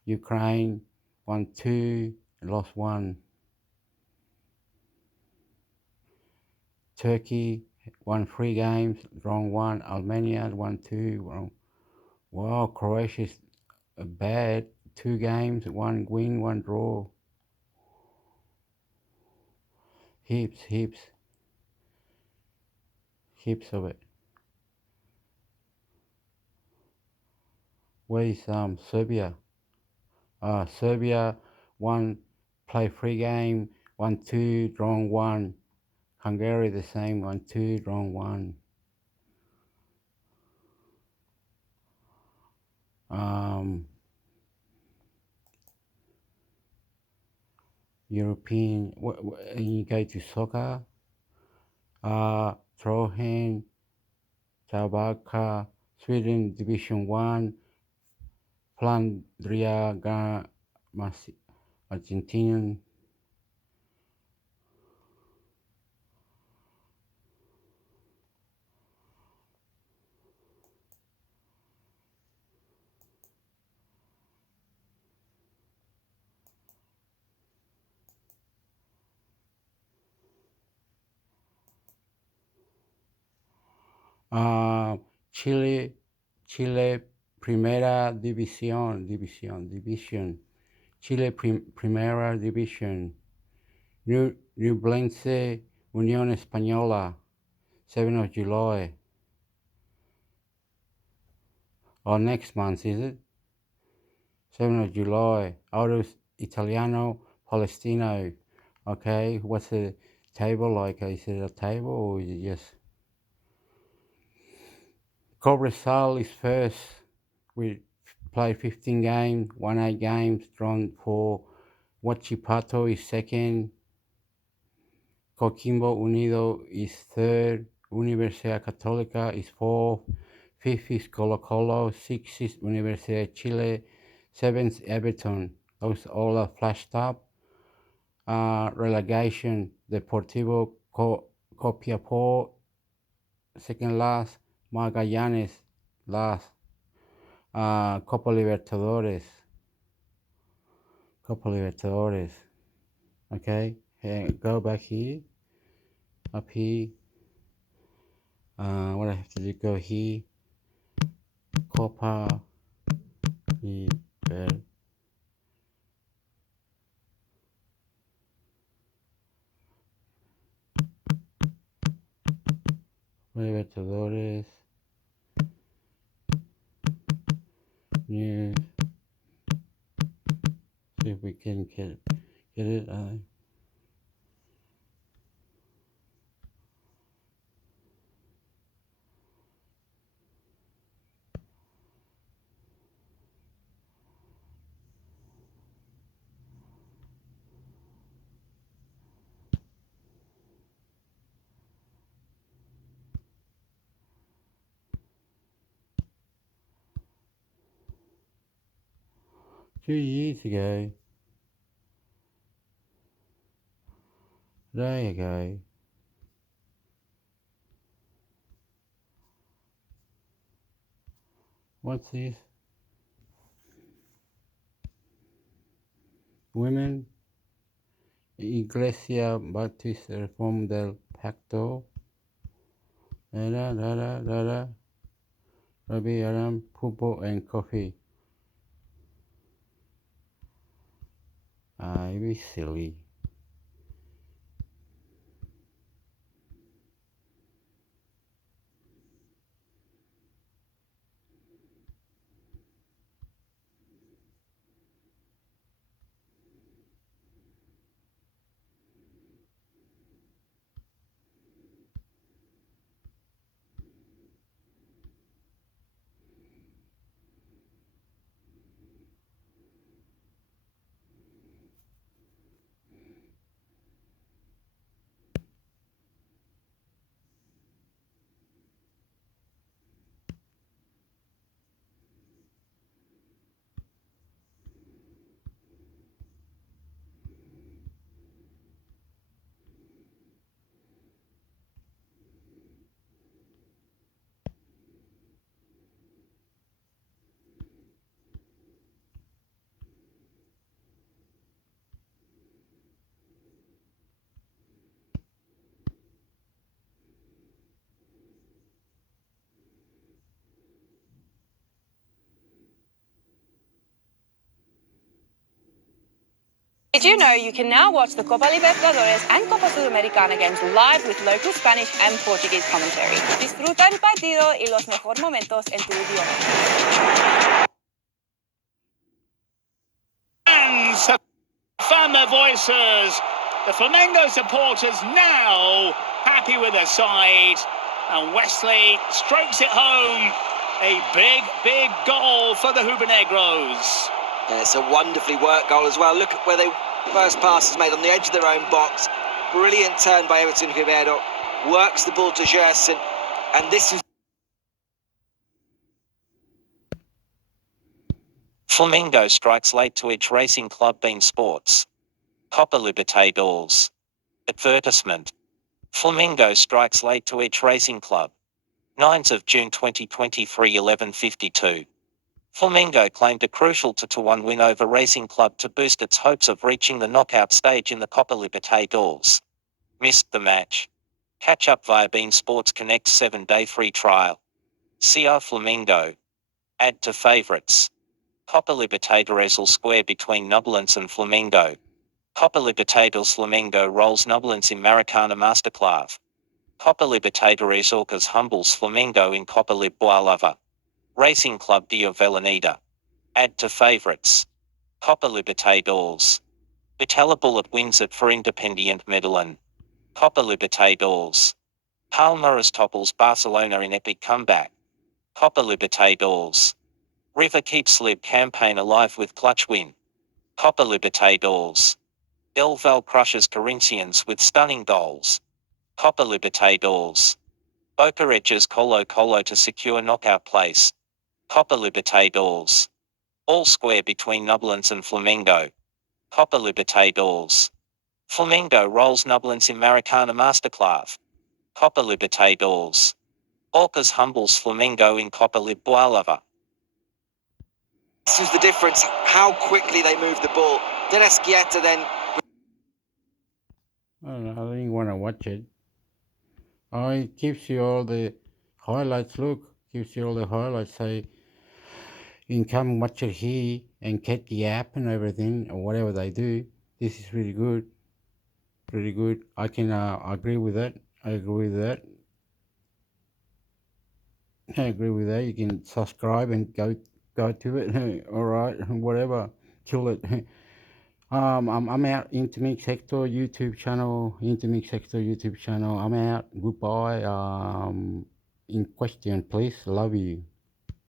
Ukraine won 2, lost 1. Turkey won 3 games, drawn 1. Armenia won 2. Wow, Croatia's bad. 2 games, 1 win, 1 draw. Heaps of it. Where is Serbia? Serbia won, played 3 games, 1-2, drawn 1. Hungary the same, 1-2, drawn 1. European, you go to soccer. Trojan, Tabaka, Sweden Division 1, Flandria, Argentinian. Chile, Primera División. Chile Primera División. Nublense, Unión Española, 7th of July. Or next month, is it? 7th of July. Autos Italiano Palestino. Okay, what's the table like? Is it a table or is it just... Cobresal is first. We played 15 games, won 8 games, drawn 4. Huachipato is second. Coquimbo Unido is third. Universidad Católica is fourth. 5th is Colo Colo. 6th is Universidad de Chile. 7th Everton. Those all are flashed up. Relegation, Deportivo Copiapó, second last. Magallanes, last. Copa Libertadores. Okay, go back here. Up here. What I have to do, go here. Copa Libertadores. News. See if we can get it. Two years ago. There you go. What's this? Women, Iglesia Bautista Reform del Pacto. Rabbi Aram, Pupo, and coffee. You be silly. Did you know you can now watch the Copa Libertadores and Copa Sudamericana games live with local Spanish and Portuguese commentary? Disfruta el partido y los mejores momentos en tu idioma. Fans found their voices. The Flamengo supporters now happy with their side. And Wesley strokes it home. A big, big goal for the Rubinegros. Yeah, it's a wonderfully worked goal as well. Look at where they first pass is made on the edge of their own box. Brilliant turn by Everton Ribeiro. Works the ball to Gerson. And this is... Flamengo strikes late to edge Racing Club Bean Sports. Copa Libertadores. Advertisement. Flamengo strikes late to edge Racing Club. 9th of June 2023 11:52. Flamengo claimed a crucial 2-1 win over Racing Club to boost its hopes of reaching the knockout stage in the Copa Libertadores. Missed the match. Catch up via Bean Sports Connect 7-day free trial. CR Flamengo. Add to favorites. Copa Libertadores will square between Nublense and Flamengo. Copa Libertadores Flamengo rolls Nublense in Maracana Masterclass. Copa Libertadores Orcas humbles Flamengo in Copa Libertadores. Racing Club de Avellaneda. Add to favorites. Copa Libertadores. Vitala Bullet wins it for Independiente Medellin. Copa Libertadores. Palmeiras topples Barcelona in epic comeback. Copa Libertadores. River keeps Lib campaign alive with clutch win. Copa Libertadores. Del Valle crushes Corinthians with stunning goals. Copa Libertadores. Boca edges Colo Colo to secure knockout place. Copa Libertadores. All square between Nublense and Flamengo. Copa Libertadores. Flamengo rolls Nublense in Maracana Masterclass. Copa Libertadores. Orcas humbles Flamengo in Copa Libertadores. This is the difference, how quickly they move the ball. Then Esquieta then... I don't know, I didn't want to watch it. Oh, it gives you all the highlights. Look, gives you all the highlights. Say, you can come and watch it here and get the app and everything, or whatever they do. This is really good. Pretty good. I can agree with that. I agree with that. I agree with that. You can subscribe and go to it. All right, whatever. Kill it. I'm out. Intermix Sector YouTube channel. Intermix Sector YouTube channel. I'm out. Goodbye. In question, please. Love you.